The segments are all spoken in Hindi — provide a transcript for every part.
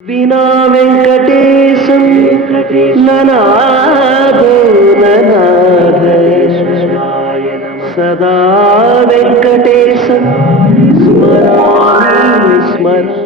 बिना वेंकटेशम ननादो ननादेश्वराय नमः। सदा वेंकटेशम स्मरामि स्मर।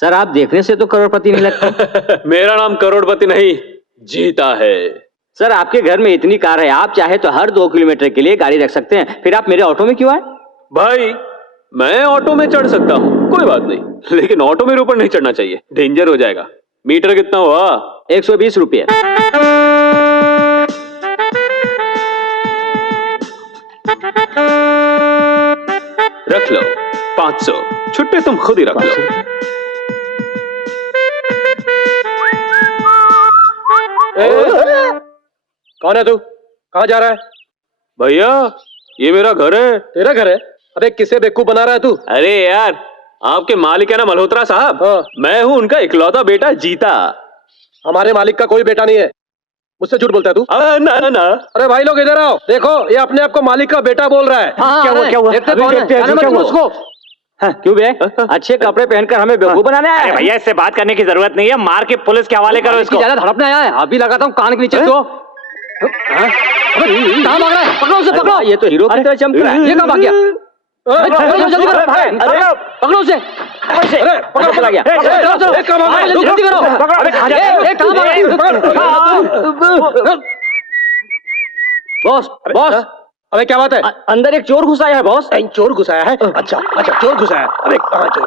सर आप देखने से तो करोड़पति नहीं लगता। मेरा नाम करोड़पति नहीं, जीता है। सर आपके घर में इतनी कार है, आप चाहे तो हर 2 किलोमीटर के लिए गाड़ी रख सकते हैं, फिर आप मेरे ऑटो में क्यों आए? भाई मैं ऑटो में चढ़ सकता हूँ, कोई बात नहीं, लेकिन ऑटो मेरे ऊपर नहीं चढ़ना चाहिए, डेंजर हो जाएगा। मीटर कितना हुआ? 120 रुपये। रख लो 500, छुट्टे तुम खुद ही रख लो। कौन है तू? कहाँ जा रहा है? भैया ये मेरा घर है। तेरा घर है? अबे किसे बेवकूफ बना रहा है तू? अरे यार आपके मालिक है ना मल्होत्रा साहब, हाँ। मैं हूँ उनका इकलौता बेटा जीता। हमारे मालिक का कोई बेटा नहीं है, मुझसे झूठ बोलता है तू? ना ना ना। अरे भाई लोग इधर आओ, देखो ये अपने आप को मालिक का बेटा बोल रहा है। क्या हुआ क्या हुआ? देखते अभी कौन है? देखते हैं, जाने मत क्या हुआ? उसको। हाँ, क्यों बे? अच्छे कपड़े पहनकर हमें बेवकूफ बनाने आया है? भैया इससे बात करने की जरूरत नहीं है, मार के पुलिस के हवाले करो इसको। ज्यादा धड़पने आया है, अभी लगाता हूँ कान के नीचे तो। कहाँ भाग रहा है? पकड़ो उसे, पकड़ो। ये तो हीरो की तरह चमक रहा है। ये कहाँ भाग गया? जल्दी करो, पकड़ो उसे। अरे पकड़ो, चला गया। चलो चलो, कहाँ भाग रहा है? जल्दी करो। बॉस बॉस, अबे क्या बात है? अंदर एक चोर घुस आया है बॉस। चोर घुसाया है? अच्छा अच्छा, चोर घुसाया है। अबे कहाँ चोर?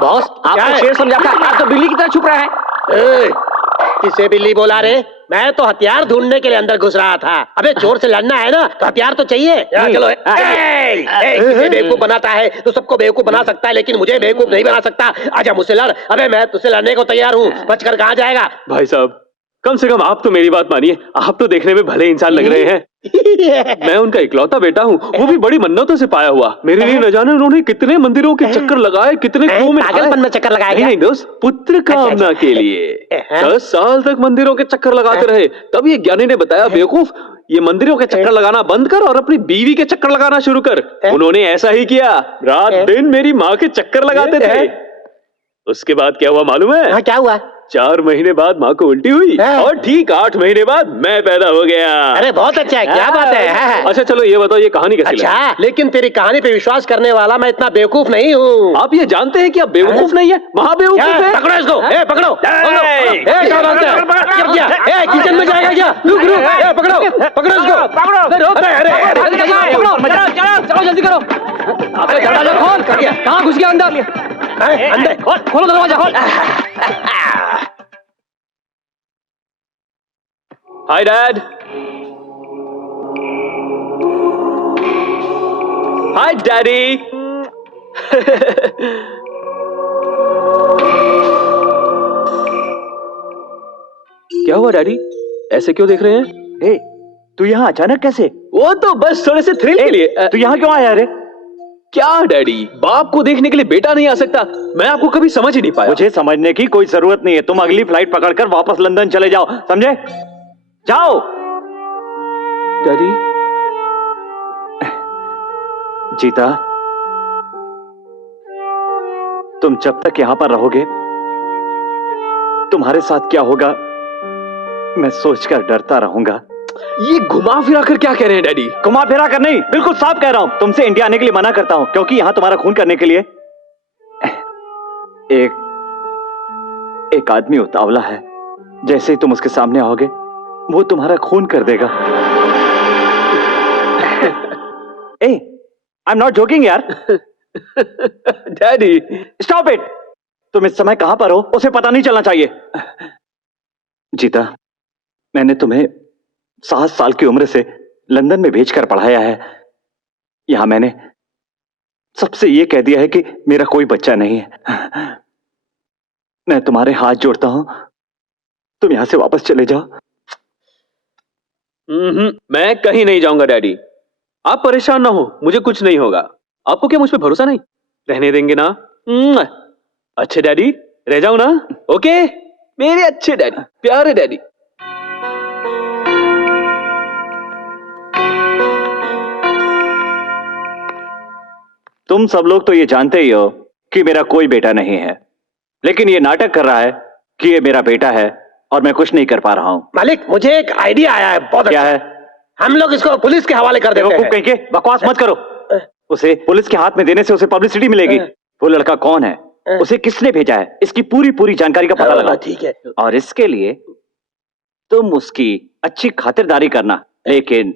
बॉस क्या आपको है? शेर समझा था, आप तो बिल्ली की तरह छुप रहा है। किसे बिल्ली बोला रे? मैं तो हथियार ढूंढने के लिए अंदर घुस रहा था। अबे चोर से लड़ना है ना तो हथियार तो चाहिए। चलो किसे बेवकूफ बनाता है तो सबको बेवकूफ बना सकता है, लेकिन मुझे बेवकूफ नहीं बना सकता। आजा मुझसे लड़। अबे मैं तुझसे लड़ने को तैयार हूँ, बचकर कहाँ जाएगा? भाई साहब कम से कम आप तो मेरी बात मानिए, आप तो देखने में भले इंसान लग रहे हैं। मैं उनका इकलौता बेटा हूँ, वो भी बड़ी मन्नतों से पाया हुआ। मेरे लिए न जाने उन्होंने कितने मंदिरों के चक्कर लगाए, कितने कुओं में पागलपन में चक्कर लगाया? नहीं दोस्त, पुत्र कामना के लिए 10 साल तक मंदिरों के चक्कर लगाते रहे। तब ये ज्ञानी ने बताया बेवकूफ, ये मंदिरों के चक्कर लगाना बंद कर और अपनी बीवी के चक्कर लगाना शुरू कर। उन्होंने ऐसा ही किया, रात दिन मेरी माँ के चक्कर लगाते थे। उसके बाद क्या हुआ मालूम है? क्या हुआ? 4 महीने बाद माँ को उल्टी हुई और ठीक 8 महीने बाद मैं पैदा हो गया। अरे बहुत अच्छा है, क्या बात है। अच्छा चलो ये बताओ ये कहानी कैसी लगी? अच्छा, लेकिन तेरी कहानी पे विश्वास करने वाला मैं इतना बेवकूफ नहीं हूँ। आप ये जानते हैं कि आप बेवकूफ नहीं है, महाबेवकूफ है। पकड़ो इसको, पकड़ो। क्या बात है? किचन में जाएगा क्या? रुक रुक, पकड़ो पकड़ो इसको, पकड़ो। अरे चलो जल्दी करो। अबे दरवाजा खोल। कहाँ घुस गया अंदर? अंदर खोलो दरवाजा खोल। Hi dad. हाय डैडी। क्या हुआ डैडी, ऐसे क्यों देख रहे हैं? ए, तू यहाँ अचानक कैसे? वो तो बस थोड़े से थ्रिल के लिए। तू यहाँ क्यों आया रे? क्या डैडी, बाप को देखने के लिए बेटा नहीं आ सकता? मैं आपको कभी समझ ही नहीं पाया। मुझे समझने की कोई जरूरत नहीं है। तुम अगली फ्लाइट पकड़कर वापस लंदन चले जाओ, समझे? जाओ। डैडी। जीता, तुम जब तक यहां पर रहोगे तुम्हारे साथ क्या होगा मैं सोचकर डरता रहूंगा। ये घुमा फिरा कर क्या कह रहे हैं डैडी? घुमा फिरा कर नहीं, बिल्कुल साफ कह रहा हूं। तुमसे इंडिया आने के लिए मना करता हूं क्योंकि यहां तुम्हारा खून करने के लिए एक आदमी उतावला है। जैसे ही तुम उसके सामने आओगे वो तुम्हारा खून कर देगा। ए, आई एम नॉट जोकिंग यार। Daddy stop it. तुम इस समय कहां पर हो उसे पता नहीं चलना चाहिए। जीता, मैंने तुम्हें 7 साल की उम्र से लंदन में भेजकर पढ़ाया है। यहां मैंने सबसे यह कह दिया है कि मेरा कोई बच्चा नहीं है। मैं तुम्हारे हाथ जोड़ता हूं, तुम यहां से वापस चले जाओ। मैं कहीं नहीं जाऊंगा डैडी। आप परेशान ना हो, मुझे कुछ नहीं होगा। आपको क्या मुझ पे भरोसा नहीं? रहने देंगे ना? अच्छे डैडी, रह जाऊं ना? ओके मेरे अच्छे डैडी, प्यारे डैडी। तुम सब लोग तो ये जानते ही हो कि मेरा कोई बेटा नहीं है, लेकिन ये नाटक कर रहा है कि ये मेरा बेटा है और मैं कुछ नहीं कर पा रहा हूं। मालिक, मुझे एक आइडिया आया है, बहुत क्या अच्छा। है? हम लोग इसको पुलिस के हवाले कर देते हैं। कहीं के बकवास मत करो। उसे पुलिस के हाथ में देने से उसे पब्लिसिटी मिलेगी। वो लड़का कौन है, उसे किसने भेजा है, इसकी पूरी जानकारी का पता लगाओ। ठीक है। और इसके लिए तुम उसकी अच्छी खातिरदारी करना, लेकिन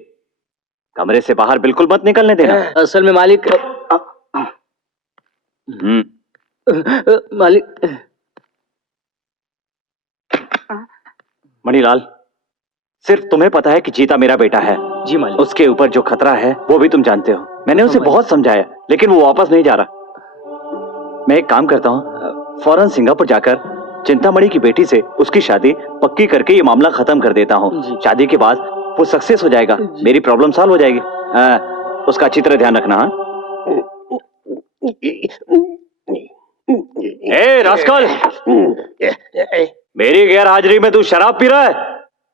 कमरे से बाहर बिल्कुल मत निकलने देना। असल में मालिक, मालिक। मणिलाल, सिर्फ तुम्हें पता है कि जीता मेरा बेटा है। जी मालिक। उसके ऊपर जो खतरा है वो भी तुम जानते हो। मैंने उसे बहुत समझाया लेकिन वो वापस नहीं जा रहा। मैं एक काम करता हूँ, फौरन सिंगापुर जाकर चिंतामणि की बेटी से उसकी शादी पक्की करके ये मामला खत्म कर देता हूँ। शादी के बाद वो सक्सेस हो जाएगा, मेरी प्रॉब्लम सॉल्व हो जाएगी। उसका अच्छी तरह ध्यान रखना। ए रास्कल, मेरी गैर हाजिरी में तू शराब पी रहा है?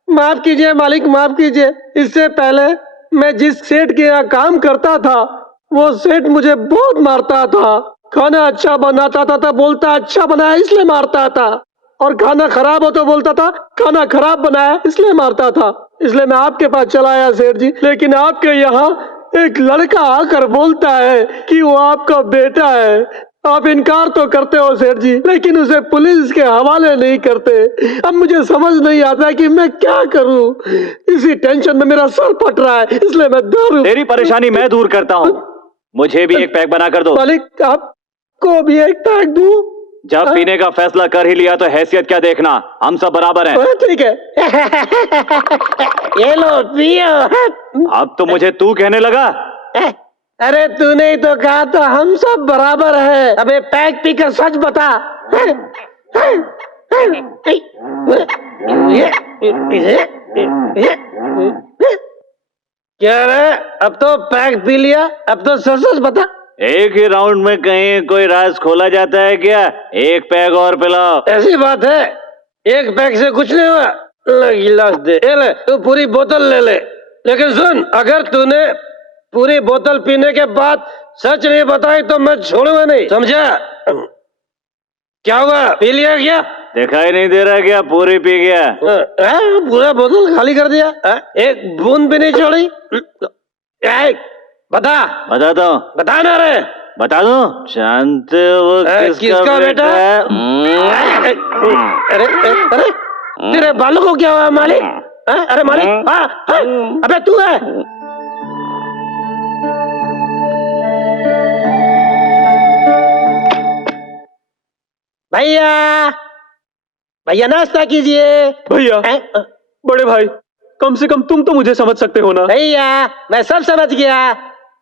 माफ कीजिए मालिक, माफ कीजिए। इससे पहले मैं जिस सेठ के यहाँ काम करता था वो सेठ मुझे बहुत मारता था। खाना अच्छा बनाता था तो बोलता अच्छा बनाया इसलिए मारता था, और खाना खराब हो तो बोलता था खाना खराब बनाया इसलिए मारता था। इसलिए मैं आपके पास चला आया सेठ जी। लेकिन आपके यहाँ एक लड़का आकर बोलता है कि वो आपका बेटा है। आप इनकार तो करते हो सेठ जी, लेकिन उसे पुलिस के हवाले नहीं करते। अब मुझे समझ नहीं आता कि मैं क्या करूं। इसी टेंशन में मेरा सर फट रहा है, इसलिए मैं दारू। तेरी परेशानी मैं दूर करता हूँ। मुझे भी एक पैक बना कर दो। मालिक, आपको भी एक पैक दूं? जब पीने का फैसला कर ही लिया तो हैसियत क्या देखना, हम सब बराबर हैं। ठीक है। ये लो पियो। अब तो मुझे तू कहने लगा। अरे तूने ही तो कहा था हम सब बराबर है। अबे पैक पीकर सच बता। क्या रे, अब तो पैक पी लिया, अब तो सच सच बता। एक ही राउंड में कहीं कोई राज खोला जाता है क्या? एक पैक और पिलाओ। ऐसी बात है, एक पैक से कुछ नहीं हुआ। ले गिलास दे, ये ले, तू पूरी बोतल ले ले। लेकिन सुन, अगर तूने पूरी बोतल पीने के बाद सच नहीं बताई तो मैं छोड़ूंगा नहीं, समझा? क्या हुआ, पी लिया क्या? दिखाई नहीं दे रहा क्या पूरी पी गया? पूरा बोतल खाली कर दिया? एक बूंद भी नहीं छोड़ी? बता दो। बता ना रे। बता दो। जानते हो किसका बेटा है? अरे अरे तेरे बालों को क्या हुआ मालिक? अरे मालिक, अबे तू है? भैया भैया नाश्ता कीजिए। भैया, हैं? बड़े भाई, कम से कम तुम तो मुझे समझ सकते हो ना। भैया मैं सब समझ गया,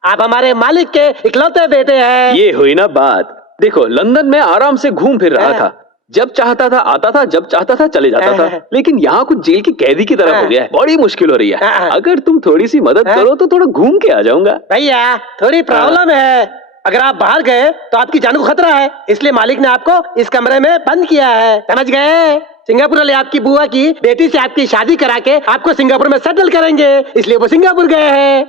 आप हमारे मालिक के इकलौते बेटे हैं। ये हुई ना बात। देखो, लंदन में आराम से घूम फिर रहा था, जब चाहता था आता था, जब चाहता था चले जाता था। लेकिन यहाँ कुछ जेल की कैदी की तरह हो गया है, बड़ी मुश्किल हो रही है। अगर तुम थोड़ी सी मदद करो तो थोड़ा घूम के आ जाऊंगा। भैया थोड़ी प्रॉब्लम है, अगर आप बाहर गए तो आपकी जान को खतरा है, इसलिए मालिक ने आपको इस कमरे में बंद किया है, समझ गए? सिंगापुर वाले आपकी बुआ की बेटी से आपकी शादी करा के आपको सिंगापुर में सेटल करेंगे, इसलिए वो सिंगापुर गए हैं।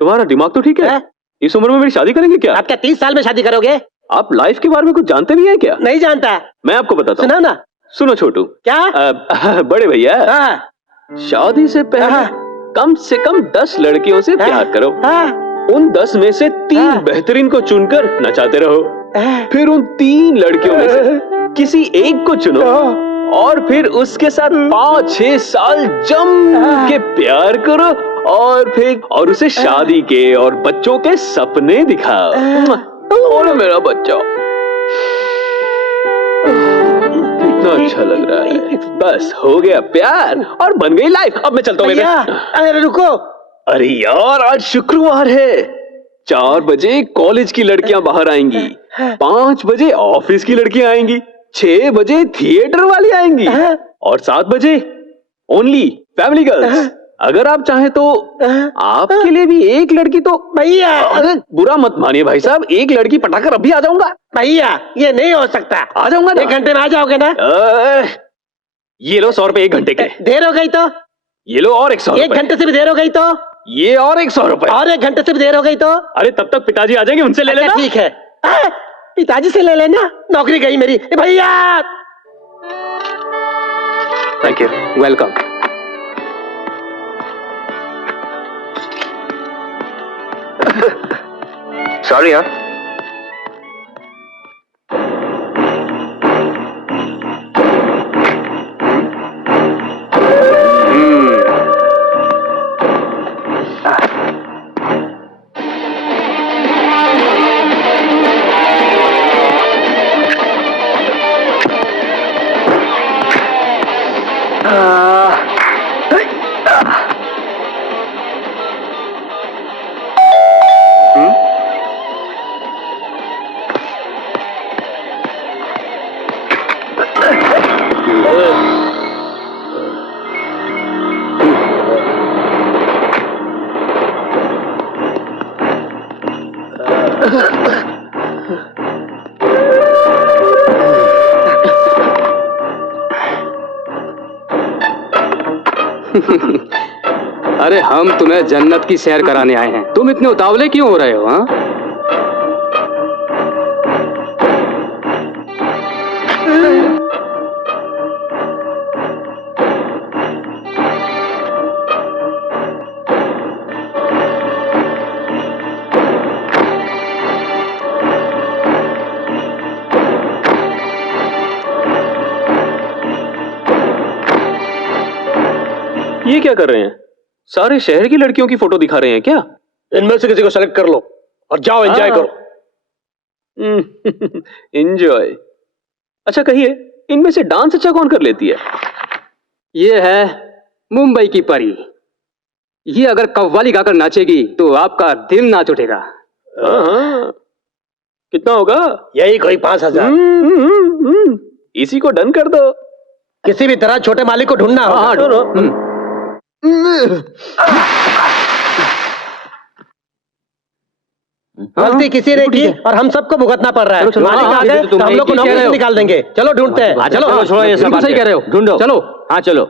तुम्हारा दिमाग तो ठीक है? इस उम्र में मेरी शादी करेंगे क्या? आप क्या 30 साल में शादी करोगे? आप लाइफ के बारे में कुछ जानते भी हैं क्या? नहीं जानता। मैं आपको बताता हूँ। सुनाओ ना। सुनो छोटू। क्या? बड़े भैया, शादी से पहले कम से कम 10 लड़कियों से प्यार करो। उन 10 में से 3 बेहतरीन को चुनकर नचाते रहो, फिर उन 3 लड़कियों में से किसी एक को चुनो और फिर उसके साथ 5-6 साल जम के प्यार करो और उसे शादी के और बच्चों के सपने दिखाओ। और मेरा बच्चा कितना अच्छा लग रहा है। बस हो गया प्यार और बन गई लाइफ। अब मैं चलता हूँ। अरे रुको। अरे यार, आज शुक्रवार है। 4 बजे कॉलेज की लड़कियां बाहर आएंगी, 5 बजे ऑफिस की लड़कियां आएंगी, 6 बजे थिएटर वाली आएंगी और 7 बजे ओनली फैमिली गर्ल्स। अगर आप चाहें तो आपके लिए भी एक लड़की तो। भैया अरे बुरा मत मानिए भाई साहब, एक लड़की पटाकर अभी आ जाऊंगा। भैया ये नहीं हो सकता। आ जाऊंगा ना। 1 घंटे में आ जाओगे ना? ये लो 100 रुपए 1 घंटे के। देर हो गई तो? ये लो और 100 1 घंटे से भी देर हो गई तो? ये और 100 रुपए। और 1 घंटे से भी देर हो गई तो? अरे तब तक पिताजी आ जाएंगे, उनसे ले लेना। ठीक है, पिताजी से ले लेना, नौकरी गई मेरी। भैया थैंक यू, वेलकम। सॉरी यार। अरे हम तुम्हें जन्नत की सैर कराने आए हैं, तुम इतने उतावले क्यों हो रहे हो? हाँ, ये क्या कर रहे हैं? सारे शहर की लड़कियों की फोटो दिखा रहे हैं क्या? इनमें से किसी को सेलेक्ट कर लो और जाओ एंजॉय करो। एंजॉय? अच्छा कहिए, इनमें से डांस अच्छा कौन कर लेती है? ये है मुंबई की परी। ये अगर कव्वाली गाकर नाचेगी तो आपका दिल नाच उठेगा। हाँ। कितना होगा? यही कोई 5000। इसी को डन कर दो। किसी भी तरह छोटे मालिक को ढूंढना होगा। गलती किसी ने की और हम सबको भुगतना पड़ रहा है। मालिक आ गए तो हम लोग को नौकरी से निकाल देंगे। चलो ढूंढते हैं। चलो छोड़ो, ये सब सही कह रहे हो, ढूंढो। चलो। हाँ चलो।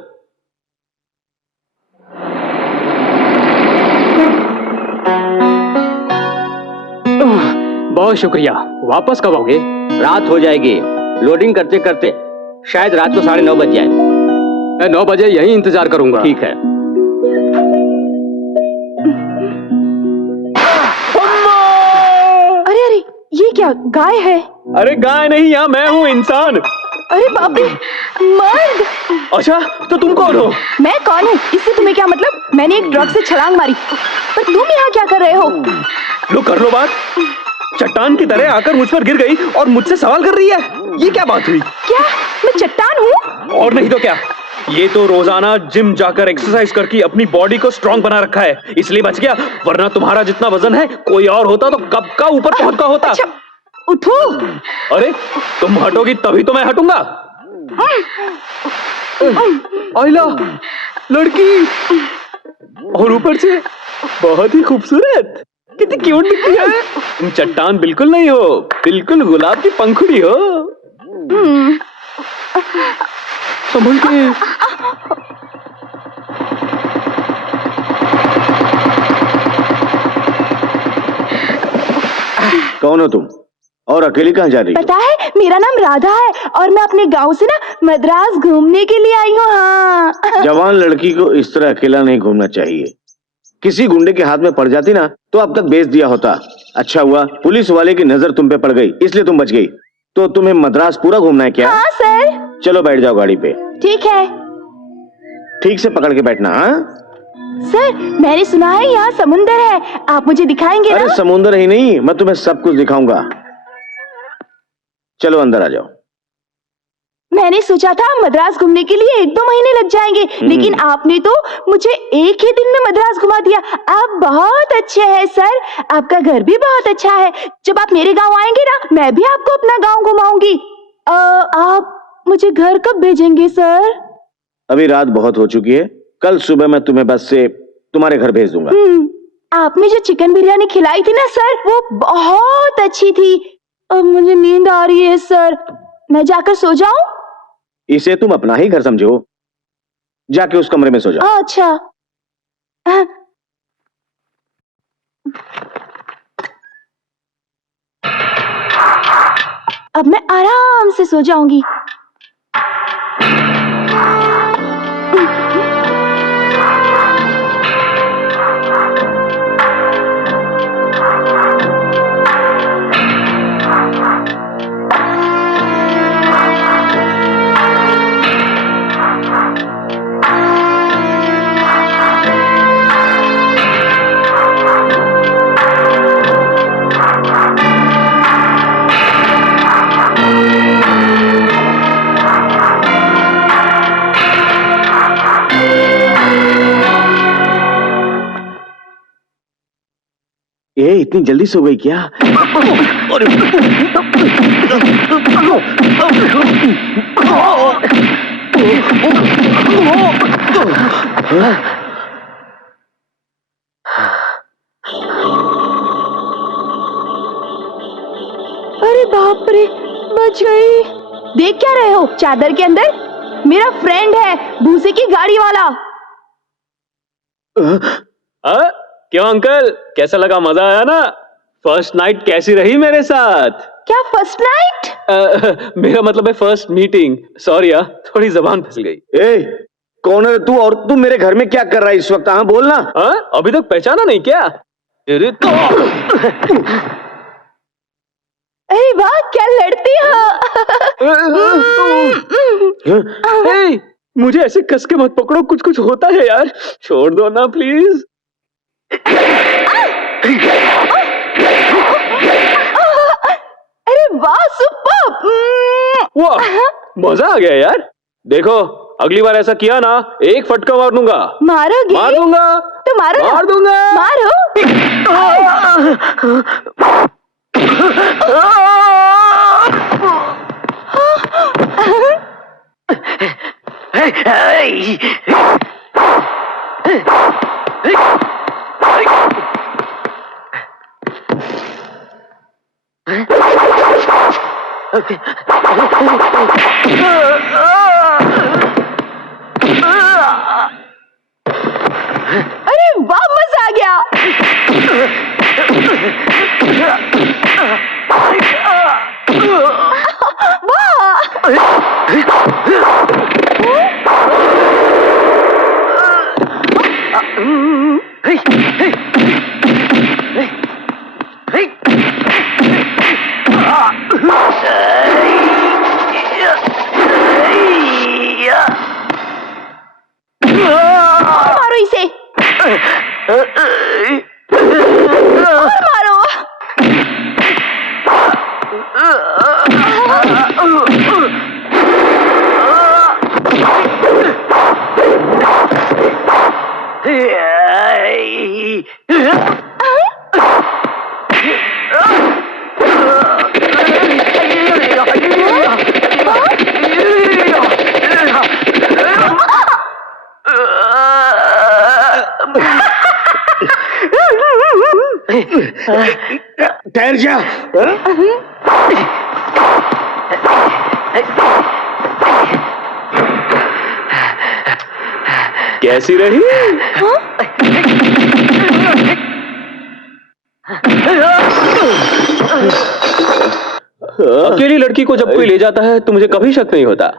बहुत शुक्रिया। वापस कब आओगे? रात हो जाएगी, लोडिंग करते करते शायद रात को 9:30 बज जाए। मैं 9 बजे यहीं इंतजार करूंगा। ठीक है। अरे अरे, ये क्या गाय है? अरे गाय नहीं, यहाँ मैं हूँ, इंसान। अरे बाप रे, मर्द! अच्छा तो तुम कौन हो? मैं कौन हूँ इससे तुम्हें क्या मतलब? मैंने एक ड्रग से छलांग मारी, पर तुम यहाँ क्या कर रहे हो? लो कर लो बात। चट्टान की तरह आकर मुझ पर गिर गई और मुझसे सवाल कर रही है। ये क्या बात हुई? क्या मैं चट्टान हूँ? और नहीं तो क्या, ये तो रोजाना जिम जाकर एक्सरसाइज करके अपनी बॉडी को स्ट्रांग बना रखा है, इसलिए बच गया, वरना तुम्हारा जितना वजन है कोई और होता तो कब का ऊपर पहुंचता होता। अच्छा उठो। अरे तुम हटोगी तभी तो मैं हटूंगा। आइला लड़की, और ऊपर से बहुत ही खूबसूरत, कितनी क्यूट दिखती है। तुम चट्टान बिल्कुल नहीं हो, बिल्कुल गुलाब की पंखुड़ी हो। संभल के। कौन हो तुम और अकेली कहाँ जा रही हो? पता है मेरा नाम राधा है और मैं अपने गांव से ना मद्रास घूमने के लिए आई हूँ। हाँ। जवान लड़की को इस तरह अकेला नहीं घूमना चाहिए। किसी गुंडे के हाथ में पड़ जाती ना तो अब तक बेच दिया होता। अच्छा हुआ पुलिस वाले की नजर तुम पे पड़ गई, इसलिए तुम बच गई। तो तुम्हें मद्रास पूरा घूमना है क्या? हाँ सर। चलो बैठ जाओ गाड़ी पे। ठीक है ठीक से पकड़ के बैठना। हाँ सर, मैंने सुना है यहाँ समुंदर है, आप मुझे दिखाएंगे अरे ना? समुंदर ही नहीं, मैं तुम्हें सब कुछ दिखाऊंगा। चलो अंदर आ जाओ। मैंने सोचा था मद्रास घूमने के लिए 1-2 महीने लग जाएंगे, लेकिन आपने तो मुझे एक ही दिन में मद्रास घुमा दिया। आप बहुत अच्छे हैं सर, आपका घर भी बहुत अच्छा है। जब आप मेरे गांव आएंगे ना, मैं भी आपको अपना गांव घुमाऊंगी। आप मुझे घर कब भेजेंगे सर? अभी रात बहुत हो चुकी है, कल सुबह मैं तुम्हें बस से तुम्हारे घर भेज दूंगा। आपने जो चिकन बिरयानी खिलाई थी ना सर, वो बहुत अच्छी थी। अब मुझे नींद आ रही है सर, मैं जाकर सो जाऊं? इसे तुम अपना ही घर समझो, जाके उस कमरे में सो जाओ। अच्छा। अब मैं आराम से सो जाऊंगी। ए इतनी जल्दी सो गई क्या? अरे बाप रे, बच गई। देख क्या रहे हो चादर के अंदर? मेरा फ्रेंड है, भूसे की गाड़ी वाला। क्यों अंकल, कैसा लगा? मजा आया ना? फर्स्ट नाइट कैसी रही मेरे साथ? क्या फर्स्ट नाइट? मेरा मतलब है फर्स्ट मीटिंग। सॉरी यार, थोड़ी जबान फिसल गई। ए कौन है तू और तू मेरे घर में क्या कर रहा है इस वक्त? हाँ बोलना। अभी तक पहचाना नहीं क्या? अरे तो अरे वाह, क्या लड़ती हो। मुझे ऐसे कस के मत पकड़ो, कुछ कुछ होता है यार, छोड़ दो ना प्लीज। अरे वाह, सुपर। वाह, मजा आ गया यार। देखो अगली बार ऐसा किया ना, एक फटका मार दूंगा। मारोगे? मार दूंगा तो मारो ना। मार दूंगा। मारो। अरे वाह, मजा आ गया। मारो इसे। और मारो। ठहर जा। कैसी रही? अकेली लड़की को जब कोई ले जाता है तो मुझे कभी शक नहीं होता,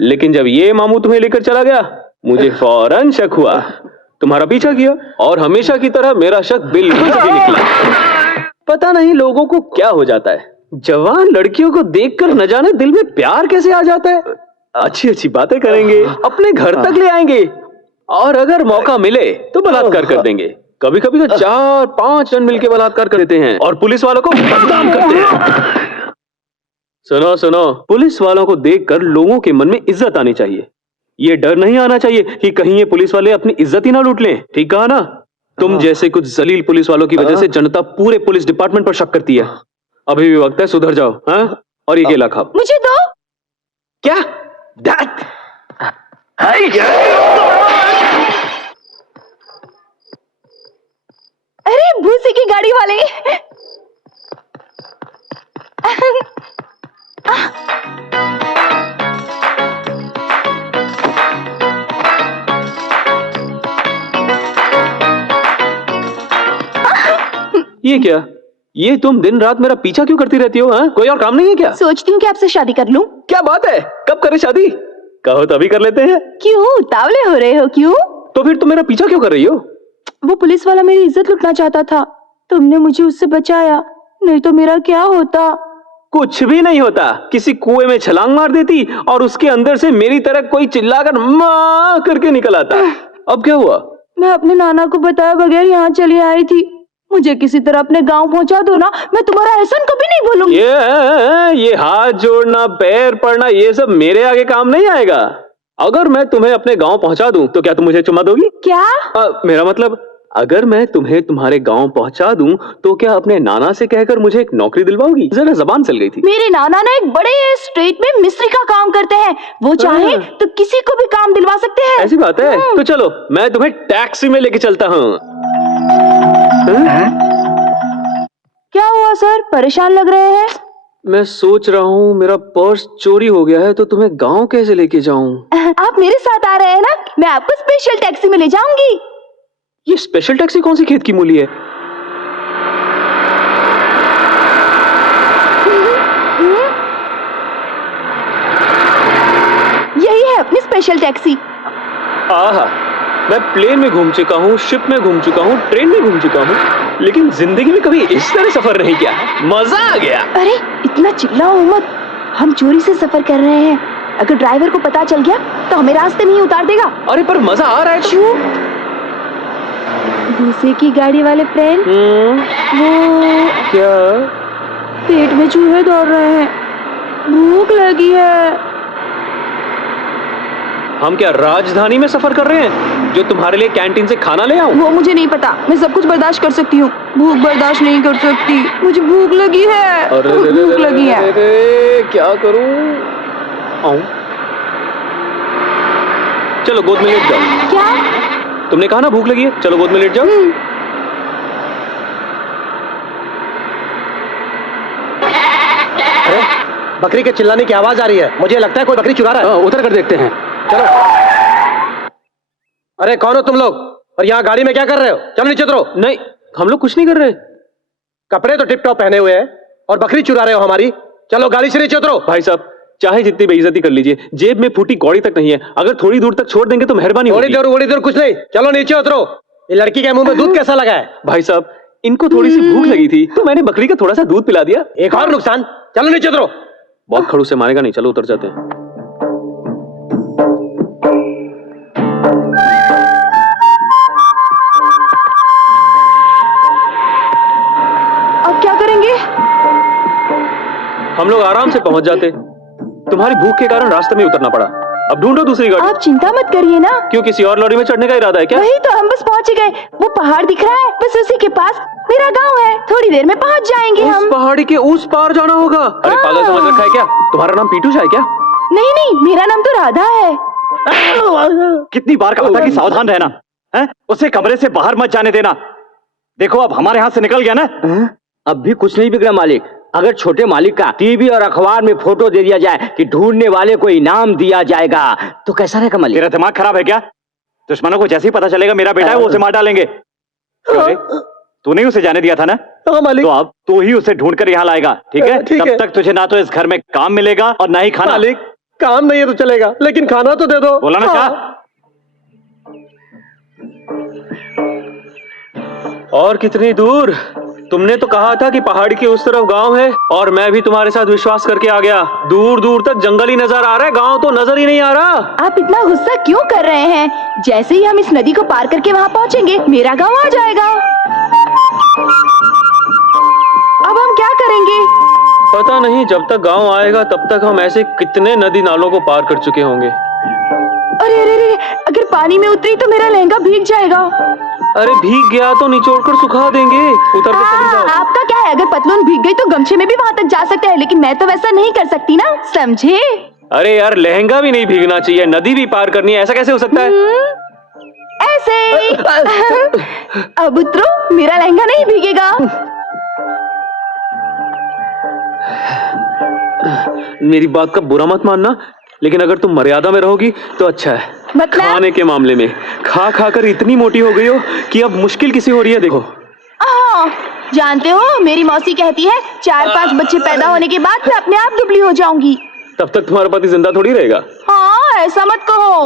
लेकिन जब ये मामू तुम्हें लेकर चला गया मुझे फौरन शक हुआ। तुम्हारा पीछा किया और हमेशा की तरह मेरा शक बिल्कुल सही निकला। पता नहीं लोगों को क्या हो जाता है, जवान लड़कियों को देखकर न जाने दिल में प्यार कैसे आ जाता है। अच्छी अच्छी बातें करेंगे, अपने घर तक ले आएंगे और अगर मौका मिले तो बलात्कार कर देंगे। कभी कभी तो 4-5 जन मिलकर बलात्कार कर देते हैं और पुलिस वालों को बदनाम करते हैं। सुनो सुनो, पुलिस वालों को देखकर लोगों के मन में इज्जत आनी चाहिए। ये डर नहीं आना चाहिए कि कहीं ये पुलिस वाले अपनी इज्जत ही ना लूट लें। ठीक कहा ना? तुम जैसे कुछ जलील पुलिस वालों की वजह से जनता पूरे पुलिस डिपार्टमेंट पर शक करती है। अभी भी वक्त है, सुधर जाओ। हाँ, और ये केला खाओ। मुझे दो। क्या? दैट अरे भूसे की गाड़ी वाले। ये क्या? ये तुम दिन रात मेरा पीछा क्यों करती रहती हो? हाँ, कोई और काम नहीं है क्या? सोचती हूँ कि आपसे शादी कर लूं। क्या बात है, कब करें शादी? कहो तभी कर लेते हैं। क्यों तावले हो रहे हो? क्यों? तो फिर तुम मेरा पीछा क्यों कर रही हो? वो पुलिस वाला मेरी इज्जत लुटना चाहता था, तुमने मुझे उससे बचाया, नहीं तो मेरा क्या होता? कुछ भी नहीं होता। किसी कुएं में छलांग मार देती और उसके अंदर से मेरी तरह कोई चिल्लाकर माँ करके निकल आता। अब क्या हुआ? मैं अपने नाना को बताए बगैर यहाँ चली आई थी। मुझे किसी तरह अपने गांव पहुंचा दो ना, मैं तुम्हारा एहसान कभी नहीं भूलूंगी। ये हाथ जोड़ना, पैर पड़ना, ये सब मेरे आगे काम नहीं आएगा। अगर मैं तुम्हें अपने गांव पहुंचा दूं तो क्या तुम मुझे चुम्मा दोगी? क्या? मेरा मतलब, अगर मैं तुम्हें तुम्हारे गांव पहुंचा दूं तो क्या अपने नाना से कहकर मुझे एक नौकरी दिलवाओगी? जरा जबान चल गई थी। मेरे नाना ना एक बड़े स्ट्रीट में मिस्त्री का काम करते हैं, वो चाहे तो किसी को भी काम दिलवा सकते हैं। ऐसी बात है? तो चलो मैं तुम्हें टैक्सी में लेके चलता हूँ। क्या हुआ सर, परेशान लग रहे हैं? मैं सोच रहा हूँ मेरा पर्स चोरी हो गया है तो तुम्हें गांव कैसे लेके जाऊं? आप मेरे साथ आ रहे हैं ना, मैं आपको स्पेशल टैक्सी में ले जाऊंगी। ये स्पेशल टैक्सी कौन सी खेत की मूली है? यही है अपनी स्पेशल टैक्सी। आहा, मैं प्लेन में घूम चुका हूँ, शिप में घूम चुका हूँ, ट्रेन में घूम चुका हूँ, लेकिन जिंदगी में कभी इस तरह सफर नहीं किया। मजा आ गया। अरे इतना चिल्लाओ मत, हम चोरी से सफर कर रहे हैं। अगर ड्राइवर को पता चल गया तो हमें रास्ते में ही उतार देगा। अरे पर मजा आ रहा है। क्यों? भूसे की गाड़ी वाले फ्रेंड, वो क्या? पेट में चूहे दौड़ रहे हैं, भूख लगी है। हम क्या राजधानी में सफर कर रहे हैं जो तुम्हारे लिए कैंटीन से खाना ले आऊं? वो मुझे नहीं पता, मैं सब कुछ बर्दाश्त कर सकती हूँ, भूख बर्दाश्त नहीं कर सकती। मुझे भूख लगी है, भूख लगी है। अरे क्या करूं? आऊं? चलो गोद में लेट जाओ। क्या? तुमने कहा ना भूख लगी है, चलो गोद में लेट जाओ। अरे बकरी के चिल्लाने की आवाज आ रही है, मुझे लगता है कोई बकरी चुरा रहा है। उतर कर देखते हैं। चलो। अरे कौन हो तुम लोग और यहाँ गाड़ी में क्या कर रहे हो? चलो नीचे उतरो। नहीं, हम लोग कुछ नहीं कर रहे। कपड़े तो टिप टॉप पहने हुए हैं और बकरी चुरा रहे हो हमारी। चलो गाड़ी से नीचे उतरो। भाई साहब, चाहे जितनी बेइज्जती कर लीजिए, जेब में फूटी कौड़ी तक नहीं है। अगर थोड़ी दूर तक छोड़ देंगे तो मेहरबानी थोड़ी होगी। दूर कुछ नहीं, चलो नीचे उतरो। ये लड़की के मुंह में दूध कैसा लगा है? भाई साहब, इनको थोड़ी सी भूख लगी थी तो मैंने बकरी का थोड़ा सा दूध पिला दिया। एक और नुकसान। चलो नीचे उतरो। बहुत खड़ूस से मारेगा नहीं, चलो उतर जाते हैं। अब क्या करेंगे? हम लोग आराम से पहुंच जाते, तुम्हारी भूख के कारण रास्ते में उतरना पड़ा। अब ढूंढो दूसरी गाड़ी। आप चिंता मत करिए ना। क्यों, किसी और लॉरी में चढ़ने का इरादा है क्या? वही तो, हम बस पहुंच ही गए। वो पहाड़ दिख रहा है, बस उसी के पास मेरा गांव है, थोड़ी देर में पहुंच जाएंगे उस हम। पहाड़ी के उस पार जाना होगा? अरे पागल समझ रखा है क्या? तुम्हारा नाम पीटू है क्या? नहीं नहीं, मेरा नाम तो राधा है। कितनी बार कहा था कि सावधान रहना है? उसे कमरे से बाहर मत जाने देना। देखो अब हमारे हाथ से निकल गया ना। अब भी कुछ नहीं बिगड़ा मालिक। अगर छोटे मालिक का टीवी और अखबार में फोटो दे दिया जाए कि ढूंढने वाले को इनाम दिया जाएगा तो कैसा रहेगा मालिक? तेरा दिमाग खराब है क्या? दुश्मनों को जैसे ही पता चलेगा मेरा बेटा है वो उसे मार डालेंगे। क्यों रे? तूने उसे जाने दिया था ना? हाँ मालिक। तो अब तू ही उसे ढूंढ कर यहाँ लाएगा, ठीक है? ठीक तब है। तक तुझे ना तो इस घर में काम मिलेगा और ना ही खाना। मालिक काम नहीं है तो चलेगा, लेकिन खाना तो दे दो। बोला ना क्या? और कितनी दूर? तुमने तो कहा था कि पहाड़ी के उस तरफ गांव है, और मैं भी तुम्हारे साथ विश्वास करके आ गया। दूर दूर तक जंगल ही नजर आ रहा है, गांव तो नजर ही नहीं आ रहा। आप इतना गुस्सा क्यों कर रहे हैं? जैसे ही हम इस नदी को पार करके वहाँ पहुँचेंगे मेरा गांव आ जाएगा। अब हम क्या करेंगे? पता नहीं, जब तक गांव आएगा तब तक हम ऐसे कितने नदी नालों को पार कर चुके होंगे। अरे अरे अरे, अगर पानी में उतरी तो मेरा लहंगा भीग जाएगा। अरे भीग गया तो निचोड़ कर सुखा देंगे, उतर के चली जाओ। आपका क्या है, अगर पतलून भीग गई तो गमछे में भी वहाँ तक जा सकते हैं, लेकिन मैं तो वैसा नहीं कर सकती ना, समझे? अरे यार, लहंगा भी नहीं भीगना चाहिए, नदी भी पार करनी है, ऐसा कैसे हो सकता है? ऐसे अब उतरो, मेरा लहंगा नहीं भीगेगा। मेरी बात का बुरा मत मानना, लेकिन अगर तुम मर्यादा में रहोगी तो अच्छा है। मतलब? खाने के मामले में खा खा कर इतनी मोटी हो गई हो कि अब मुश्किल किसी हो रही है। देखो, जानते हो मेरी मौसी कहती है 4-5 बच्चे पैदा होने के बाद मैं अपने आप दुबली हो जाऊंगी। तब तक तुम्हारा पति जिंदा थोड़ी रहेगा। हाँ, ऐसा मत कहो।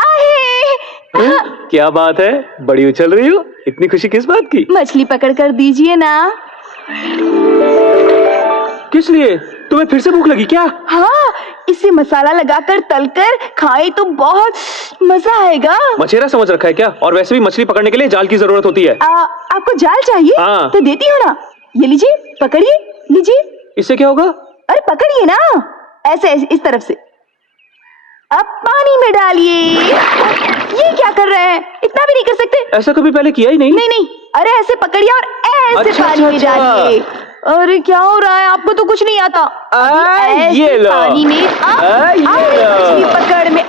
आहे! क्या बात है, बड़ी उछल रही हो, इतनी खुशी किस बात की? मछली पकड़ कर दीजिए ना। किस लिए? तुम्हें फिर से भूख लगी क्या? हाँ, इसे मसाला लगाकर तलकर खाए तो बहुत मजा आएगा। मछेरा समझ रखा है क्या? और वैसे भी मछली पकड़ने के लिए जाल की जरूरत होती है। आपको जाल चाहिए? हाँ। तो देती हूँ ना, ये लीजिए, पकड़िए, लीजिए। इससे क्या होगा? अरे पकड़िए ना, ऐसे इस तरफ से। अब पानी में डालिए। ये क्या कर रहे हैं? इतना भी नहीं कर सकते? ऐसा कभी पहले किया ही नहीं। नहीं नहीं, अरे ऐसे पकड़िए और ऐसे अच्छा, पानी में अच्छा, डालिए। अरे क्या हो रहा है? आपको तो कुछ नहीं आता। ऐसे ये लो। पानी में ये मछली लो। पकड़ में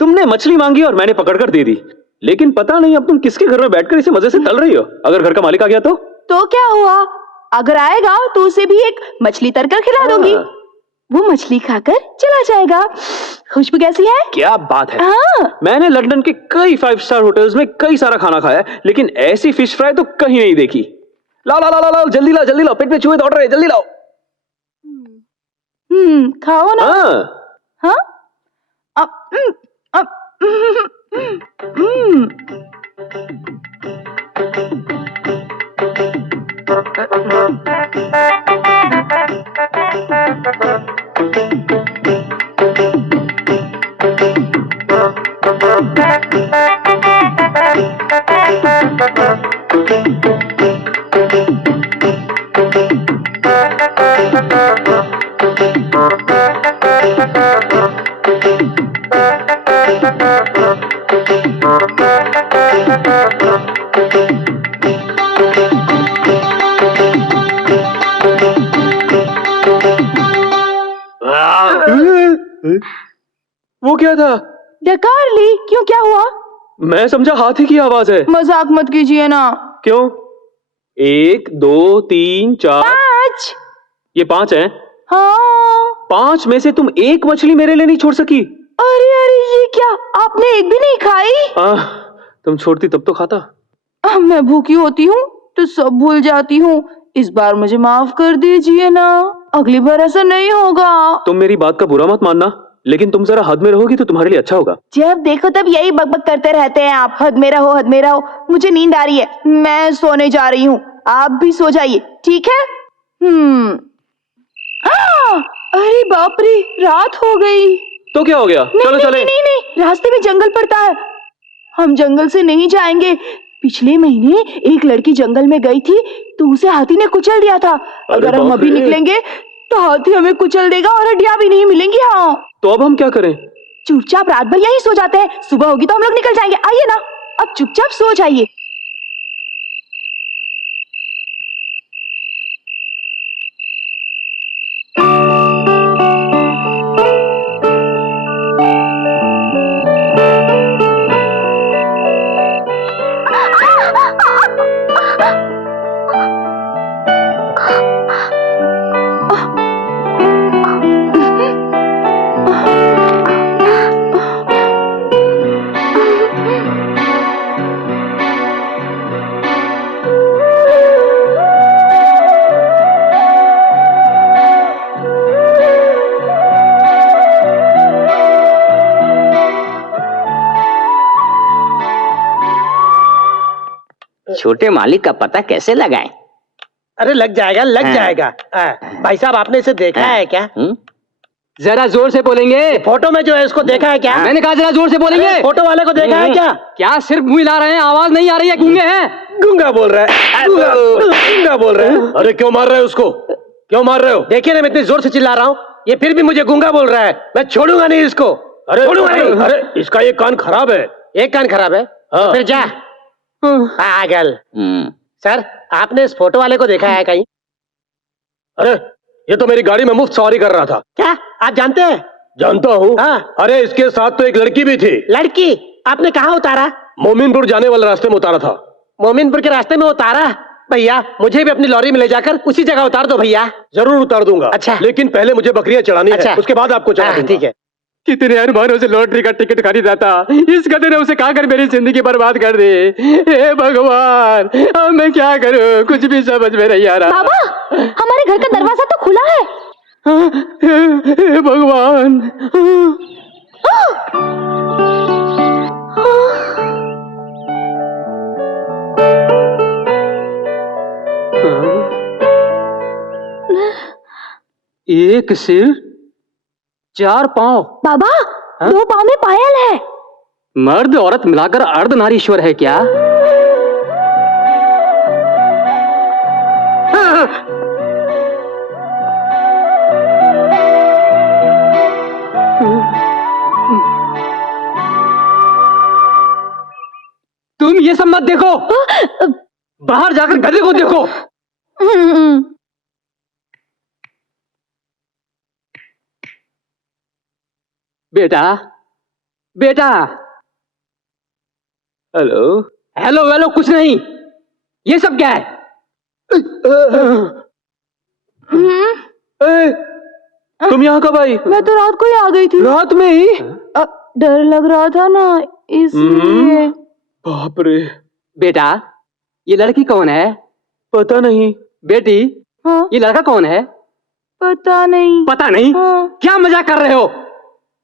तुमने मछली मांगी और मैंने पकड़कर दे दी, लेकिन पता नहीं अब तुम किसके घर में बैठकर इसे मजे से तल रही हो। अगर घर का मालिक आ गया तो क्या हुआ? अगर आएगा तो उसे भी एक मछली तरकर खिला दूंगी। वो मछली खाकर चला जाएगा। खुशबू कैसी है? क्या बात है। हाँ। मैंने लंदन के कई 5 स्टार होटल्स में कई सारा खाना खाया है, लेकिन ऐसी फिश फ्राई तो कहीं नहीं देखी। लाओ लाओ लाओ लाओ, जल्दी लाओ जल्दी लाओ, पेट में चूहे दौड़ रहे हैं, जल्दी लाओ। खाओ ना। हाँ, वो क्या था? डकार ली। क्यों, क्या हुआ? मैं समझा हाथी की आवाज है। मजाक मत कीजिए ना। क्यों? 1 2 3 4 5। ये 5 हैं। हाँ। 5 में से तुम एक मछली मेरे लिए नहीं छोड़ सकी। अरे अरे, ये क्या, आपने एक भी नहीं खाई? तुम छोड़ती तब तो खाता। मैं भूखी होती हूँ तो सब भूल जाती हूँ। इस बार मुझे माफ कर दीजिए ना, अगली बार ऐसा नहीं होगा। तुम मेरी बात का बुरा मत मानना, लेकिन तुम जरा हद में रहोगी तो तुम्हारे लिए अच्छा होगा। जब देखो तब यही बकबक करते रहते हैं आप, हद में रहो हद में रहो। मुझे नींद आ रही है, मैं सोने जा रही हूँ, आप भी सो जाइए, ठीक है? अरे बाप रे, रात हो गई। तो क्या हो गया? चलो नहीं, चले। नहीं, नहीं, रास्ते में जंगल पड़ता है, हम जंगल से नहीं जाएंगे। पिछले महीने एक लड़की जंगल में गई थी तो उसे हाथी ने कुचल दिया था। अगर हम अभी निकलेंगे तो हाथी हमें कुचल देगा और हड्डियां भी नहीं मिलेंगी। हाँ, तो अब हम क्या करें? चुपचाप रात भर यहीं सो जाते हैं, सुबह होगी तो हम लोग निकल जाएंगे। आइए ना, अब चुपचाप सो जाइए। छोटे मालिक का पता कैसे लगाएं? अरे लग जाएगा, लग जाएगा। भाई साहब, आपने इसे देखा है क्या? जरा जोर से बोलेंगे। फोटो में जो है इसको देखा है क्या? मैंने कहा जरा जोर से बोलेंगे। फोटो वाले को देखा है क्या? क्या सिर्फ मुंह हिला रहे हैं, आवाज नहीं आ रही है? गूंगे हैं? गूंगा बोल रहा है, गूंगा बोल रहा है। अरे क्यों मार रहे हो उसको? क्यों मार रहे हो? देखिए ना, मैं इतनी जोर से चिल्ला रहा हूँ, ये फिर भी मुझे गूंगा बोल रहा है। मैं छोड़ूंगा नहीं इसको। अरे छोड़ूंगा नहीं। अरे इसका ये कान खराब है। एक कान खराब है? हाँ। फिर जा पागल। सर, आपने इस फोटो वाले को देखा है कहीं? अरे ये तो मेरी गाड़ी में मुफ्त सवारी कर रहा था। क्या आप जानते हैं? जानता हूँ। हाँ। अरे इसके साथ तो एक लड़की भी थी। लड़की? आपने कहाँ उतारा? मोमिनपुर जाने वाले रास्ते में उतारा था। मोमिनपुर के रास्ते में उतारा? भैया, मुझे भी अपनी लॉरी में ले जाकर उसी जगह उतार दो भैया। जरूर उतार दूंगा। अच्छा। लेकिन पहले मुझे बकरियां चढ़ानी अच्छा। है, उसके बाद आपको चढ़ा दूंगा। ठीक है। कितने अरमानों से लॉटरी का टिकट खरीदा था, इस गधे ने उसे खाकर मेरी जिंदगी बर्बाद कर दी। हे भगवान, अब मैं क्या करूं? कुछ भी समझ में नहीं आ रहा। बाबा, हमारे घर का दरवाजा तो खुला है। हे भगवान। एक सिर, 4 पांव। बाबा, 2 पाँव में पायल है। मर्द औरत मिलाकर अर्धनारीश्वर है क्या? तुम ये सब मत देखो, बाहर जाकर गधे को देखो। बेटा, बेटा। हेलो। हेलो हेलो कुछ नहीं। ये सब क्या है? तुम यहाँ कब आई? मैं तो रात को ही आ गई थी। रात में ही? डर लग रहा था ना, इसलिए। बाप रे। बेटा, ये लड़की कौन है? पता नहीं। बेटी, हाँ, ये लड़का कौन है? पता नहीं। पता नहीं? हाँ। क्या मजाक कर रहे हो?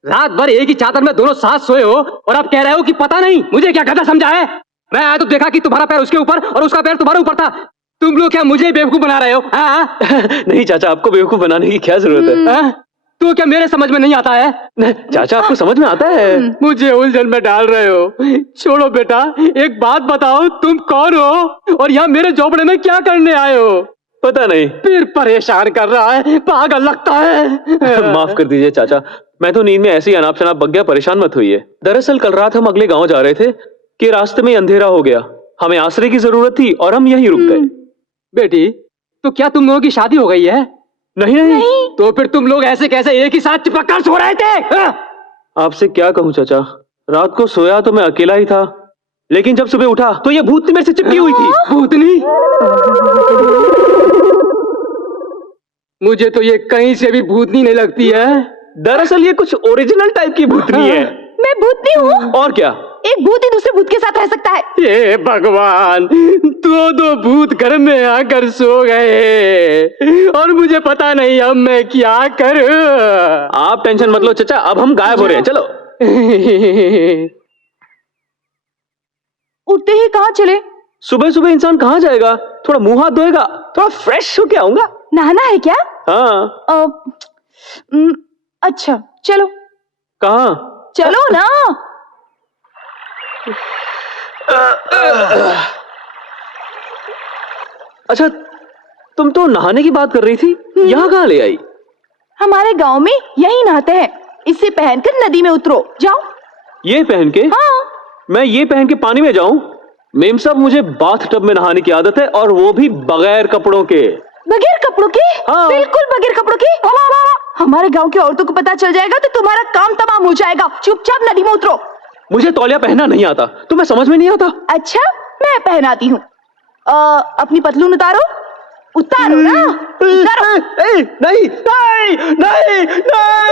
रात भर एक ही चादर में दोनों साथ सोए हो और अब कह रहे हो कि पता नहीं? मुझे क्या गधा समझा है? मैं आया तो देखा कि तुम्हारा पैर उसके ऊपर और उसका पैर तुम्हारे ऊपर था। तुम लोग क्या मुझे बेवकूफ बना रहे हो? हाँ? नहीं चाचा, आपको बेवकूफ बनाने की क्या जरूरत है? हाँ? तो क्या मेरे समझ में नहीं आता है? चाचा, आपको समझ में आता है? मुझे उलझन में डाल रहे हो। छोड़ो बेटा, एक बात बताओ, तुम कौन हो और यहाँ मेरे झोपड़े में क्या करने आए हो? पता नहीं। फिर परेशान कर रहा है, पागल लगता है। माफ कर दीजिए चाचा, मैं तो नींद में ऐसे ही अनाप शनाप बग गया। परेशान मत होइए। दरअसल कल रात हम अगले गांव जा रहे थे कि रास्ते में अंधेरा हो गया। हमें आश्रय की जरूरत थी और हम यहीं रुक गए। बेटी, तो क्या तुम लोगों की शादी हो गई है? नहीं। तो फिर तुम लोग ऐसे कैसे एक ही साथ चिपक कर सो रहे थे? आपसे क्या कहूँ चाचा, रात को सोया तो मैं अकेला ही था, लेकिन जब सुबह उठा तो ये भूतनी मेरे से चिपकी हुई थी। भूतनी? मुझे तो ये कहीं से भी भूतनी नहीं लगती है। दरअसल ये कुछ ओरिजिनल टाइप की भूतनी है। मैं भूतनी हूँ? और क्या, एक भूत ही दूसरे भूत के साथ रह सकता है। ये भगवान, 2 भूत घर में आकर सो गए और मुझे पता नहीं अब मैं क्या करूं। आप टेंशन मत लो चाचा, अब हम गायब हो रहे हैं। चलो। उठते ही कहाँ चले? सुबह सुबह इंसान कहाँ जाएगा? थोड़ा मुंह हाथ धोएगा, थोड़ा फ्रेश होके आऊंगा। नहाना है क्या? हाँ। अच्छा, चलो। कहाँ? चलो ना। अच्छा, तुम तो नहाने की बात कर रही थी, यहाँ कहाँ ले आई? हमारे गांव में यही नहाते हैं। इसे पहनकर नदी में उतरो, जाओ। ये पहन के? हाँ। मैं ये पहन के पानी में जाऊं? मेम साहब, मुझे बाथ टब में नहाने की आदत है, और वो भी बगैर कपड़ों के। बगैर कपड़ों के? हाँ। बिल्कुल बगैर कपड़ों के। हमारे गांव की औरतों को पता चल जाएगा तो तुम्हारा काम तमाम हो जाएगा। चुपचाप नदी में उतरो। मुझे तौलिया पहनना नहीं आता, तुम्हें समझ में नहीं आता? अच्छा, मैं पहनाती हूँ। अपनी पतलून उतारो, उतारो ना, उतारो। नहीं नहीं नहीं नहीं।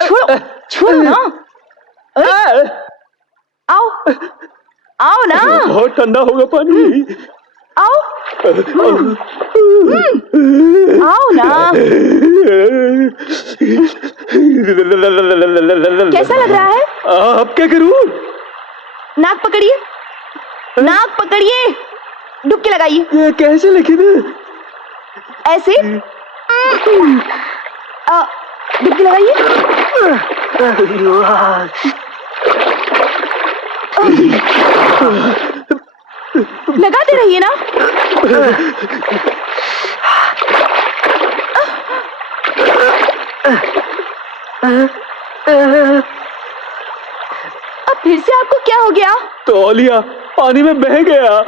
छोड़ो, छोड़ो ना। आओ, आओ ना, बहुत ठंडा होगा पानी। आओ। आओ ना। कैसा लग रहा है? अब क्या करूं? नाक पकड़िए, नाक पकड़िए, डुबकी लगाइए। ये कैसे? लेकिन ऐसे डुबकी लगाइए। लगाते रहिए ना। अब फिर से आपको क्या हो गया? तौलिया पानी में बह गया।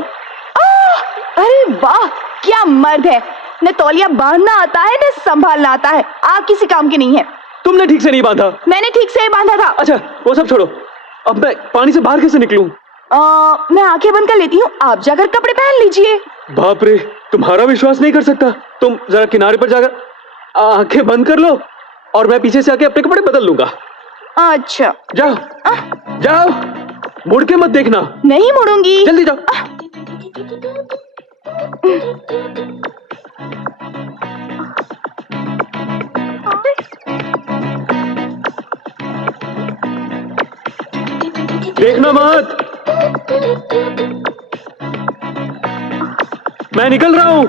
अरे वाह, क्या मर्द है। न तौलिया बांधना आता है न संभालना आता है। आप किसी काम के नहीं है। तुमने ठीक से नहीं बांधा। मैंने ठीक से ही बांधा था। अच्छा, वो सब छोड़ो, अब मैं पानी से बाहर कैसे निकलूं? मैं आंखें बंद कर लेती हूँ, आप जाकर कपड़े पहन लीजिए। बाप रे, तुम्हारा विश्वास नहीं कर सकता। तुम जरा किनारे पर जाकर आंखें बंद कर लो, और मैं पीछे से आके अपने कपड़े बदल लूंगा। अच्छा, जाओ जाओ, मुड़ के मत देखना। नहीं मुड़ूंगी। जल्दी जाओ। देखना मत, मैं निकल रहा हूं।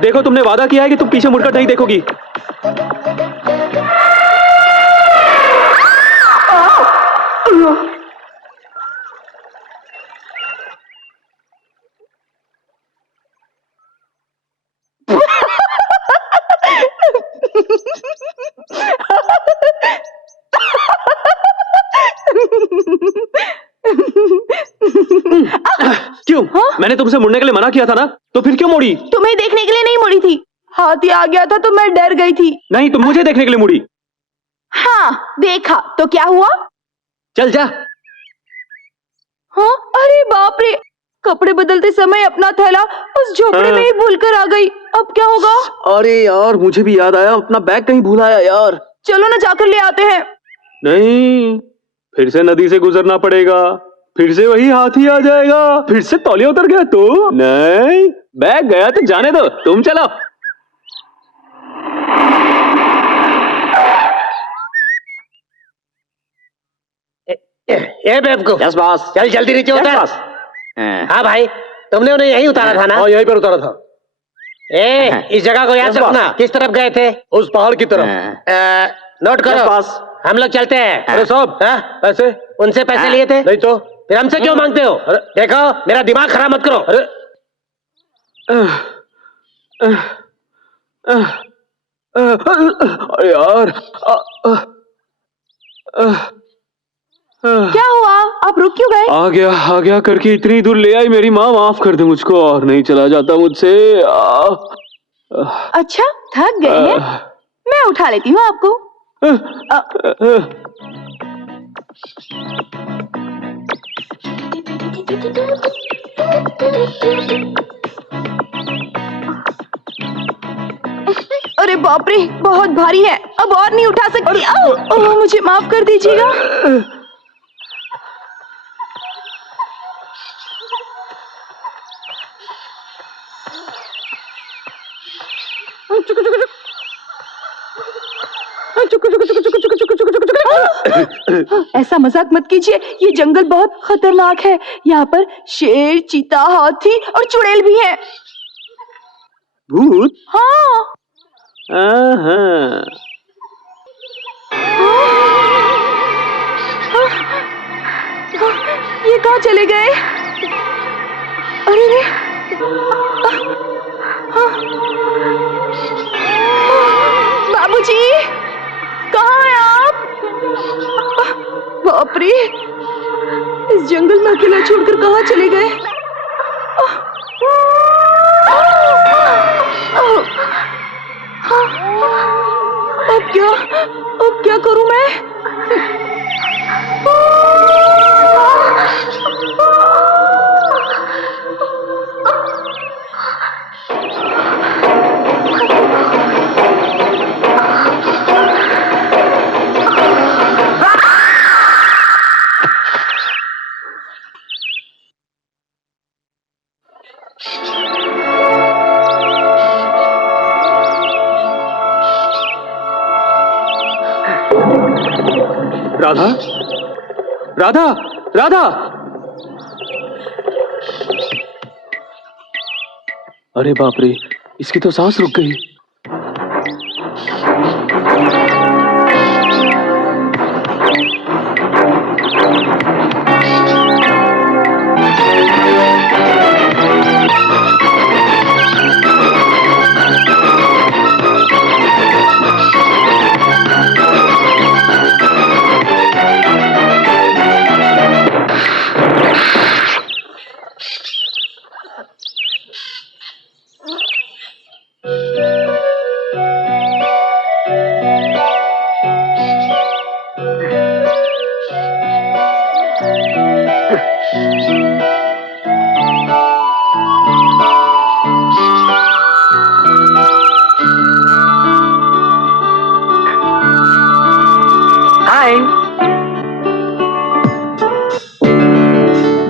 देखो, तुमने वादा किया है कि तुम पीछे मुड़कर नहीं देखोगी। क्यों? मैंने तुमसे मुड़ने के लिए मना किया था ना, तो फिर क्यों मुड़ी? तुम्हें देखने के लिए नहीं मुड़ी थी, हाथी आ गया था तो मैं डर गई थी। नहीं, तुम मुझे देखने के लिए मुड़ी। हाँ, देखा तो क्या हुआ? चल जा। हाँ, अरे बाप रे, कपड़े बदलते समय अपना थैला उस झोपड़े में ही भूलकर आ गई। अब क्या होगा? अरे यार, मुझे भी याद आया, अपना बैग कहीं भूल आया यार। चलो ना, जाकर ले आते हैं। नहीं, फिर से नदी से गुजरना पड़ेगा, फिर से वही हाथी आ जाएगा, फिर से तौलिया उतर गया तो नहीं, बैग गया तो जाने दो, तुम चलो। ये बेवकूफ, यस बॉस। चल जल्दी नीचे उतर। हाँ भाई, तुमने उन्हें यहीं उतारा था ना? हाँ, यहीं पर उतारा था। इस जगह को याद रखना। किस तरफ गए थे? उस पहाड़ की तरफ। नोट करो, हम लोग चलते हैं। अरे साहब, पैसे उनसे पैसे लिए थे? नहीं तो फिर हमसे क्यों मांगते हो? देखो, मेरा दिमाग खराब मत करो। अरे यार, क्या हुआ? आप रुक क्यों गए? आ गया करके इतनी दूर ले आई मेरी माँ, माफ कर दे मुझको, और नहीं चला जाता मुझसे। अच्छा, थक गए हैं? मैं उठा लेती हूँ आपको। अरे बाप रे, बहुत भारी है, अब और नहीं उठा सकती। मुझे माफ कर दीजिएगा। ऐसा मजाक मत कीजिए, ये जंगल बहुत खतरनाक है। यहाँ पर शेर, चीता, हाथी और चुड़ैल भी हैं। भूत? हाँ। ये कहाँ चले गए? अरे रे, बाप रे, इस जंगल में अकेला छोड़कर कहाँ चले गए? अब क्या करूं मैं? राधा, राधा, राधा! अरे बाप रे, इसकी तो सांस रुक गई।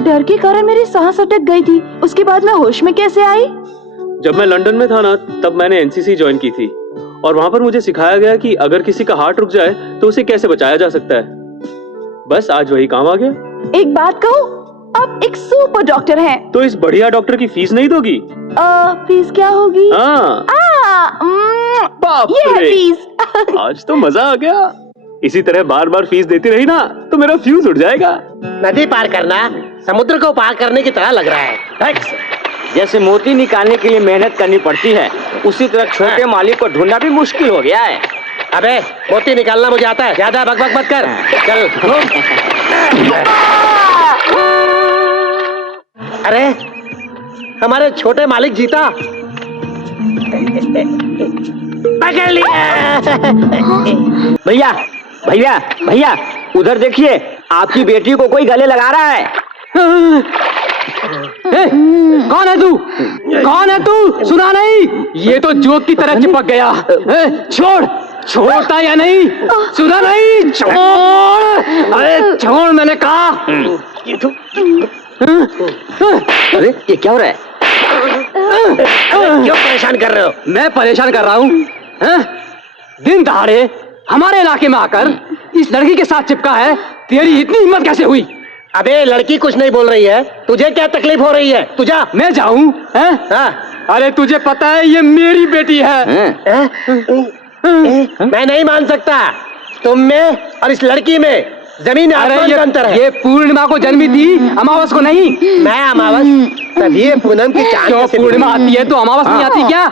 डर के कारण मेरी सांस अटक गई थी। उसके बाद मैं होश में कैसे आई? जब मैं लंदन में था ना, तब मैंने एनसीसी ज्वाइन की थी और वहां पर मुझे सिखाया गया कि अगर किसी का हार्ट रुक जाए तो उसे कैसे बचाया जा सकता है। बस आज वही काम आ गया। एक बात कहूँ, आप एक सुपर डॉक्टर हैं। तो इस बढ़िया डॉक्टर की फीस नहीं दोगी? फीस क्या होगी? हाँ, बाप ये है रे। फीस। आज तो मजा आ गया। इसी तरह बार बार फीस देती रही ना तो मेरा फ्यूज उड़ जाएगा। नदी पार करना समुद्र को पार करने की तरह लग रहा है। थैंक्स। जैसे मोती निकालने के लिए मेहनत करनी पड़ती है, उसी तरह छोटे मालिक को ढूंढना भी मुश्किल हो गया है। अबे मोती निकालना मुझे आता है, ज्यादा बकबक मत कर। चल घूम। अरे हमारे छोटे मालिक जीता, पकड़ लिया। भैया भैया भैया, उधर देखिए, आपकी बेटी को कोई गले लगा रहा है। कौन है तू? कौन है तू? सुना नहीं? ये तो जोक की तरह चिपक गया। छोड़, छोड़ता या नहीं? सुना नहीं? छोड़, अरे छोड़, मैंने कहा। अरे ये क्या हो रहा है? क्यों परेशान कर रहे हो? मैं परेशान कर रहा हूँ? दिन दहाड़े हमारे इलाके में आकर इस लड़की के साथ चिपका है। तेरी इतनी हिम्मत कैसे हुई? अबे लड़की कुछ नहीं बोल रही है, तुझे क्या तकलीफ हो रही है? तू जा। मैं जाऊं? अरे तुझे पता है ये मेरी बेटी है। मैं नहीं मान सकता। तुम में और इस लड़की में जमीन आसमान का अंतर है। ये पूर्णिमा को जन्मी थी, अमावस को नहीं। मैं अमावस, तभी ये पूनम की चांद। क्यों पूर्णिमा आती है तो अमावस नहीं आती क्या?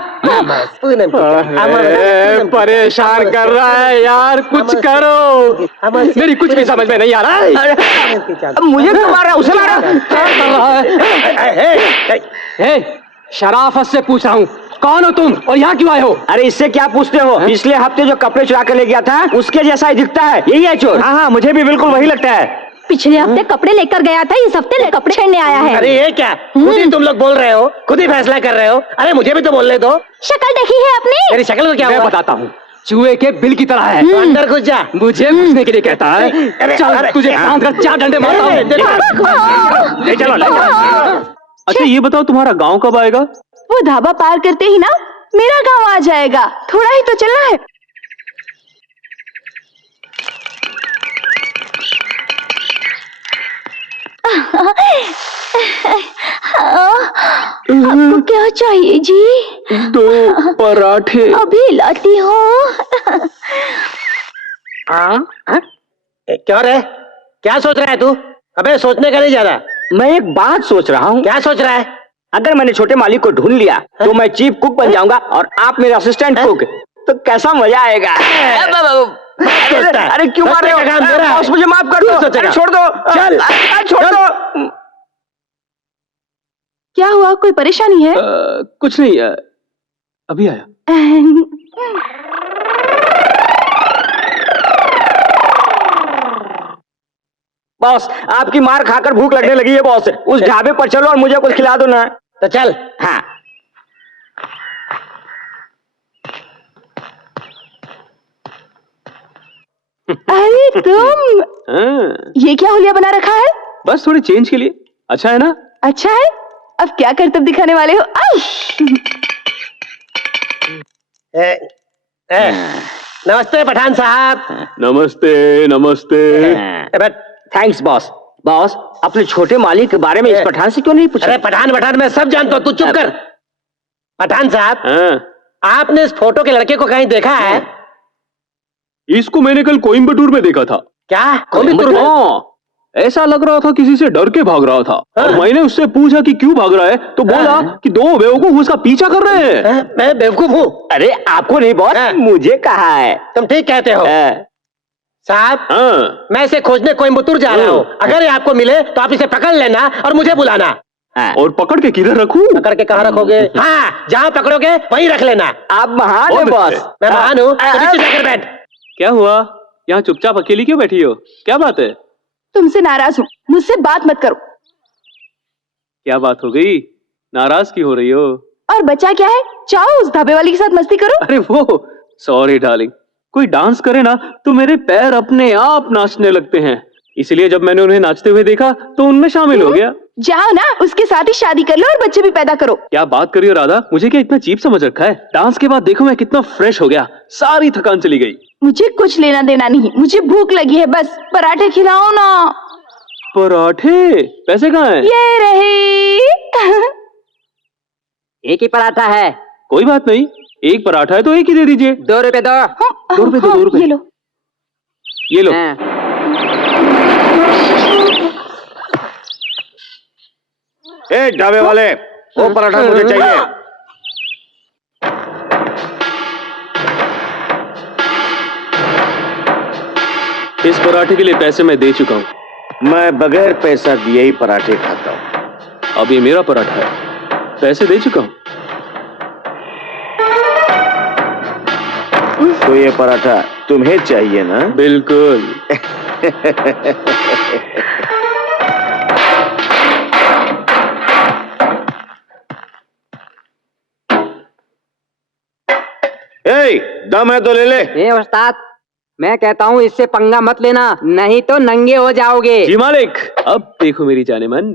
पूनम की परेशान कर रहा है यार, कुछ करो। मेरी कुछ भी समझ में नहीं आ रहा है। मुझे क्यों मार रहा है? उसे मारा। क्या कर रहा है? शराफत से पूछ रहा हूँ, कौन हो तुम और यहाँ क्यों आए हो? अरे इससे क्या पूछते हो? पिछले हफ्ते जो कपड़े चुरा कर ले गया था, उसके जैसा ही दिखता है। यही है चोर। हाँ, मुझे भी बिल्कुल वही लगता है। पिछले हफ्ते कपड़े लेकर गया था, इस हफ्ते कपड़े छेड़ने आया है। अरे ये क्या, खुद ही तुम लोग बोल रहे हो, खुद ही फैसला कर रहे हो। अरे मुझे भी तो बोलने दो। शक्ल देखी है अपनी? मेरी शक्ल को क्या मैं हुआ? बताता हूँ, चूहे के बिल की तरह है। तो अंदर घुस जा। मुझे घुसने के लिए कहता है। चल तुझे बांध कर 4 डंडे मारता हूँ। ले चलो, ले चलो। अच्छा ये बताओ, तुम्हारा गांव कब आएगा? वो ढाबा पार करते ही ना मेरा गांव आ जाएगा। थोड़ा ही तो चलना है। आपको क्या चाहिए जी? 2 पराठे। अभी लाती हूँ। क्या रे, क्या सोच रहा है तू? अबे सोचने का नहीं ज्यादा। मैं एक बात सोच रहा हूँ। क्या सोच रहा है? अगर मैंने छोटे मालिक को ढूंढ लिया तो मैं चीफ कुक बन जाऊंगा और आप मेरे असिस्टेंट कुक। तो कैसा मजा आएगा। सोचता है? अरे क्यों मार रहे हो? सोचने का काम मेरा है। बॉस मुझे माफ कर क्यों दो। सोचेगा? अरे छोड़ दो। चल, छोड़ चल। दो। क्या हुआ, कोई परेशानी है? कुछ नहीं, अभी आया। बॉस आपकी मार खाकर भूख लगने लगी है बॉस। उस ढाबे पर चलो और मुझे कुछ खिला दो ना। तो चल। हाँ। अरे तुम, हाँ, ये क्या हुलिया बना रखा है? बस थोड़ी चेंज के लिए। अच्छा है ना? अच्छा है, अब क्या करतब दिखाने वाले हो? आउ! ए, ए, नमस्ते पठान साहब। नमस्ते नमस्ते। बैठ। Thanks boss. बॉस अपने छोटे मालिक के बारे में इस पठान से क्यों नहीं पूछा? अरे पठान मैं सब जानता हूँ, तू चुप कर। पठान साहब, हाँ, आपने इस फोटो के लड़के को कहीं देखा है? इसको मैंने कल कोयम्बटूर में देखा था। क्या कोयम्बटूर में? हाँ, ऐसा लग रहा था किसी से डर के भाग रहा था। और हाँ। मैंने उससे पूछा कि क्यों भाग रहा है, तो बोला हाँ। कि दो बेवकूफ उसका पीछा कर रहे हैं। मैं बेवकूफ हूँ? अरे आपको नहीं बॉस, हाँ। मुझे कहा है। तुम ठीक कहते हो साहब। हाँ, मैं इसे खोजने कोयम्बटूर जा रहा हूँ। अगर ये आपको मिले तो आप इसे पकड़ लेना और मुझे बुलाना। और पकड़ के किधर रखूं? पकड़ के कहाँ रखोगे? हाँ, जहाँ पकड़ोगे वहीं रख लेना। आप महान है बहुत बॉस। अच्छे। मैं महान हूँ, तो नीचे जाकर बैठ। क्या हुआ? यहाँ चुपचाप अकेली क्यों बैठी हो? क्या बात है? तुमसे नाराज हूँ, मुझसे बात मत करो। क्या बात हो गई? नाराज क्यों हो रही हो? और बचा क्या है, जाओ उस ढाबे वाली के साथ मस्ती करो। अरे वो, सॉरी डार्लिंग, कोई डांस करे ना तो मेरे पैर अपने आप नाचने लगते हैं, इसलिए जब मैंने उन्हें नाचते हुए देखा तो उनमें शामिल हो गया। जाओ ना, उसके साथ ही शादी कर लो और बच्चे भी पैदा करो। क्या बात करी हो राधा, मुझे क्या इतना चीप समझ रखा है? डांस के बाद देखो मैं कितना फ्रेश हो गया, सारी थकान चली गई। मुझे कुछ लेना देना नहीं, मुझे भूख लगी है, बस पराठे खिलाओ ना। पराठे? पैसे कहाँ हैं? ये रहे। एक ही पराठा है। कोई बात नहीं, एक पराठा है तो एक ही दे दीजिए। 2 रुपए दो। 2 रुपए दो, 2 रुपए। ये लो। ये लो। हाँ। ए ढाबे वाले, वो पराठा मुझे चाहिए। इस पराठे के लिए पैसे मैं दे चुका हूँ। मैं बगैर पैसा दिए ही पराठे खाता हूँ। अब ये मेरा पराठा है, पैसे दे चुका हूँ। तो ये पराठा तुम्हें चाहिए ना? बिल्कुल। ए, दम है तो ले ले। ए उस्ताद, मैं कहता हूँ इससे पंगा मत लेना, नहीं तो नंगे हो जाओगे। जी मालिक, अब देखो मेरी जाने मन।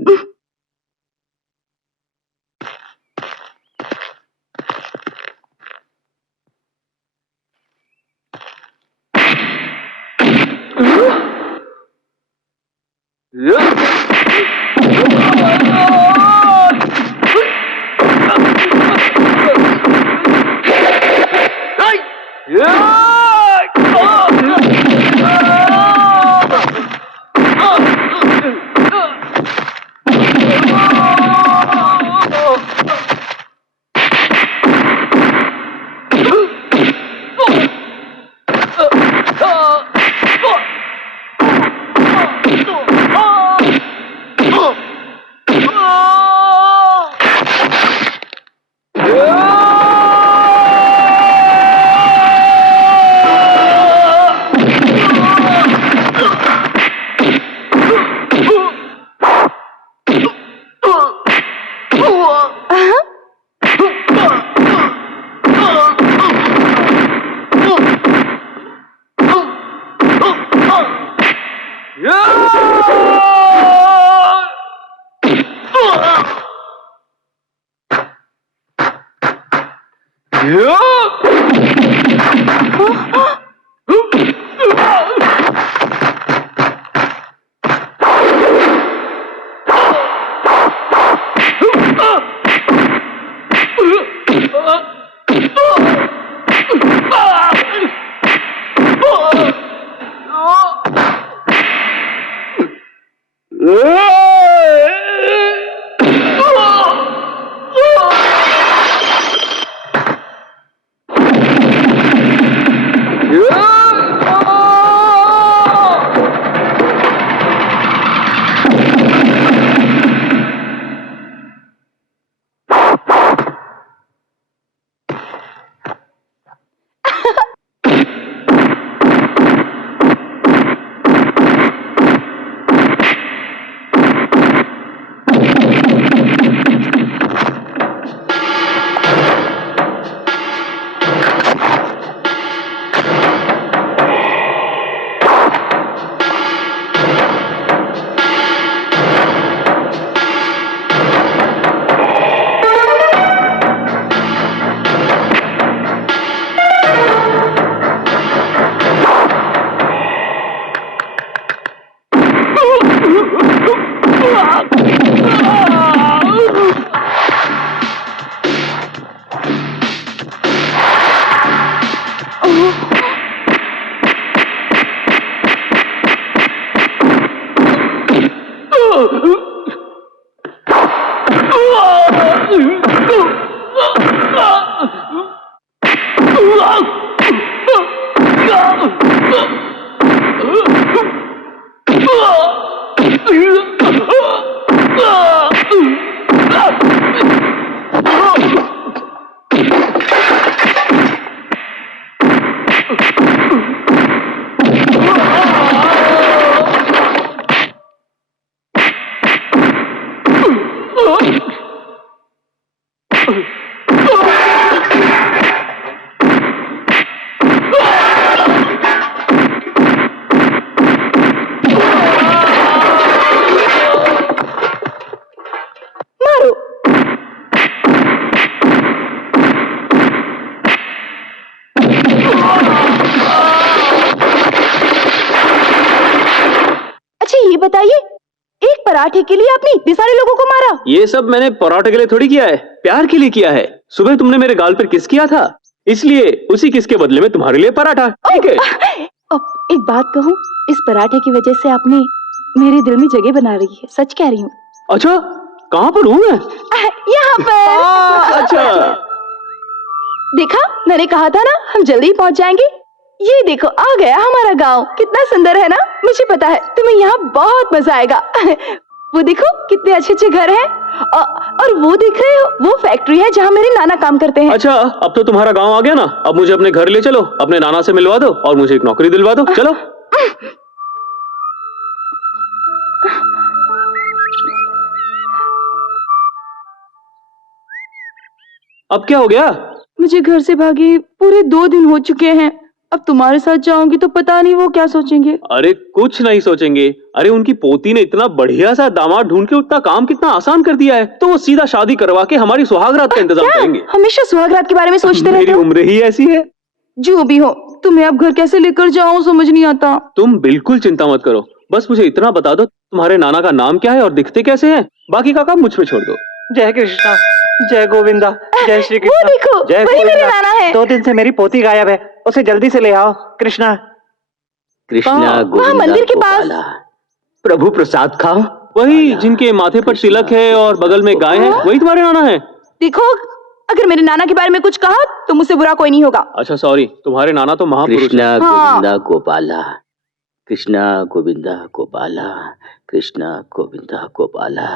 बताइए, एक पराठे के लिए आपने इतने सारे लोगों को मारा? ये सब मैंने पराठे के लिए थोड़ी किया है, प्यार के लिए किया है। सुबह तुमने मेरे गाल पर किस किया था, इसलिए उसी किस के बदले में तुम्हारे लिए पराठा। ठीक है। एक बात कहूँ, इस पराठे की वजह से आपने मेरे दिल में जगह बना रही है, सच कह रही हूँ। अच्छा, कहाँ पर हूँ मैं? यहाँ पर। अच्छा, देखा, मैंने कहा था ना, हम जल्दी पहुँच जाएंगे। ये देखो, आ गया हमारा गांव। कितना सुंदर है ना? मुझे पता है तुम्हें यहाँ बहुत मजा आएगा। वो देखो कितने अच्छे अच्छे घर हैं, और वो देख रहे हो, वो फैक्ट्री है जहाँ मेरे नाना काम करते हैं। अच्छा, अब तो तुम्हारा गांव आ गया ना। अब मुझे अपने घर ले चलो, अपने नाना से मिलवा दो और मुझे एक नौकरी दिलवा दो। चलो। अब क्या हो गया? मुझे घर से भागे पूरे 2 दिन हो चुके हैं। अब तुम्हारे साथ जाऊंगी तो पता नहीं वो क्या सोचेंगे। अरे कुछ नहीं सोचेंगे। अरे उनकी पोती ने इतना बढ़िया सा दामाद ढूंढ के उतना काम कितना आसान कर दिया है, तो वो सीधा शादी करवा के हमारी सुहागरात का इंतजाम करेंगे। हमेशा सुहागरात के बारे में सोचते रहते मेरी हो। उम्र ही ऐसी है। जो भी हो, तुम्हें अब घर कैसे लेकर जाऊं समझ नहीं आता। तुम बिल्कुल चिंता मत करो, बस मुझे इतना बता दो तुम्हारे नाना का नाम क्या है और दिखते कैसे हैं। बाकी का काम मुझ पे छोड़ दो। जय कृष्णा, जय गोविंदा, जय श्री वो कृष्ण। देखो, जय वही मेरे गोविंदा। नाना है। 2 दिन से मेरी पोती गायब है, उसे जल्दी से ले आओ। कृष्णा। कृष्णा वहाँ गोविंदा मंदिर के पास। गोपाला। प्रभु प्रसाद खाओ। वही जिनके माथे पर तिलक है और बगल में गाय है, वही तुम्हारे नाना है। देखो, अगर मेरे नाना के बारे में कुछ कहा तो मुझसे बुरा कोई नहीं होगा। अच्छा सॉरी, तुम्हारे नाना तो महापुरुष हैं। कृष्णा हाँ। गोविंदा गोपाला, कृष्णा गोविंदा गोपाला, कृष्णा गोविंदा गोपाला।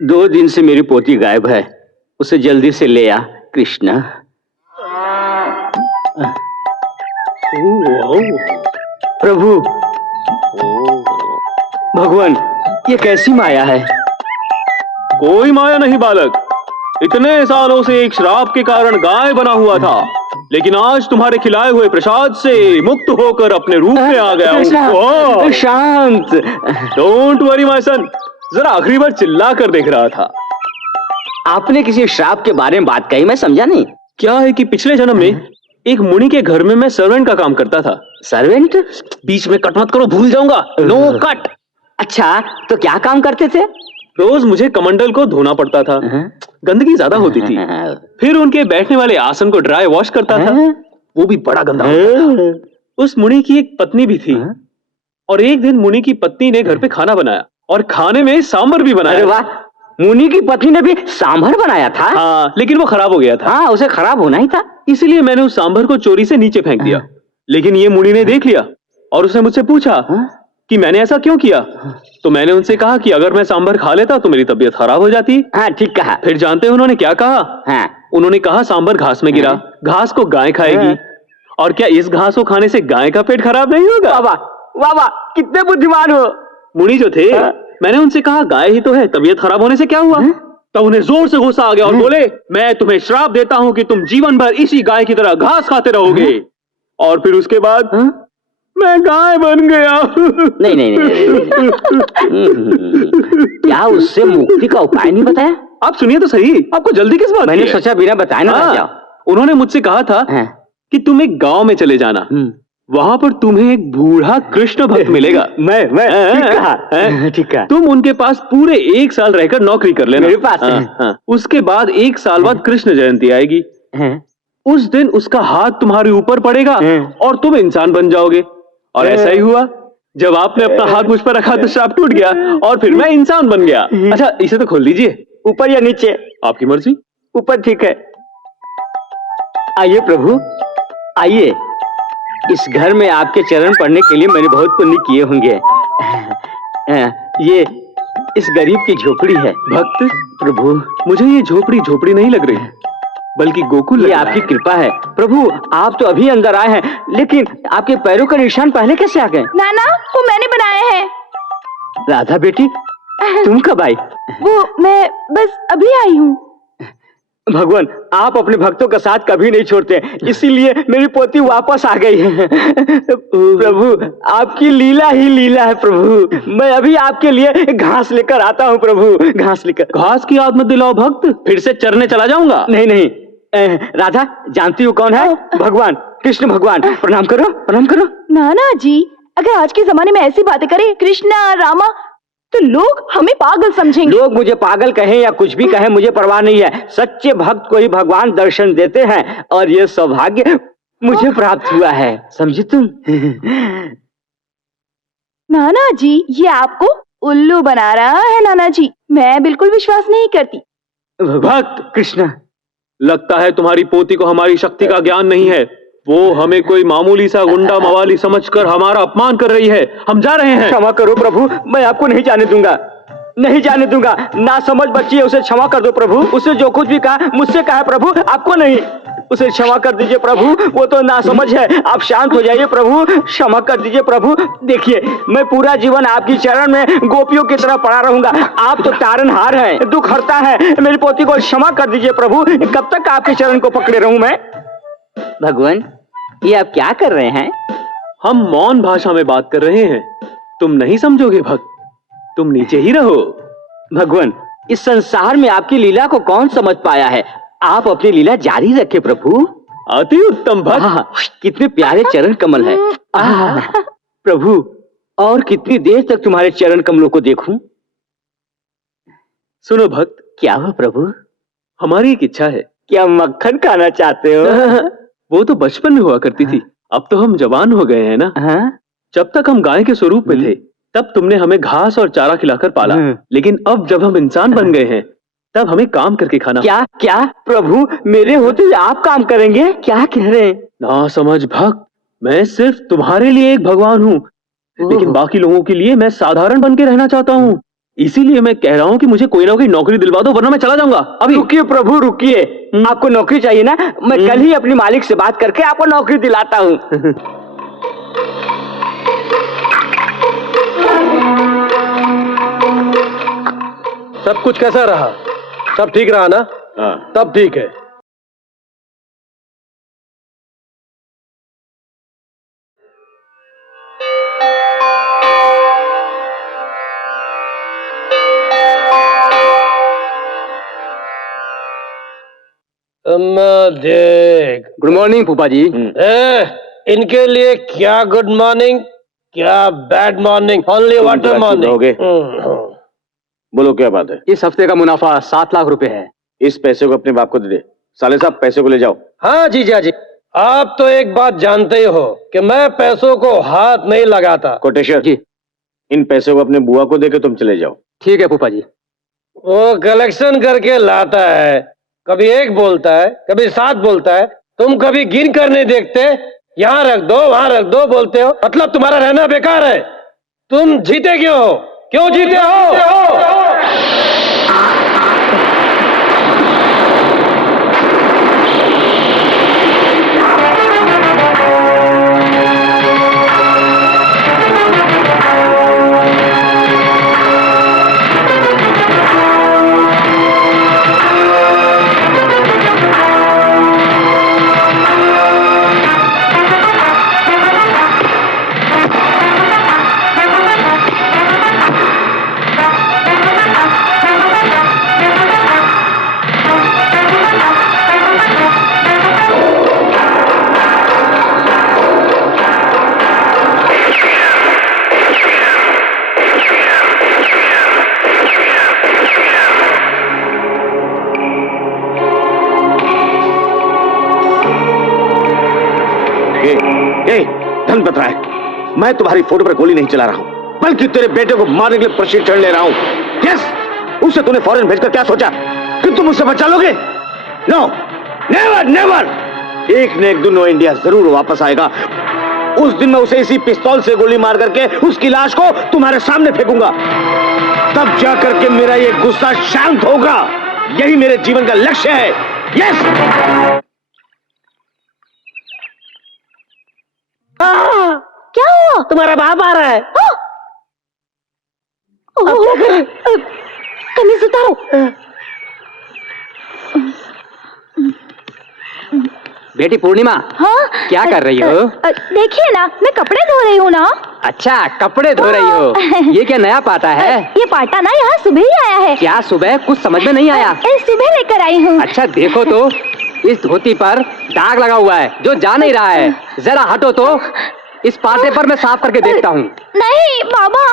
2 दिन से मेरी पोती गायब है, उसे जल्दी से ले आ कृष्णा। प्रभु, भगवान, ये कैसी माया है? कोई माया नहीं बालक, इतने सालों से एक श्राप के कारण गाय बना हुआ था, लेकिन आज तुम्हारे खिलाए हुए प्रसाद से मुक्त होकर अपने रूप में आ गया हूँ। शांत। डोंट वरी माय सन, जरा आखिरी बार चिल्ला कर देख रहा था। आपने किसी श्राप के बारे में बात कही, मैं समझा नहीं। क्या है कि पिछले जन्म में एक मुनि के घर में मैं सर्वेंट का काम करता था। सर्वेंट? बीच में कट मत करो, भूल जाऊंगा। No cut. अच्छा, तो क्या काम करते थे? रोज मुझे कमंडल को धोना पड़ता था, गंदगी ज्यादा होती थी। फिर उनके बैठने वाले आसन को ड्राई वॉश करता था, वो भी बड़ा गंदा होता था। उस मुनि की एक पत्नी भी थी, और एक दिन मुनि की पत्नी ने घर पे खाना बनाया और खाने में सांभर भी बनाया। अरे वाह, मुनि की पत्नी ने भी सांभर बनाया था? हाँ, लेकिन वो खराब हो गया था। हाँ, उसे खराब होना ही था। इसीलिए मैंने उस सांभर को चोरी से नीचे फेंक दिया। लेकिन ये मुनि ने देख लिया और उसने मुझसे पूछा कि मैंने ऐसा क्यों किया। तो मैंने उनसे कहा कि अगर मैं सांभर खा लेता तो मेरी तबीयत खराब हो जाती। हाँ, ठीक कहा। फिर जानते हैं उन्होंने क्या कहा? हाँ। उन्होंने कहा सांभर घास में गिरा, घास को गाय खाएगी, और क्या इस घास को खाने से गाय का पेट खराब नहीं होगा? वाह वाह वाह, कितने बुद्धिमान हो। मुनि जो थे, मैंने उनसे कहा गाय ही तो है, तबीयत खराब होने से क्या हुआ? तब उन्हें जोर से गुस्सा आ गया और बोले, मैं तुम्हें श्राप देता हूं कि तुम जीवन भर इसी गाय की तरह घास खाते रहोगे। और फिर उसके बाद मैं गाय बन गया। नहीं नहीं, नहीं, नहीं। क्या उससे मुक्ति का उपाय नहीं बताया? आप सुनिए तो सही, आपको जल्दी किस बात? मैंने सोचा बिना बताए ना रह जाओ। उन्होंने मुझसे कहा था कि तुम एक गांव में चले जाना, वहां पर तुम्हें एक बूढ़ा कृष्ण भक्त मिलेगा। मैं ठीक कहा। तुम उनके पास पूरे 1 साल रहकर नौकरी कर लेना। मेरे पास? उसके बाद 1 साल बाद कृष्ण जयंती आएगी। उस दिन उसका हाथ तुम्हारे ऊपर पड़ेगा और तुम इंसान बन जाओगे। और ऐसा ही हुआ। जब आपने अपना हाथ मुझ पर रखा तो श्राप टूट गया और फिर मैं इंसान बन गया। अच्छा इसे तो खोल दीजिए। ऊपर या नीचे? आपकी मर्जी। ऊपर ठीक है। आइए प्रभु आइए। इस घर में आपके चरण पड़ने के लिए मैंने बहुत पुण्य किए होंगे। ये इस गरीब की झोपड़ी है। भक्त प्रभु मुझे ये झोपड़ी झोपड़ी नहीं लग रही बल्कि गोकुल लग ये रहा आपकी है। कृपा है प्रभु। आप तो अभी अंदर आए हैं लेकिन आपके पैरों का निशान पहले कैसे आ गए? नाना वो मैंने बनाए हैं। राधा बेटी तुम कब आई? वो मैं बस अभी आई हूँ। भगवान आप अपने भक्तों का साथ कभी नहीं छोड़ते, इसीलिए मेरी पोती वापस आ गई है। प्रभु आपकी लीला ही लीला है प्रभु। मैं अभी आपके लिए घास लेकर आता हूँ प्रभु। घास लेकर। घास की याद मत दिलाओ भक्त, फिर से चरने चला जाऊंगा। नहीं नहीं राधा जानती हो कौन है? भगवान कृष्ण भगवान। प्रणाम करो प्रणाम करो। नाना जी अगर आज के जमाने में ऐसी बातें करें कृष्णा रामा तो लोग हमें पागल समझेंगे। लोग मुझे पागल कहें या कुछ भी कहें मुझे परवाह नहीं है। सच्चे भक्त को ही भगवान दर्शन देते हैं और ये सौभाग्य मुझे प्राप्त हुआ है, समझी तुम? नाना जी ये आपको उल्लू बना रहा है। नाना जी मैं बिल्कुल विश्वास नहीं करती। भक्त कृष्ण, लगता है तुम्हारी पोती को हमारी शक्ति का ज्ञान नहीं है। वो हमें कोई मामूली सा गुंडा मवाली समझकर हमारा अपमान कर रही है। हम जा रहे हैं। क्षमा करो प्रभु, मैं आपको नहीं जाने दूंगा, नहीं जाने दूंगा। ना समझ बच्ची है, उसे क्षमा कर दो प्रभु। उसे जो कुछ भी कहा मुझसे कहा प्रभु, आपको नहीं। उसे क्षमा कर दीजिए प्रभु, वो तो ना समझ है। आप शांत हो जाइए प्रभु, क्षमा कर दीजिए प्रभु। देखिए मैं पूरा जीवन आपकी चरण में गोपियों की तरह पड़ा रहूंगा। आप तो तारनहार हैं, दुख हरता है। मेरी पोती को क्षमा कर दीजिए प्रभु। कब तक आपके चरण को पकड़े रहूं मैं? भगवान ये आप क्या कर रहे हैं? हम मौन भाषा में बात कर रहे हैं। तुम नहीं समझोगे भक्त, तुम नीचे ही रहो। भगवान इस संसार में आपकी लीला को कौन समझ पाया है? आप अपनी लीला जारी रखें प्रभु। अति उत्तम भक्त। कितने प्यारे चरण कमल है। प्रभु और कितनी देर तक तुम्हारे चरण कमलों को देखूं? सुनो भक्त। क्या हुआ प्रभु? हमारी एक इच्छा है। क्या मक्खन खाना चाहते हो? वो तो बचपन में हुआ करती थी, अब तो हम जवान हो गए हैं ना। जब तक हम गाय के स्वरूप में थे तब तुमने हमें घास और चारा खिलाकर पाला, लेकिन अब जब हम इंसान बन गए हैं तब हमें काम करके खाना। क्या क्या प्रभु मेरे होते हुए आप काम करेंगे? क्या कह रहे हैं? ना समझ भक्त, मैं सिर्फ तुम्हारे लिए एक भगवान हूँ, लेकिन बाकी लोगों के लिए मैं साधारण बन के रहना चाहता हूँ। इसीलिए मैं कह रहा हूँ कि मुझे कोई ना कोई नौकरी दिलवा दो, वरना मैं चला जाऊंगा। अभी रुकिए प्रभु रुकिए। आपको नौकरी चाहिए ना? मैं कल ही अपनी मालिक से बात करके आपको नौकरी दिलाता हूँ। सब कुछ कैसा रहा? सब ठीक रहा ना? हाँ। तब ठीक है। देख गुड मॉर्निंग फूफा जी। इनके लिए क्या गुड मॉर्निंग क्या bad morning, only water morning. बोलो क्या बात है? इस हफ्ते का मुनाफा 7 लाख रुपए है। इस पैसे को अपने बाप को दे दे। साले साहब पैसे को ले जाओ। हाँ जीजा जी, आप तो एक बात जानते ही हो कि मैं पैसों को हाथ नहीं लगाता। कोटेश्वर जी। इन पैसों को अपने बुआ को देके तुम चले जाओ। ठीक है फूफा जी। वो कलेक्शन करके लाता है, कभी 1 बोलता है, कभी 7 बोलता है। तुम कभी गिन कर नहीं देखते, यहाँ रख दो वहां रख दो बोलते हो। मतलब तुम्हारा रहना बेकार है। तुम जीते क्यों हो? क्यों जीते हो? धन पत्र है। मैं तुम्हारी फोटो पर गोली नहीं चला रहा हूं, बल्कि तेरे बेटे को मारने के लिए प्रशिक्षण ले रहा हूं। यस, उसे तूने फॉरेन भेजकर क्या सोचा कि तुम उससे बचा लोगे? No, never never. एक न एक दिन वो इंडिया जरूर वापस आएगा। उस दिन मैं उसे इसी पिस्तौल से गोली मार करके उसकी लाश को तुम्हारे सामने फेंकूंगा। तब जाकर के मेरा ये गुस्सा शांत होगा। यही मेरे जीवन का लक्ष्य है। यस। क्या हुआ? तुम्हारा बाप आ रहा है। कमीज उतारो। बेटी पूर्णिमा, हाँ, क्या कर रही हो? देखिए ना, मैं कपड़े धो रही हूँ ना। अच्छा, कपड़े धो रही हो। ये क्या नया पाटा है? ये पाटा ना यहाँ सुबह ही आया है। क्या सुबह? कुछ समझ में नहीं आया। सुबह लेकर आई हूँ। अच्छा देखो तो, इस धोती पर दाग लगा हुआ है जो जा नहीं रहा है। जरा हटो तो, इस पाटे पर मैं साफ करके देखता हूँ। नहीं बाबा,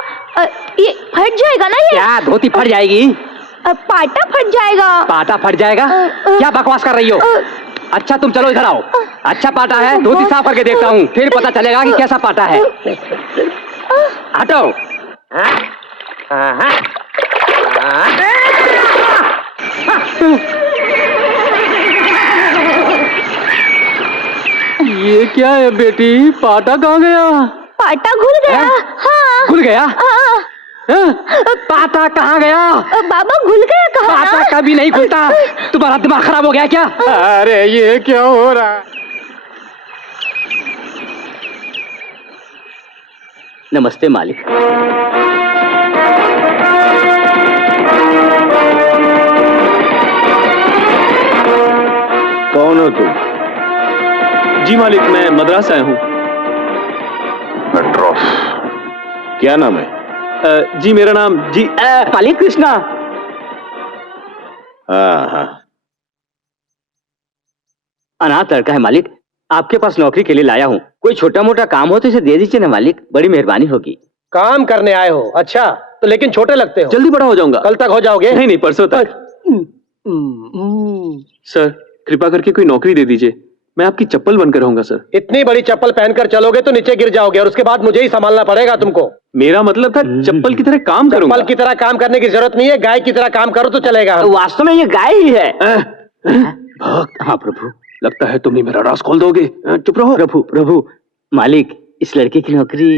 ये फट जाएगा ना। ये क्या धोती फट जाएगी? पाटा फट जाएगा। पाटा फट जाएगा? क्या बकवास कर रही हो? अच्छा तुम चलो इधर आओ। अच्छा पाटा है, धोती साफ करके देखता हूँ, फिर पता चलेगा कि कैसा पाटा है। हटो। ये क्या है बेटी? पाटा कहाँ गया? पाटा घुल गया। हाँ। खुल गया? हाँ। पाटा कहाँ गया? बाबा घुल गया कहाँ? पाटा कभी नहीं खुलता। तुम्हारा दिमाग खराब हो गया क्या? अरे ये क्या हो रहा है? नमस्ते मालिक। कौन हो तुम? जी मालिक, मैं मद्रास आया हूँ। मद्रास? क्या नाम है? जी मेरा नाम जी मालिक कृष्णा। हाँ हाँ। अनाथ लड़का है मालिक, आपके पास नौकरी के लिए लाया हूँ। कोई छोटा मोटा काम हो तो इसे दे दीजिए ना मालिक, बड़ी मेहरबानी होगी। काम करने आए हो? अच्छा, तो लेकिन छोटे लगते हो। जल्दी बड़ा हो जाऊंगा। कल तक हो जाओगे? नहीं नहीं, परसों तक। सर कृपा करके कोई नौकरी दे दीजिए, मैं आपकी चप्पल बनकर रहूंगा सर। इतनी बड़ी चप्पल पहनकर चलोगे तो नीचे गिर जाओगे और उसके बाद मुझे ही संभालना पड़ेगा तुमको। मेरा मतलब था चप्पल की तरह काम करूंगा। चप्पल की तरह काम करने की जरूरत नहीं है, गाय की तरह काम करो तो चलेगा। वास्तव में ये गाय ही है। भक्त, हाँ प्रभु, लगता है तुम ही मेरा राज खोल दोगे। चुप रहो। प्रभु प्रभु, मालिक इस लड़के की नौकरी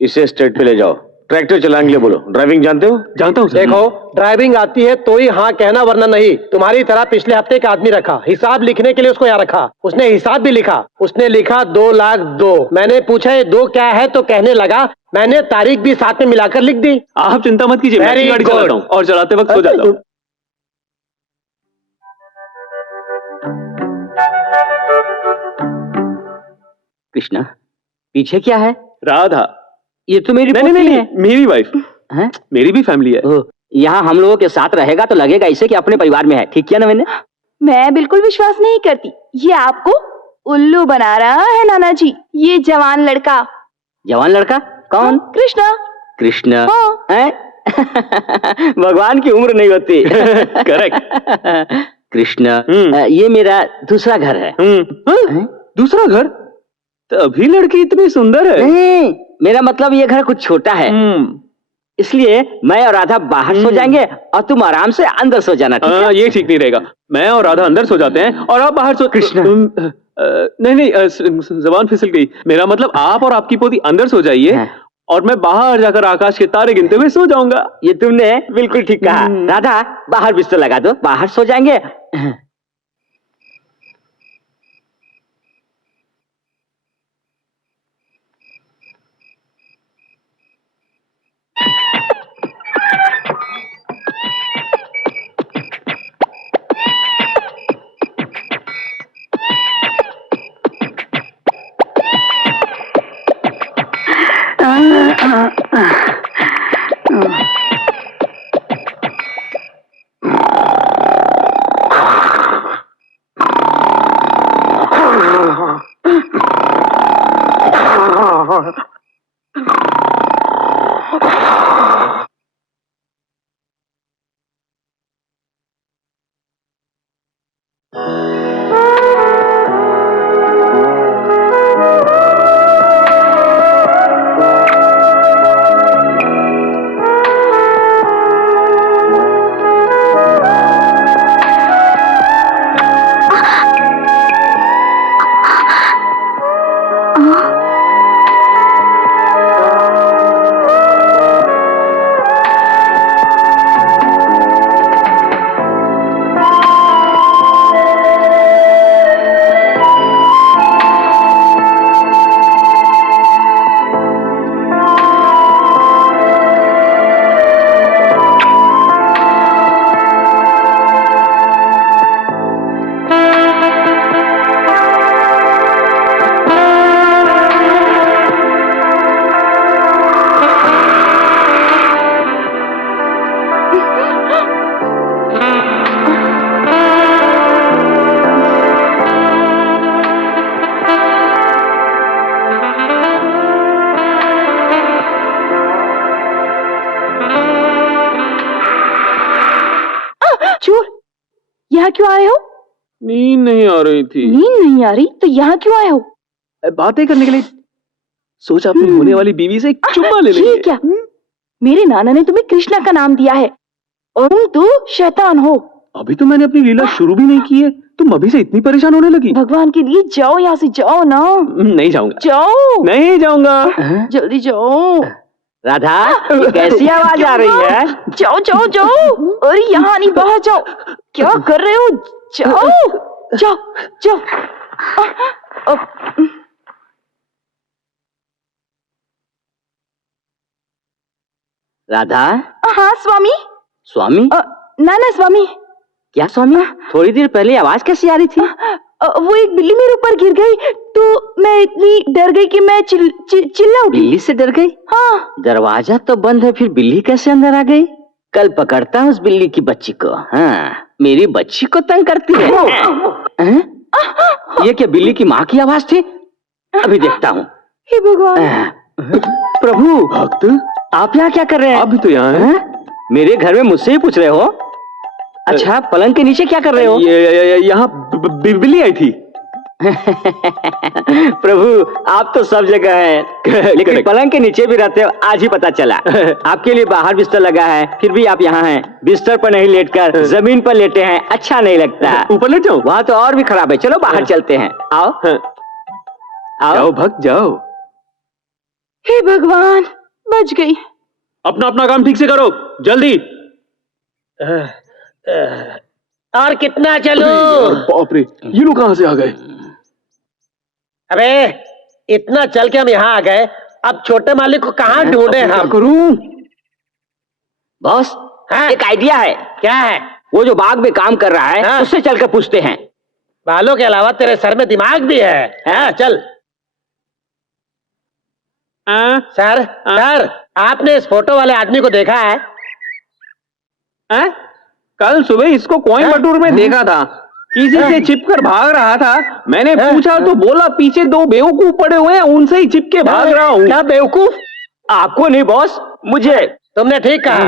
इसे स्टेट पे ले जाओ, ट्रैक्टर चलाने के लिए बोलो। ड्राइविंग जानते हो? जानता हूँ सर। देखो, ड्राइविंग आती है तो ही हाँ कहना, वरना नहीं। तुम्हारी तरह पिछले हफ्ते का आदमी रखा, हिसाब लिखने के लिए उसको यहाँ रखा। उसने हिसाब भी लिखा। उसने लिखा 2,02,000। मैंने पूछा ये 2 क्या है तो कहने लगा, मैंने तारीख भी साथ में मिलाकर लिख दी। आप चिंता मत कीजिए, मैं Very अच्छी गाड़ी good. चलाता हूँ और चलाते वक्त सो जाता हूँ। कृष्णा, पीछे क्या है? राधा। ये तो मेरी नहीं पोती नहीं है। नहीं, मेरी वाइफ हैं? मेरी भी फैमिली है। ओह, यहाँ हम लोगों के साथ रहेगा तो लगेगा इसे कि अपने परिवार में है। ठीक किया ना मैंने? मैं बिल्कुल विश्वास नहीं करती। ये आपको उल्लू बना रहा है नाना जी, ये जवान लड़का। जवान लड़का? कौन? कृष्णा। कृष्ण? हाँ। हैं? भगवान की उम्र नहीं होती। करेक्ट। कृष्ण, ये मेरा दूसरा घर है। हैं? दूसरा घर? तभी लड़की इतनी सुंदर है। नहीं, मेरा मतलब ये घर कुछ छोटा है, इसलिए मैं और राधा बाहर सो जाएंगे और तुम आराम से अंदर सो जाना। ठीक है? ये ठीक नहीं रहेगा। मैं और राधा अंदर सो जाते हैं और आप बाहर सो। कृष्ण। नहीं नहीं, जबान फिसल गई। मेरा मतलब आप और आपकी पोती अंदर सो जाइए हाँ। और मैं बाहर जाकर आकाश के तारे गिनते हुए सो जाऊंगा। ये तुमने बिल्कुल ठीक कहा। राधा, बाहर बिस्तर लगा दो, बाहर सो जाएंगे। क्यों आए हो? नींद नहीं आ रही थी। नींद नहीं आ रही तो यहाँ क्यों आए हो? बातें करने के लिए। सोचा अपनी होने वाली बीवी से एक चुम्मा ले ये लेंगे। क्या? मेरे नाना ने तुम्हें कृष्णा का नाम दिया है और तुम तो शैतान हो। अभी तो मैंने अपनी लीला शुरू भी नहीं की है, तुम अभी से इतनी परेशान होने लगी। भगवान के लिए जाओ, यहाँ से जाओ ना। नहीं जाऊंगा। जाओ, नहीं जाऊंगा। जल्दी जाओ। राधा, ये कैसी आवाज आ रही है? जाओ जाओ जाओ। अरे यहाँ नहीं, बाहर जाओ। क्या कर रहे हो? जाओ जाओ जाओ। राधा। हाँ स्वामी। स्वामी? नाना स्वामी। क्या स्वामी? थोड़ी देर पहले आवाज कैसी आ रही थी? वो एक बिल्ली मेरे ऊपर गिर गई तो मैं इतनी डर गई कि मैं चिल्ला उठी। बिल्ली से डर गई? हाँ। दरवाजा तो बंद है, फिर बिल्ली कैसे अंदर आ गई? कल पकड़ता हूँ उस बिल्ली की बच्ची को। हाँ, मेरी बच्ची को तंग करती है। ये क्या बिल्ली की माँ की आवाज थी? अभी देखता हूँ। हे भगवान। प्रभु, भक्त, आप यहाँ क्या कर रहे हैं? आप भी तो यहाँ हैं। मेरे घर में मुझसे ही पूछ रहे हो? अच्छा, पलंग के नीचे क्या कर रहे हो? यहाँ बिल्ली आई थी। प्रभु, आप तो सब जगह हैं, लेकिन पलंग के नीचे भी रहते हो, आज ही पता चला। आपके लिए बाहर बिस्तर लगा है, फिर भी आप यहाँ हैं। बिस्तर पर नहीं लेटकर जमीन पर लेटे हैं, अच्छा नहीं लगता। ऊपर लेट जाऊं? वहाँ तो और भी खराब है। चलो बाहर चलते हैं। आओ आओ। जाओ भक्त जाओ। हे भगवान, बच गई। अपना अपना काम ठीक से करो, जल्दी। और कितना चलो? बाप रे, ये लोग कहाँ से आ गए? अबे इतना चल के हम यहाँ आ गए, अब छोटे मालिक को कहाँ ढूंढे क्या हम? करूं? बॉस, हाँ? एक आइडिया है। क्या है? वो जो बाग में काम कर रहा है, हाँ? उससे चलकर पूछते हैं। बालों के अलावा तेरे सर में दिमाग भी है? हाँ, चल। सर, सर, आपने इस फोटो वाले आदमी को देखा है? कल सुबह इसको कोयम्बटूर में देखा था, किसी से चिपकर भाग रहा था। मैंने पूछा तो बोला पीछे दो बेवकूफ पड़े हुए हैं, उनसे ही चिपके भाग रहा हूँ। क्या बेवकूफ? आपको नहीं बॉस, मुझे। तुमने ठीक कहा।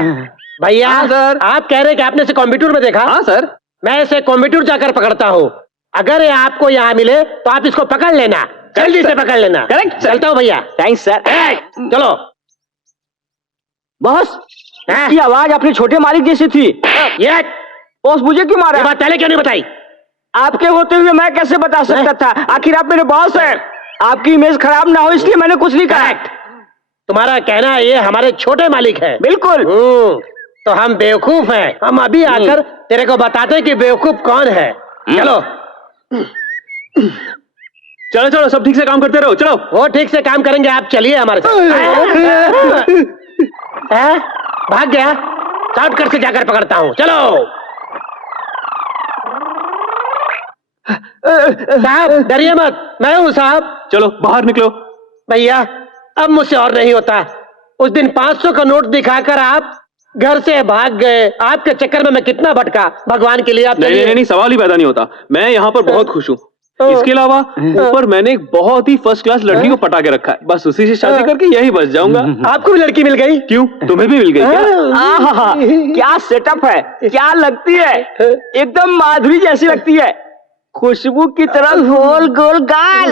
भैया, हाँ, सर। आप कह रहे हैं कि आपने इसे कोयम्बटूर में देखा? हाँ सर। मैं इसे कोयम्बटूर जाकर पकड़ता हूँ। अगर ये आपको यहाँ मिले तो आप इसको पकड़ लेना, जल्दी से पकड़ लेना। करेक्ट। चलता हूँ भैया। Thanks sir. चलो। बॉस, हाँ? इसकी आवाज अपने छोटे मालिक जैसी थी। ये बॉस, मुझे क्यों मारा? ये बात पहले क्यों नहीं बताई? आपके होते हुए मैं कैसे बता सकता था? आखिर आप मेरे बॉस हैं। आपकी इमेज खराब ना हो इसलिए मैंने कुछ नहीं कहा। करेक्ट। तुम्हारा कहना है ये हमारे छोटे मालिक हैं। बिल्कुल। तो हम बेवकूफ हैं। हम अभी आकर तेरे को बताते हैं कि बेवकूफ कौन है। चलो चलो चलो, सब ठीक से काम करते रहो, चलो। वो ठीक से काम करेंगे, आप चलिए हमारे साथ। हैं? भाग गया? शॉर्टकट से जाकर पकड़ता हूँ, चलो। साहब डरिए मत, मैं हूँ साहब। चलो बाहर निकलो। भैया अब मुझसे और नहीं होता। उस दिन 500 का नोट दिखाकर आप घर से भाग गए। आपके चक्कर में मैं कितना भटका। भगवान के लिए आप नहीं नहीं नहीं, सवाल ही पैदा नहीं होता। मैं यहाँ पर बहुत खुश हूँ। इसके अलावा ऊपर मैंने एक बहुत ही फर्स्ट क्लास लड़की को पटा के रखा है, बस उसी से शादी करके यही बच जाऊंगा। आपको भी लड़की मिल गई? क्यों, तुम्हें भी मिल गई क्या? आहा, क्या सेटअप है, क्या लगती है, एकदम माधुरी जैसी लगती है। खुशबू की तरह गोल गोल गाल,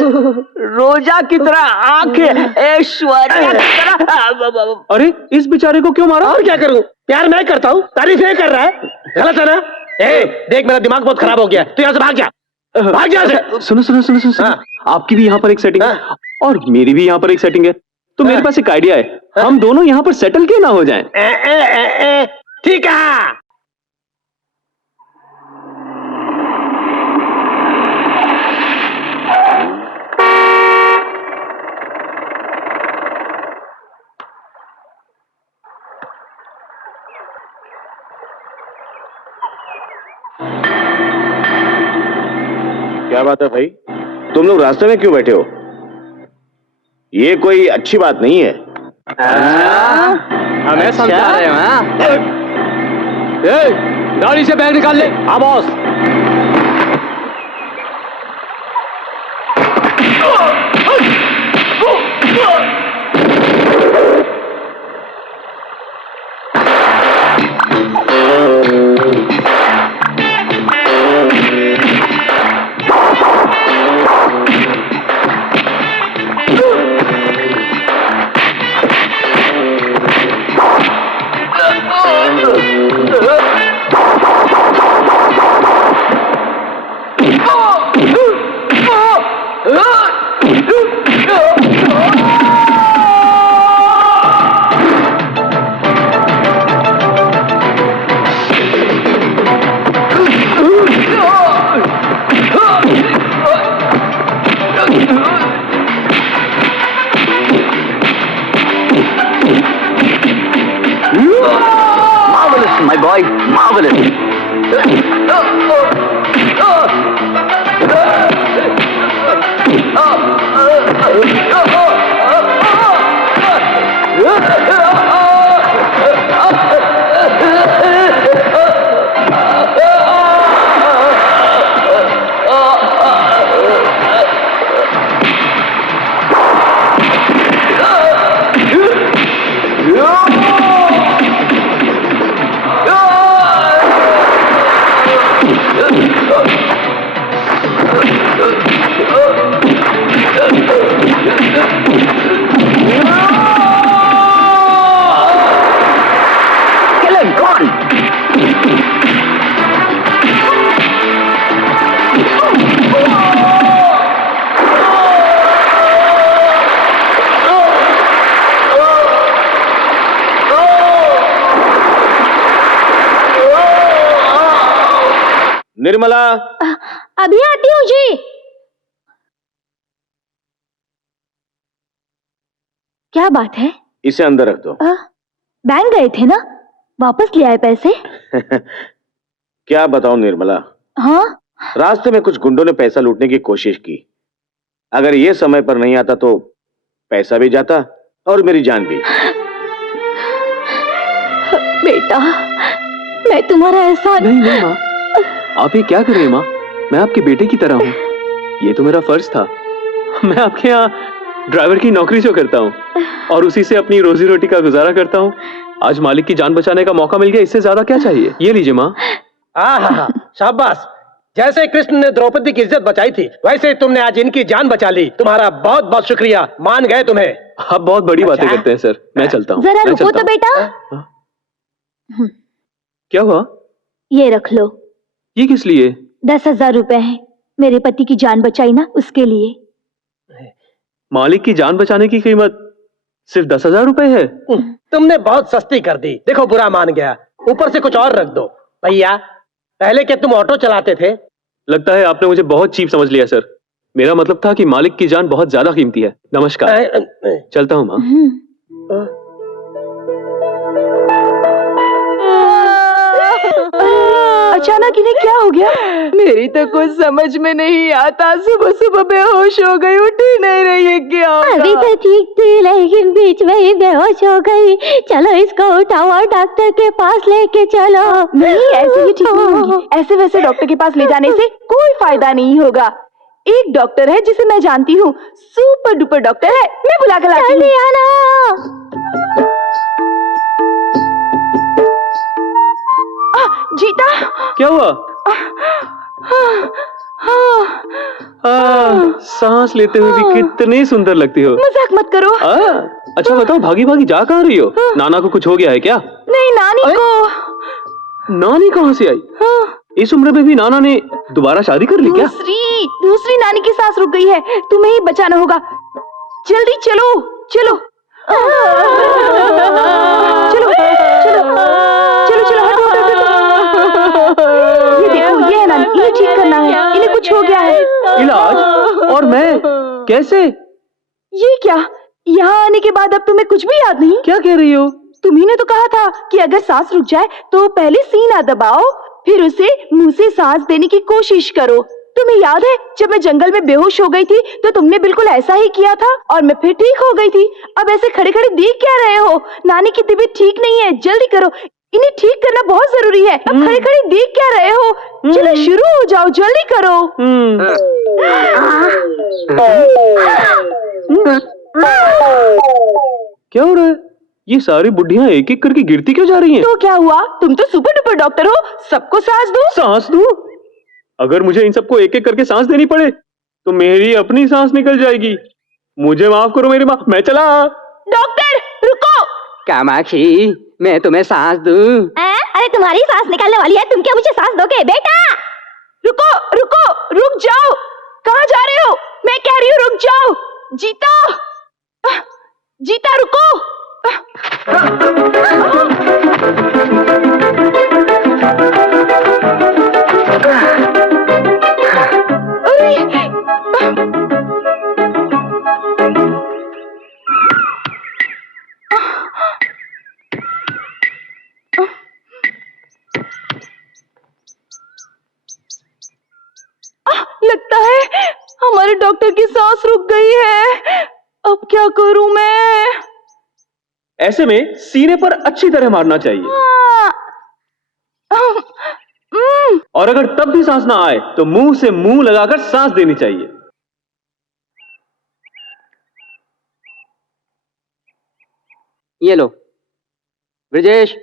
रोजा की तरह आंखें, ऐश्वर्या की तरह। अरे इस बेचारे को क्यों मारा? और क्या करूं? प्यार मैं करता हूं, तारीफ ये कर रहा है। गलत है ना? देख मेरा दिमाग बहुत खराब हो गया, तू यहाँ से भाग जा, भाग जा से। सुनो सुनो सुनो सुनो, सुनो। आपकी भी यहाँ पर एक सेटिंग है और मेरी भी यहाँ पर एक सेटिंग है, तो मेरे पास एक आइडिया है। हम दोनों यहाँ पर सेटल क्यों ना हो जाएं? ठीक है। क्या बात है भाई, तुम लोग रास्ते में क्यों बैठे हो? ये कोई अच्छी बात नहीं है। हमें समझा रहे हैं? गाड़ी से बैग निकाल ले। हाँ boss. my boy. Marvelous. Kill him, go on. Nirmala, अभी आती हूँ जी। क्या बात है? इसे अंदर रख दो। बैंक गए थे ना, वापस ले आए पैसे? क्या बताऊं निर्मला, हाँ? रास्ते में कुछ गुंडों ने पैसा लूटने की कोशिश की। अगर ये समय पर नहीं आता तो पैसा भी जाता और मेरी जान भी। बेटा, मैं तुम्हारा एहसान नहीं नहीं माँ, आप ये क्या कर रही हैं माँ? मैं आपके बेटे की तरह हूँ, ये तो मेरा फर्ज था। मैं आपके यहाँ ड्राइवर की नौकरी जो करता हूँ और उसी से अपनी रोजी रोटी का गुजारा करता हूँ। आज मालिक की जान बचाने का मौका मिल गया, इससे ज्यादा क्या चाहिए? ये लीजिए माँ। हाँ, शाबाश। जैसे कृष्ण ने द्रौपदी की इज्जत बचाई थी, वैसे तुमने आज इनकी जान बचा ली। तुम्हारा बहुत बहुत शुक्रिया, मान गए तुम्हें। आप बहुत बड़ी बातें करते हैं सर, मैं चलता हूँ। जरा मैं रुको चलता तो हूँ। बेटा। क्या हुआ? ये रख लो। ये किस लिए? 10,000 रुपए हैं, मेरे पति की जान बचाई ना, उसके लिए। मालिक की जान बचाने की कीमत सिर्फ 10,000 रुपए है? तुमने बहुत सस्ती कर दी। देखो, बुरा मान गया, ऊपर से कुछ और रख दो। भैया, पहले क्या तुम ऑटो चलाते थे? लगता है आपने मुझे बहुत चीप समझ लिया सर। मेरा मतलब था कि मालिक की जान बहुत ज्यादा कीमती है। नमस्कार, चलता हूँ माँ। अचानक इन्हें क्या हो गया? मेरी तो कुछ समझ में नहीं आता। सुबह सुबह बेहोश हो गई, उठ ही नहीं रही है। क्या होगा? अभी तो ठीक थी, लेकिन बीच में ही बेहोश हो गई। चलो इसको उठाओ और डॉक्टर के पास लेके चलो। नहीं, ऐसे ही ठीक नहीं होगी। ऐसे वैसे डॉक्टर के पास ले जाने से कोई फायदा नहीं होगा। एक डॉक्टर है जिसे मैं जानती हूँ, सुपर डुपर डॉक्टर है, मैं बुला कर लाती हूँ। जीता, क्या हुआ? सांस लेते हुए भी कितनी सुंदर लगती हो। मजाक मत करो। अच्छा बताओ, भागी भागी जा कहाँ रही हो? नाना को कुछ हो गया है क्या? नहीं, नानी को। नानी कहाँ से आई? इस उम्र में भी नाना ने दोबारा शादी कर ली क्या? दूसरी नानी की सांस रुक गई है, तुम्हें ही बचाना होगा। जल्दी चलो चलो चलो चलो चलो चलो, हटो हटो हटो। ये देखो, ये है नानी, इन्हें ठीक करना है, इन्हें कुछ हो गया है। इलाज? और मैं कैसे? ये क्या, यहाँ आने के बाद अब तुम्हें कुछ भी याद नहीं? क्या कह रही हो? तुम्ही ने तो कहा था कि अगर सांस रुक जाए तो पहले सीना दबाओ, फिर उसे मुंह से सांस देने की कोशिश करो। तुम्हें याद है जब मैं जंगल में बेहोश हो गई थी तो तुमने बिल्कुल ऐसा ही किया था और मैं फिर ठीक हो गई थी। अब ऐसे खड़े खड़े देख क्या रहे हो? नानी की तबीयत ठीक नहीं है, जल्दी करो, इन्हें ठीक करना बहुत जरूरी है। अब खड़े खड़े देख क्या रहे हो? चलो शुरू हो जाओ, जल्दी करो। क्या हो रहा है? ये सारी बुढ़ियां एक एक करके गिरती क्यों जा रही हैं? तो क्या हुआ, तुम तो सुपर डुपर डॉक्टर हो, सबको सांस दो। सांस दूं? अगर मुझे इन सबको एक एक करके सांस देनी पड़े तो मेरी अपनी सांस निकल जाएगी। मुझे माफ करो मेरी माँ, मैं चला। डॉक्टर रुको। कामाक्षी, मैं तुम्हें सांस दूं? अरे तुम्हारी सांस निकालने वाली है, तुम क्या मुझे सांस दोगे? बेटा रुको रुको, रुक जाओ। कहाँ जा रहे हो? मैं कह रही हूँ रुक जाओ। जीता, जीता रुको। ऐसे में सीने पर अच्छी तरह मारना चाहिए। और अगर तब भी सांस ना आए तो मुंह से मुंह लगाकर सांस देनी चाहिए। ये लो ब्रिजेश,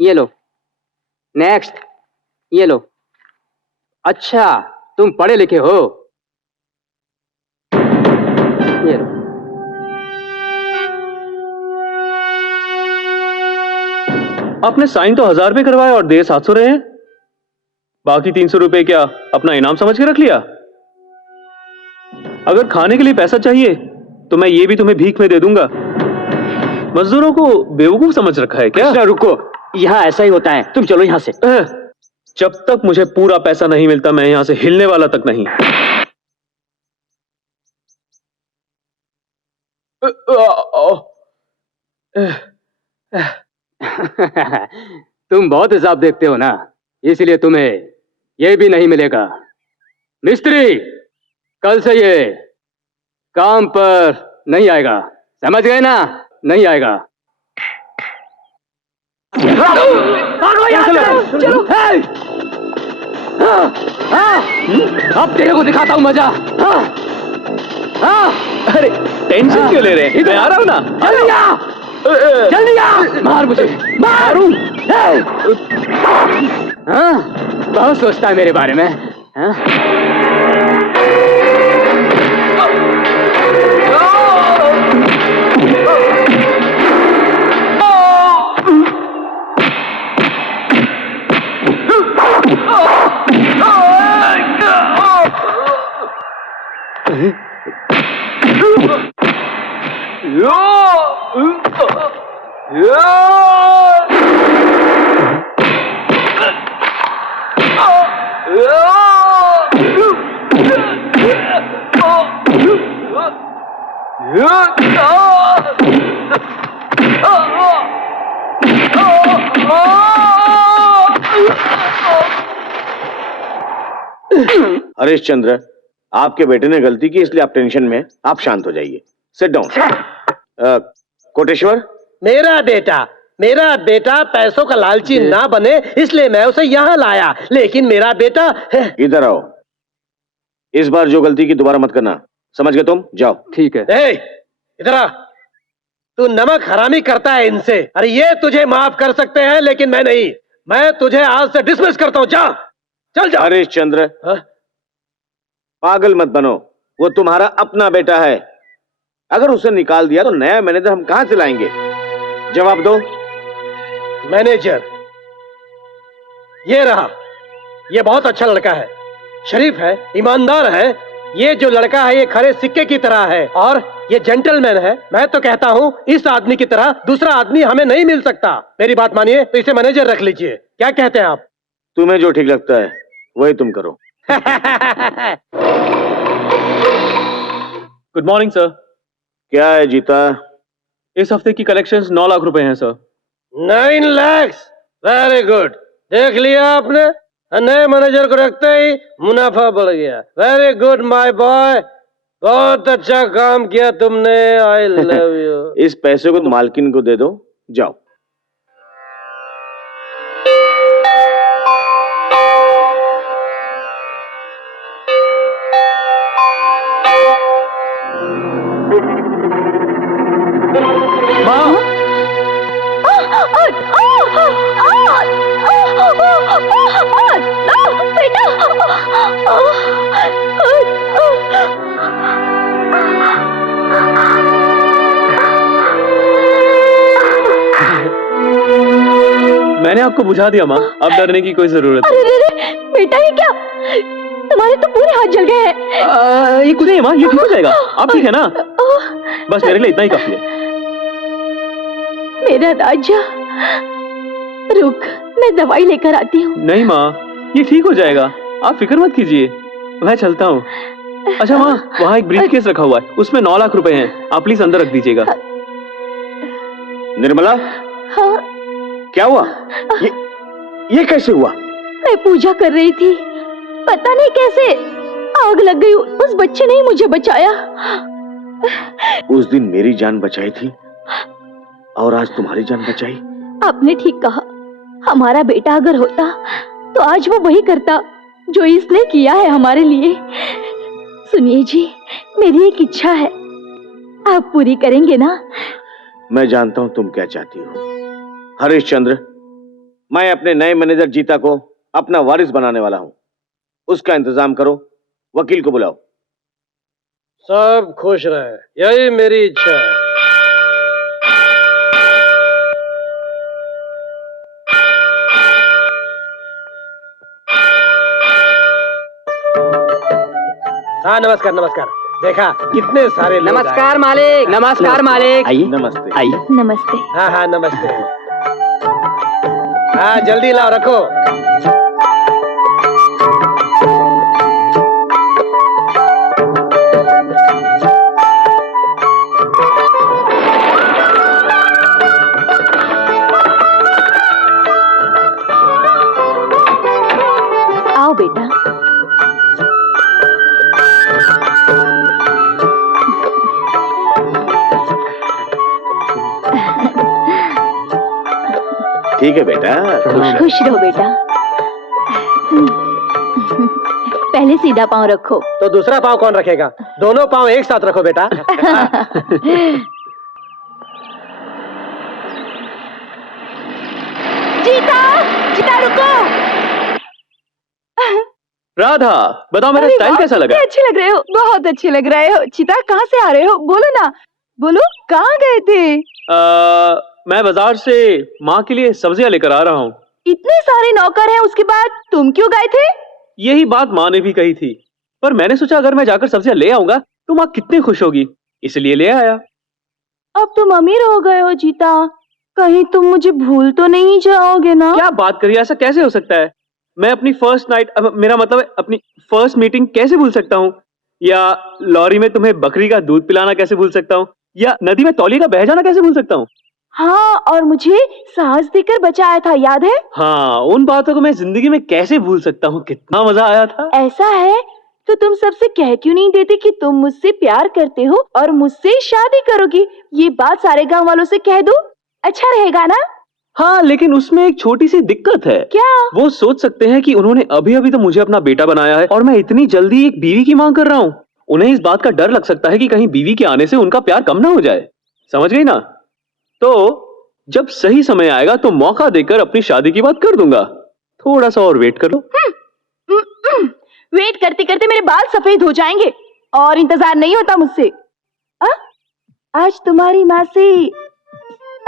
ये लो नेक्स्ट, ये लो। अच्छा तुम पढ़े लिखे हो, ये लो। आपने साइन तो 1000 रुपए करवाए और दे 700 रहे हैं। बाकी 300 रुपए क्या अपना इनाम समझ के रख लिया? अगर खाने के लिए पैसा चाहिए तो मैं ये भी तुम्हें भीख में दे दूंगा। मजदूरों को बेवकूफ समझ रखा है क्या? कृष्णा रुको, यहाँ ऐसा ही होता है, तुम चलो यहाँ से। जब तक मुझे पूरा पैसा नहीं मिलता मैं यहां से हिलने वाला तक नहीं। तुम बहुत हिसाब देखते हो ना, इसलिए तुम्हें यह भी नहीं मिलेगा। मिस्त्री, कल से ये काम पर नहीं आएगा, समझ गए ना? नहीं आएगा। चलो। अब तेरे को दिखाता हूं मजा। अरे टेंशन क्यों ले रहे हैं? मैं आ रहा हूं ना। जल्दी आ, मार मुझे, मारू। बहुत सोचता है मेरे बारे में। हरिश्चंद्र, आपके बेटे ने गलती की इसलिए आप टेंशन में हैं। आप शांत हो जाइए। Sit down. कोटेश्वर, मेरा बेटा पैसों का लालची ना बने इसलिए मैं उसे यहाँ लाया, लेकिन मेरा बेटा इधर आओ। इस बार जो गलती की दोबारा मत करना, समझ गए तुम? जाओ। ठीक है। इधर आ। तू नमक हरामी करता है इनसे। अरे ये तुझे माफ कर सकते हैं लेकिन मैं नहीं। मैं तुझे आज से डिसमिस करता हूँ। जा, चल जा। हरिश्चंद्र, पागल मत बनो। वो तुम्हारा अपना बेटा है। अगर उसे निकाल दिया तो नया मैनेजर हम कहां से लाएंगे? जवाब दो। मैनेजर ये रहा। ये बहुत अच्छा लड़का है, शरीफ है, ईमानदार है। ये जो लड़का है ये खरे सिक्के की तरह है और ये जेंटलमैन है। मैं तो कहता हूँ इस आदमी की तरह दूसरा आदमी हमें नहीं मिल सकता। मेरी बात मानिए तो इसे मैनेजर रख लीजिए। क्या कहते हैं आप? तुम्हें जो ठीक लगता है वही तुम करो। Good morning sir. क्या है जीता? इस हफ्ते की कलेक्शंस 9 लाख रुपए हैं सर। 9 लाख? Very good. देख लिया आपने, नए मैनेजर को रखते ही मुनाफा बढ़ गया। वेरी गुड माय बॉय, बहुत अच्छा काम किया तुमने। I love you. इस पैसे को मालकिन को दे दो, जाओ। मैंने आपको बुझा दिया माँ, अब डरने की कोई जरूरत अरे रे, बेटा ये क्या? तुम्हारे तो पूरे हाथ जल गए हैं। ये कुछ नहीं है माँ, ये ठीक हो जाएगा। आप ठीक है ना? बस मेरे लिए इतना ही काफी है। मेरा राजा, रुक, मैं दवाई लेकर आती हूँ। नहीं माँ, ये ठीक हो जाएगा, आप फिक्र मत कीजिए। मैं चलता हूँ। अच्छा माँ, वहाँ एक ब्रीफकेस रखा हुआ है, उसमें 9 लाख रुपए हैं। आप प्लीज अंदर रख दीजिएगा। निर्मला, हाँ? क्या हुआ? ये कैसे हुआ? मैं पूजा कर रही थी, पता नहीं कैसे आग लग गई। उस बच्चे ने ही मुझे बचाया। उस दिन मेरी जान बचाई थी और आज तुम्हारी जान बचाई। आपने ठीक कहा, हमारा बेटा अगर होता तो आज वो वही करता जो इसने किया है हमारे लिए। सुनिए जी, मेरी एक इच्छा है, आप पूरी करेंगे ना? मैं जानता हूं तुम क्या चाहती हो हरिश्चंद्र। मैं अपने नए मैनेजर जीता को अपना वारिस बनाने वाला हूं। उसका इंतजाम करो, वकील को बुलाओ। सब खुश रहे, यही मेरी इच्छा है। हाँ नमस्कार नमस्कार। देखा कितने सारे लोग नमस्कार मालिक, नमस्कार मालिक। आइए नमस्ते। आइए। नमस्ते। हाँ हाँ नमस्ते। हाँ जल्दी लाओ, रखो। आओ बेटा। ठीक है बेटा, खुश रहो बेटा। पहले सीधा पांव रखो। तो दूसरा पाँव कौन रखेगा? दोनों पाँव एक साथ रखो बेटा। जीता, जीता रुको। राधा, बताओ मेरा अरे स्टाइल वाह, कैसा लगा? कितने अच्छे लग रहे हो, बहुत अच्छे लग रहे हो। चिता कहाँ से आ रहे हो? बोलो ना, बोलो कहाँ गए थे? मैं बाजार से माँ के लिए सब्जियां लेकर आ रहा हूँ। इतने सारे नौकर हैं, उसके बाद तुम क्यों गए थे? यही बात माँ ने भी कही थी, पर मैंने सोचा अगर मैं जाकर सब्जियां ले आऊंगा तो माँ कितनी खुश होगी, इसलिए ले आया। अब तुम अमीर हो गए हो जीता, कहीं तुम मुझे भूल तो नहीं जाओगे ना? क्या बात करिए, ऐसा कैसे हो सकता है? मैं अपनी फर्स्ट नाइट, मेरा मतलब है अपनी फर्स्ट मीटिंग कैसे भूल सकता हूँ? या लॉरी में तुम्हें बकरी का दूध पिलाना कैसे भूल सकता हूँ? या नदी में तौलिया का बह जाना कैसे भूल सकता हूँ? हाँ, और मुझे साहस देकर बचाया था, याद है? हाँ, उन बातों को मैं जिंदगी में कैसे भूल सकता हूँ? कितना मजा आया था। ऐसा है तो तुम सबसे कह क्यों नहीं देते कि तुम मुझसे प्यार करते हो और मुझसे शादी करोगी? ये बात सारे गांव वालों से कह दो, अच्छा रहेगा ना? हाँ, लेकिन उसमें एक छोटी सी दिक्कत है। क्या? वो सोच सकते हैं कि उन्होंने अभी अभी तो मुझे अपना बेटा बनाया है और मैं इतनी जल्दी एक बीवी की मांग कर रहा हूँ। उन्हें इस बात का डर लग सकता है कि कहीं बीवी के आने से उनका प्यार कम ना हो जाए, समझ गई ना? तो जब सही समय आएगा तो मौका देकर अपनी शादी की बात कर दूंगा। थोड़ा सा और वेट कर लो। वेट करते करते मेरे बाल सफेद हो जाएंगे और इंतजार नहीं होता मुझसे। आज तुम्हारी माँ से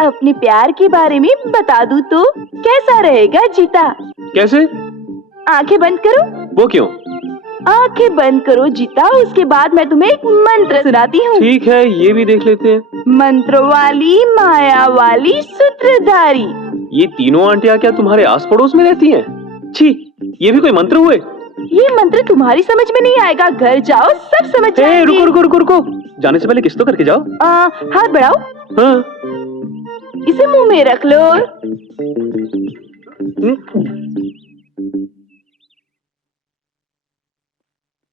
अपने प्यार के बारे में बता दूं तो कैसा रहेगा जीता? कैसे? आंखें बंद करो। वो क्यों? आंखें बंद करो जीता, उसके बाद मैं तुम्हें एक मंत्र सुनाती हूँ। ठीक है, ये भी देख लेते हैं। मंत्र वाली, माया वाली, सूत्रधारी। ये तीनों आंटियां क्या तुम्हारे आस पड़ोस में रहती हैं? छी, ये भी कोई मंत्र हुए? ये मंत्र तुम्हारी समझ में नहीं आएगा, घर जाओ सब समझ जाएंगे। रुको रुको रुको रुको, जाने से पहले किस तो करके जाओ। हाथ बढ़ाओ। हाँ। इसे मुंह में रख लो।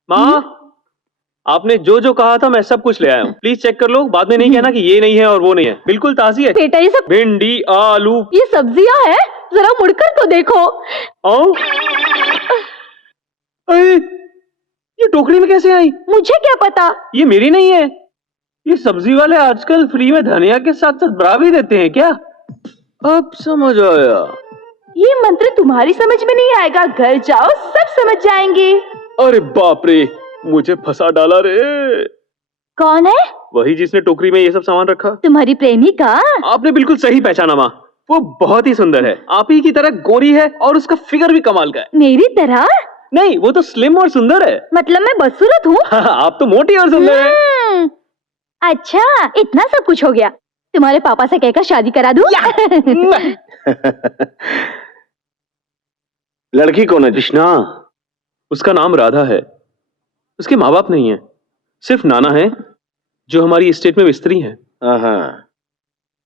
माँ, आपने जो जो कहा था मैं सब कुछ ले आया हूँ। प्लीज चेक कर लो, बाद में नहीं कहना कि ये नहीं है और वो नहीं है। बिल्कुल ताजी है। बेटा ये सब भिंडी, आलू। ये सब्जियां हैं, जरा मुड़कर तो देखो। अरे, ये टोकरी में कैसे आई? मुझे क्या पता? ये मेरी नहीं है। ये सब्जी वाले आजकल फ्री में धनिया के साथ साथ बरा भी देते हैं क्या? अब समझ आया। ये मंत्र तुम्हारी समझ में नहीं आएगा, घर जाओ सब समझ जाएंगे। अरे बाप रे, मुझे फंसा डाला रे। कौन है? वही जिसने टोकरी में ये सब सामान रखा। तुम्हारी प्रेमिका? आपने बिल्कुल सही पहचाना माँ, वो बहुत ही सुंदर है, आप ही की तरह गोरी है और उसका फिगर भी कमाल का है। मेरी तरह? नहीं, वो तो स्लिम और सुंदर है। मतलब मैं बदसूरत हूँ? आप तो मोटी और सुंदर है। अच्छा, इतना सब कुछ हो गया। तुम्हारे पापा से कहकर शादी करा दूं? लड़की कौन है? कृष्णा, उसका नाम राधा है। उसके माँ बाप नहीं है, सिर्फ नाना है जो हमारी स्टेट में मिस्त्री हैं। हाँ,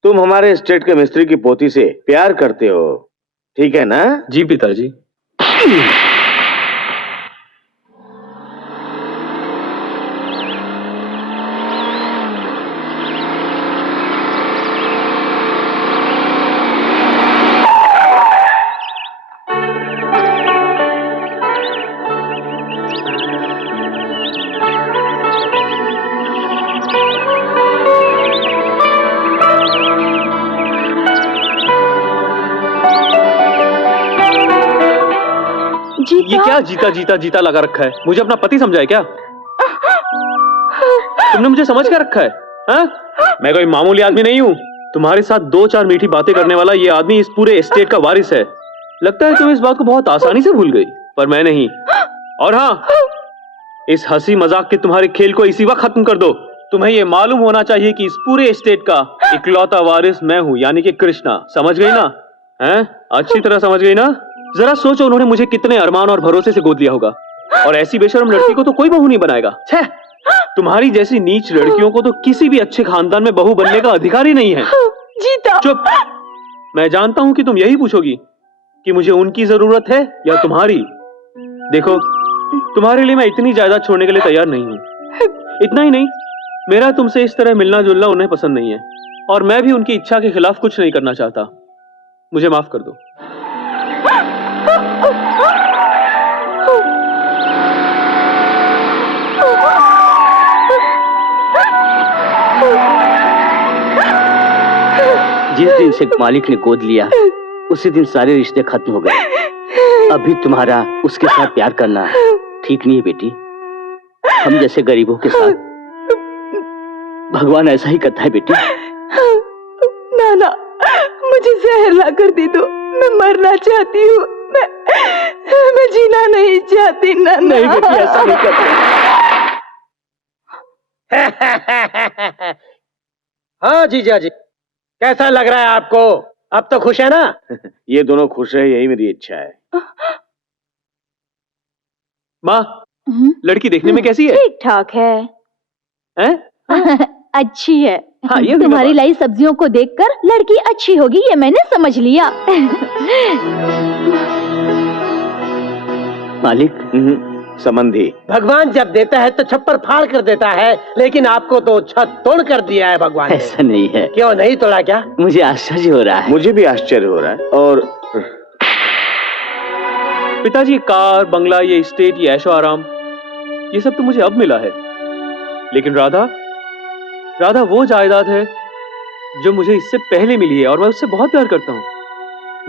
तुम हमारे स्टेट के मिस्त्री की पोती से प्यार करते हो, ठीक है ना? जी पिताजी। ये क्या जीता जीता जीता लगा रखा है? मुझे अपना पति समझा है क्या? तुमने मुझे समझ क्या रखा है? हाँ? मैं कोई मामूली आदमी नहीं हूँ। तुम्हारे साथ 2-4 मीठी बातें करने वाला ये आदमी इस पूरे एस्टेट का वारिस है। लगता है तुम इस बात को बहुत आसानी से भूल गई, पर मैं नहीं। और हाँ, इस हंसी मजाक के तुम्हारे खेल को इसी वक्त खत्म कर दो। तुम्हें ये मालूम होना चाहिए कि इस पूरे एस्टेट का इकलौता वारिस मैं हूँ, यानी कि कृष्णा। समझ गई ना? हैं? अच्छी तरह समझ गई ना? जरा सोचो, उन्होंने मुझे कितने अरमान और भरोसे से गोद लिया होगा, और ऐसी बेशर्म लड़की को तो कोई बहू नहीं बनाएगा। छह! तुम्हारी जैसी नीच लड़कियों को तो किसी भी अच्छे खानदान में बहू बनने का अधिकार ही नहीं है। जीता। चुप! मैं जानता हूं कि तुम यही पूछोगी कि मुझे उनकी जरूरत है या तुम्हारी। देखो, तुम्हारे लिए मैं इतनी जायदाद छोड़ने के लिए तैयार नहीं हूं। इतना ही नहीं, मेरा तुमसे इस तरह मिलना जुलना उन्हें पसंद नहीं है, और मैं भी उनकी इच्छा के खिलाफ कुछ नहीं करना चाहता। मुझे माफ कर दो। जिस दिन से मालिक ने गोद लिया उसी दिन सारे रिश्ते खत्म हो गए। अभी तुम्हारा उसके साथ प्यार करना ठीक नहीं है बेटी। हम जैसे गरीबों के साथ भगवान ऐसा ही करता है बेटी। नाना, मुझे जहर ला कर दे दो, मैं मरना चाहती हूँ। मैं जीना नहीं चाहती नाना। नहीं बेटी, ऐसा नहीं करते। हाँ जीजा जी, कैसा लग रहा है आपको? अब तो खुश है ना? ये दोनों खुश रहे, यही मेरी इच्छा है। माँ, लड़की देखने में कैसी है? ठीक ठाक है। हैं? अच्छी है। हाँ, ये तुम्हारी लाई सब्जियों को देखकर लड़की अच्छी होगी, ये मैंने समझ लिया। मालिक, संबंधी भगवान जब देता है तो छप्पर फाड़ कर देता है, लेकिन आपको तो छत तोड़ कर दिया है भगवान ने। ऐसा नहीं है। क्यों नहीं तोड़ा? क्या मुझे आश्चर्य हो रहा है। मुझे भी आश्चर्य हो रहा है। और पिताजी, कार, बंगला, ये स्टेट, ये ऐशो आराम, ये सब तो मुझे अब मिला है। लेकिन राधा वो जायदाद है जो मुझे इससे पहले मिली है, और मैं उससे बहुत प्यार करता हूँ।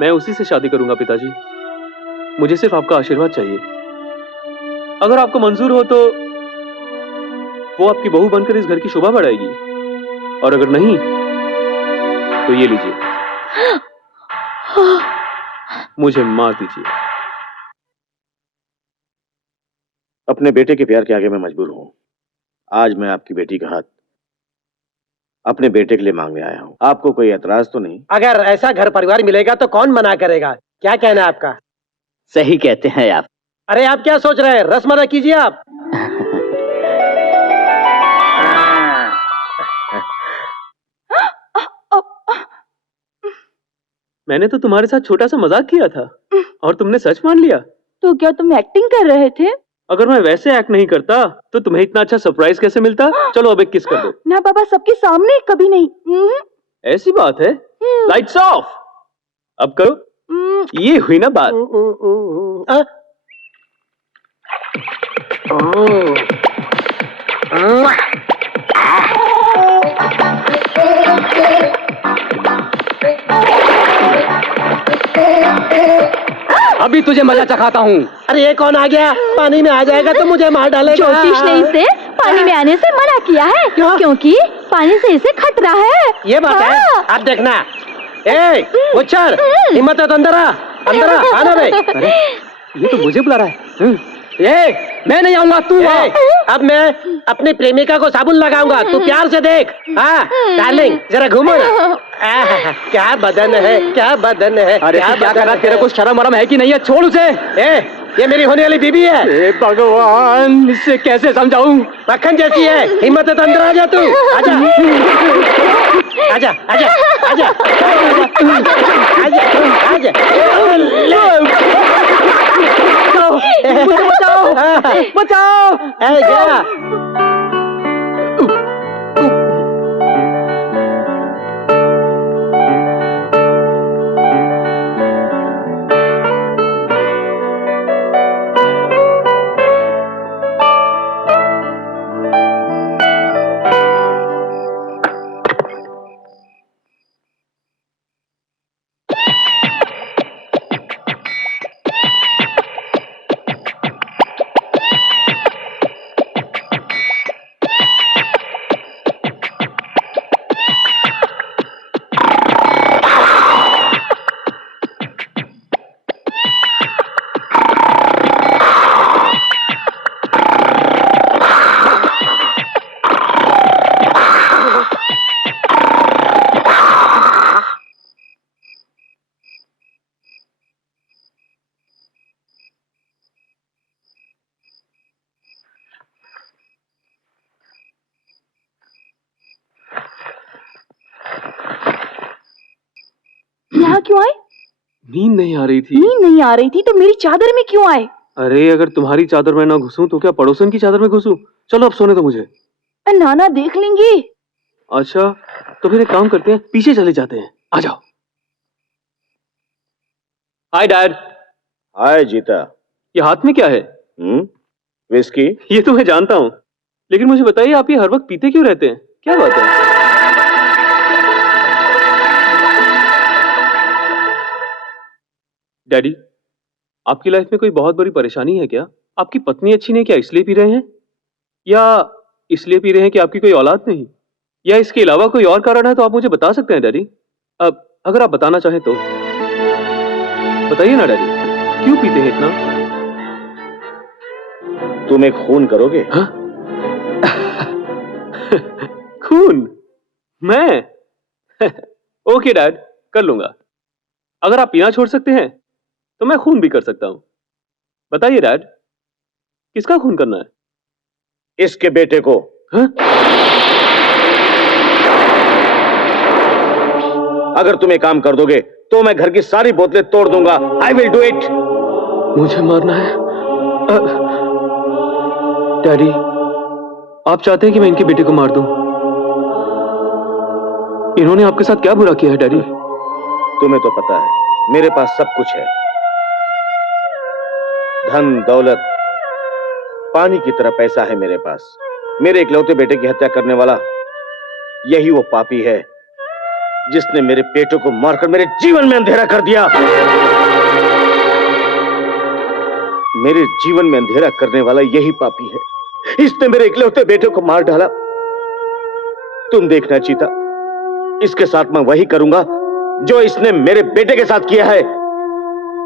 मैं उसी से शादी करूंगा पिताजी। मुझे सिर्फ आपका आशीर्वाद चाहिए। अगर आपको मंजूर हो तो वो आपकी बहू बनकर इस घर की शोभा बढ़ाएगी, और अगर नहीं तो ये लीजिए, मुझे मार दीजिए। अपने बेटे के प्यार के आगे मैं मजबूर हूं। आज मैं आपकी बेटी का हाथ अपने बेटे के लिए मांगने आया हूं। आपको कोई एतराज तो नहीं? अगर ऐसा घर परिवार मिलेगा तो कौन मना करेगा? क्या कहना है आपका? सही कहते हैं आप। अरे आप क्या सोच रहे हैं? रस्म कीजिए आप। मैंने तो तुम्हारे साथ छोटा सा मजाक किया था और तुमने सच मान लिया। तो क्या तुम एक्टिंग कर रहे थे? अगर मैं वैसे एक्ट नहीं करता तो तुम्हें इतना अच्छा सरप्राइज कैसे मिलता? चलो अब एक किस कर दो। ना बाबा, सबके सामने कभी नहीं। ऐसी बात है? Lights off. अब करो। ये हुई ना बात। अभी तुझे मजा चखाता हूँ। अरे ये कौन आ गया? पानी में आ जाएगा तो मुझे मार डालेगा। ज्योतिष ने इसे पानी में आने से मना किया है, क्योंकि पानी से इसे खतरा है। ये बात है। हाँ। आप देखना। ए मुच्छर, हिम्मत है तो अंदर आ, अंदर आ, आना बे। अरे ये तो मुझे बुला रहा है। ये मैं नहीं आऊंगा, तू आ। अब मैं अपनी प्रेमिका को साबुन लगाऊंगा, तू प्यार से देख। हाँ डार्लिंग, जरा घूमो ना। क्या बदन है, क्या बदन है। अरे तू क्या कर रहा है? तेरे को शर्म वरम है कि नहीं है? छोड़ उसे। ये मेरी होने वाली बीबी है। हे भगवान, इससे कैसे समझाऊं? मक्खन जैसी है। हिम्मत है तो अंदर आ जा तू। आजा आजा आजा आजा आजा आजा। मुझे बचाओ, बचाओ। क्या? यहाँ क्यों आए? नींद नहीं आ रही थी। नींद नहीं आ रही थी तो मेरी चादर में क्यों आए? अरे अगर तुम्हारी चादर में ना घुसूं तो क्या पड़ोसन की चादर में घुसूं? चलो अब सोने दो मुझे। नाना देख लेंगे। अच्छा तो फिर एक काम करते हैं, पीछे चले जाते हैं। आ जाओ। Hi dad. हाय जीता। ये हाथ में क्या है? विस्की। ये तो मैं जानता हूँ, लेकिन मुझे बताइए आप ये हर वक्त पीते क्यों रहते हैं? क्या बात है? डैडी, आपकी लाइफ में कोई बहुत बड़ी परेशानी है क्या? आपकी पत्नी अच्छी नहीं क्या इसलिए पी रहे हैं? या इसलिए पी रहे हैं कि आपकी कोई औलाद नहीं? या इसके अलावा कोई और कारण है तो आप मुझे बता सकते हैं डैडी। अब अगर आप बताना चाहें तो बताइए ना डैडी, क्यों पीते हैं इतना? तुम एक खून करोगे? हाँ? खून? मैं? ओके डैड, कर लूंगा। अगर आप पीना छोड़ सकते हैं तो मैं खून भी कर सकता हूं। बताइए डैड, किसका खून करना है? इसके बेटे को। हाँ? अगर तुम एक काम कर दोगे तो मैं घर की सारी बोतलें तोड़ दूंगा। I will do it. मुझे मारना है? डैडी, आप चाहते हैं कि मैं इनके बेटे को मार दूं? इन्होंने आपके साथ क्या बुरा किया है डैडी? तुम्हें तो पता है मेरे पास सब कुछ है, धन दौलत, पानी की तरह पैसा है मेरे पास। मेरे इकलौते बेटे की हत्या करने वाला यही वो पापी है जिसने मेरे बेटे को मारकर मेरे जीवन में अंधेरा कर दिया। मेरे जीवन में अंधेरा करने वाला यही पापी है। इसने मेरे इकलौते बेटे को मार डाला। तुम देखना चीता, इसके साथ मैं वही करूंगा जो इसने मेरे बेटे के साथ किया है।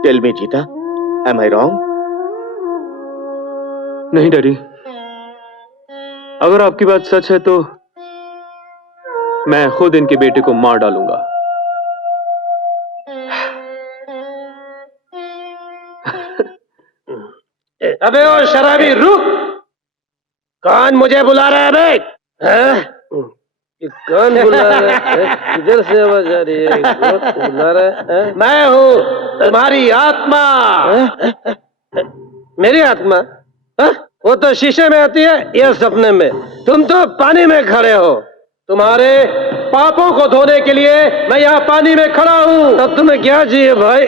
टेल मी चीता, एम आई रॉन्ग? नहीं डैडी, अगर आपकी बात सच है तो मैं खुद इनके बेटे को मार डालूंगा। अबे ओ शराबी रुक! कौन मुझे बुला रहा है बे? हाँ? ये कौन बुला रहा है? किधर से आवाज आ रही है? कौन बुला रहा है? मैं हूँ तुम्हारी आत्मा। मेरी आत्मा? हाँ? वो तो शीशे में आती है या सपने में? तुम तो पानी में खड़े हो। तुम्हारे पापों को धोने के लिए मैं यहाँ पानी में खड़ा हूँ। तब तुम्हें क्या चाहिए भाई?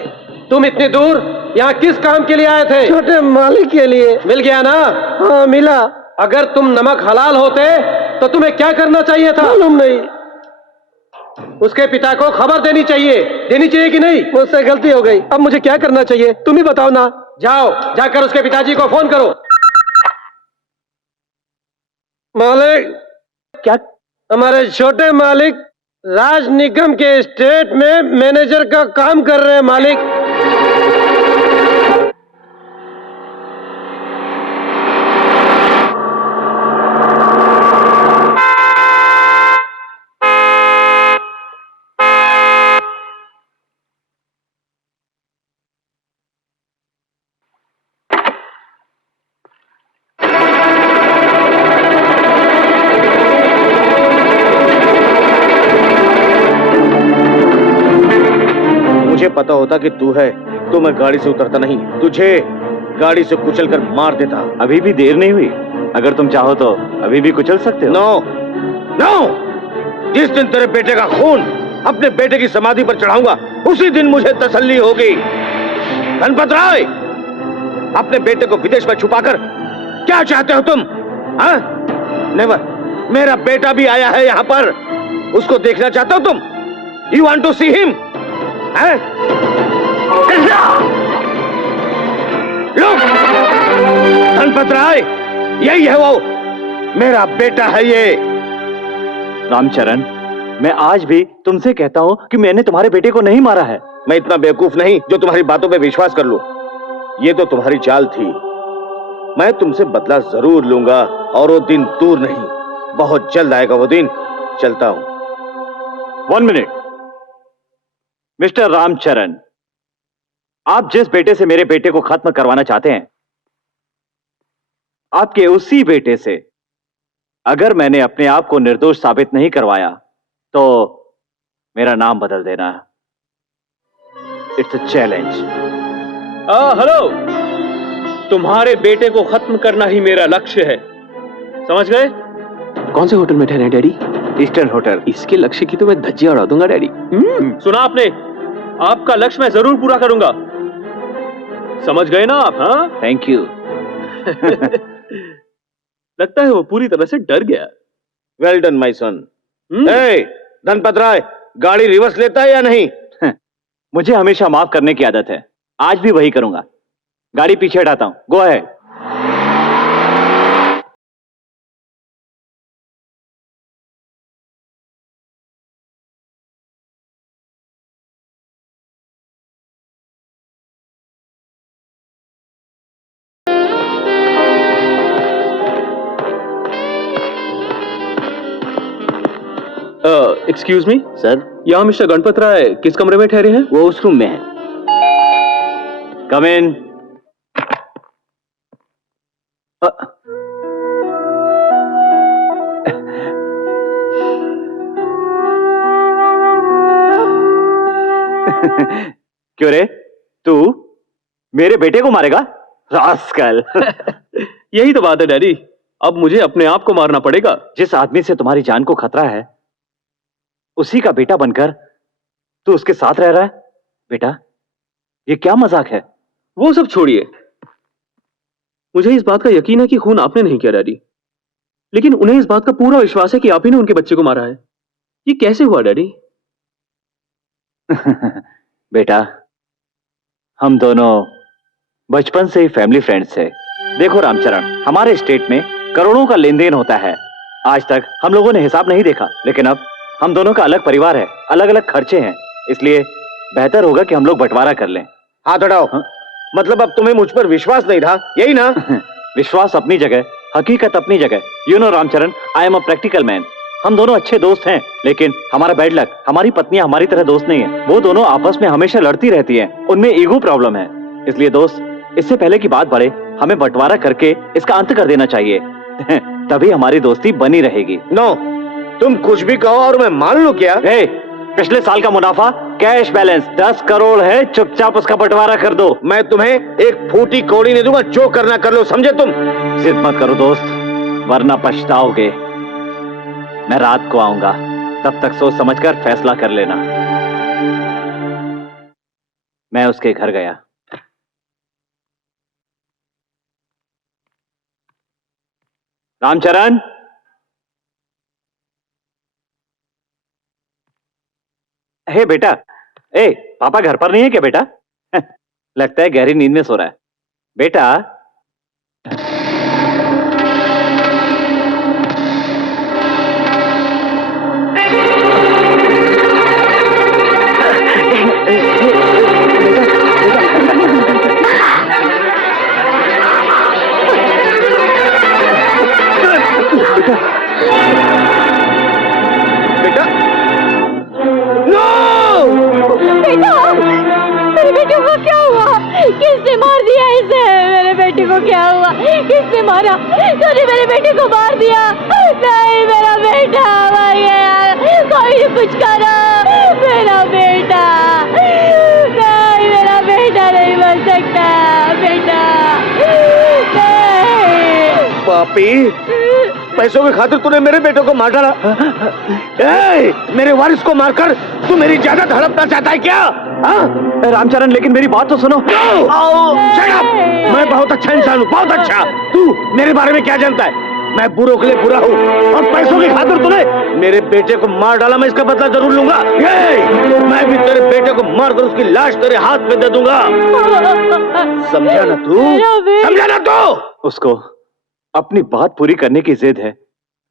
तुम इतनी दूर यहाँ किस काम के लिए आए थे? छोटे मालिक के लिए। मिल गया ना? हाँ मिला। अगर तुम नमक हलाल होते तो तुम्हें क्या करना चाहिए था? मालूम नहीं। उसके पिता को खबर देनी चाहिए कि नहीं? मुझसे गलती हो गई, अब मुझे क्या करना चाहिए तुम ही बताओ ना। जाओ, जाकर उसके पिताजी को फोन करो। मालिक, क्या? हमारे छोटे मालिक राज निगम के स्टेट में मैनेजर का काम कर रहे हैं मालिक। मुझे पता होता कि तू है तो मैं गाड़ी से उतरता नहीं, तुझे गाड़ी से कुचलकर मार देता। अभी भी देर नहीं हुई, अगर तुम चाहो तो अभी भी कुचल सकते हो। नो नो, जिस दिन तेरे बेटे का खून अपने बेटे की समाधि पर चढ़ाऊंगा उसी दिन मुझे तसल्ली होगी। गणपत राय, अपने बेटे को विदेश में छुपाकर क्या चाहते हो तुम? हाँ? नेवर। मेरा बेटा भी आया है यहाँ पर, उसको देखना चाहते हो तुम? You want to see him? लोग, गणपत राय, यही है वो, मेरा बेटा है ये। रामचरण, मैं आज भी तुमसे कहता हूं कि मैंने तुम्हारे बेटे को नहीं मारा है। मैं इतना बेवकूफ नहीं जो तुम्हारी बातों पे विश्वास कर लूं। ये तो तुम्हारी चाल थी। मैं तुमसे बदला जरूर लूंगा और वो दिन दूर नहीं, बहुत जल्द आएगा वो दिन। चलता हूं। 1 मिनट। मिस्टर रामचरण, आप जिस बेटे से मेरे बेटे को खत्म करवाना चाहते हैं, आपके उसी बेटे से अगर मैंने अपने आप को निर्दोष साबित नहीं करवाया तो मेरा नाम बदल देना। It's a challenge. हेलो, तुम्हारे बेटे को खत्म करना ही मेरा लक्ष्य है, समझ गए? कौन से होटल में ठहरे हैं डैडी? Eastern hotel. इसके लक्ष्य की तो मैं धज्जियां उड़ा दूंगा डैडी। सुना आपने? आपका लक्ष्य मैं जरूर पूरा करूंगा, समझ गए ना आप? हाँ थैंक यू। लगता है वो पूरी तरह से डर गया। Well done my son. Dhanpat Rai, गाड़ी रिवर्स लेता है या नहीं? मुझे हमेशा माफ करने की आदत है, आज भी वही करूंगा। गाड़ी पीछे हटाता हूं, go ahead. Excuse me sir, यहाँ मिस्टर गणपत राय किस कमरे में ठहरे हैं? वो उस रूम में है। कम इन। क्यों रे, तू मेरे बेटे को मारेगा? रास्कल। यही तो बात है डैडी, अब मुझे अपने आप को मारना पड़ेगा। जिस आदमी से तुम्हारी जान को खतरा है, उसी का बेटा बनकर तू उसके साथ रह रहा है? बेटा, ये क्या मजाक है? वो सब छोड़िए, मुझे इस बात का यकीन है कि खून आपने नहीं किया डैडी, लेकिन उन्हें इस बात का पूरा विश्वास है कि आप ही ने उनके बच्चे को मारा है। ये कैसे हुआ डैडी? बेटा, हम दोनों बचपन से ही फैमिली फ्रेंड्स थे। देखो रामचरण, हमारे स्टेट में करोड़ों का लेन देन होता है। आज तक हम लोगों ने हिसाब नहीं देखा, लेकिन अब हम दोनों का अलग परिवार है, अलग अलग खर्चे हैं, इसलिए बेहतर होगा कि हम लोग बंटवारा कर लें। हाथ हटाओ। मतलब अब तुम्हें मुझ पर विश्वास नहीं रहा, यही ना? विश्वास अपनी जगह, हकीकत अपनी जगह। You know Ramcharan, I am a practical man. हम दोनों अच्छे दोस्त हैं, लेकिन हमारा बैड लक, हमारी पत्नियां हमारी तरह दोस्त नहीं है। वो दोनों आपस में हमेशा लड़ती रहती हैं, उनमें ईगो प्रॉब्लम है। इसलिए दोस्त, इससे पहले की बात बढ़े, हमें बंटवारा करके इसका अंत कर देना चाहिए। तभी हमारी दोस्ती बनी रहेगी। नो, तुम कुछ भी कहो और मैं मान लूं क्या? पिछले साल का मुनाफा कैश बैलेंस 10 करोड़ है, चुपचाप उसका बंटवारा कर दो। मैं तुम्हें एक फूटी कौड़ी नहीं दूंगा, जो करना कर लो, समझे तुम? जिद मत करो दोस्त, वरना पछताओगे। मैं रात को आऊंगा, तब तक सोच समझकर फैसला कर लेना। मैं उसके घर गया। रामचरण, हे बेटा, पापा घर पर नहीं है क्या बेटा? लगता है गहरी नींद में सो रहा है। बेटा, बेटा, बेटा, मेरे बेटे को क्या हुआ? किसने मार दिया इसे? मेरे बेटे को क्या हुआ? किसने मारा? तूने मेरे बेटे को मार दिया? नहीं, मेरा बेटा मर गया। कोई कुछ करो, मेरा बेटा नहीं, मेरा बेटा नहीं मर सकता। बेटा नहीं। पापी, पैसों की खातिर तूने मेरे बेटे को मार डाला। मेरे वारिस को मारकर तू मेरी जायदाद हड़पना चाहता है क्या? रामचरण, लेकिन मेरी बात तो सुनो। Shut up! मैं बहुत अच्छा इंसान हूँ, बहुत अच्छा। तू मेरे बारे में क्या जानता है? मैं बुरों के लिए बुरा हूँ, और पैसों की खातिर तूने मेरे बेटे को मार डाला। मैं इसका बदला जरूर लूंगा। मैं भी तेरे बेटे को मारकर उसकी लाश तेरे हाथ में दे दूंगा। समझा ना तू? समझा ना तू? उसको अपनी बात पूरी करने की जिद है,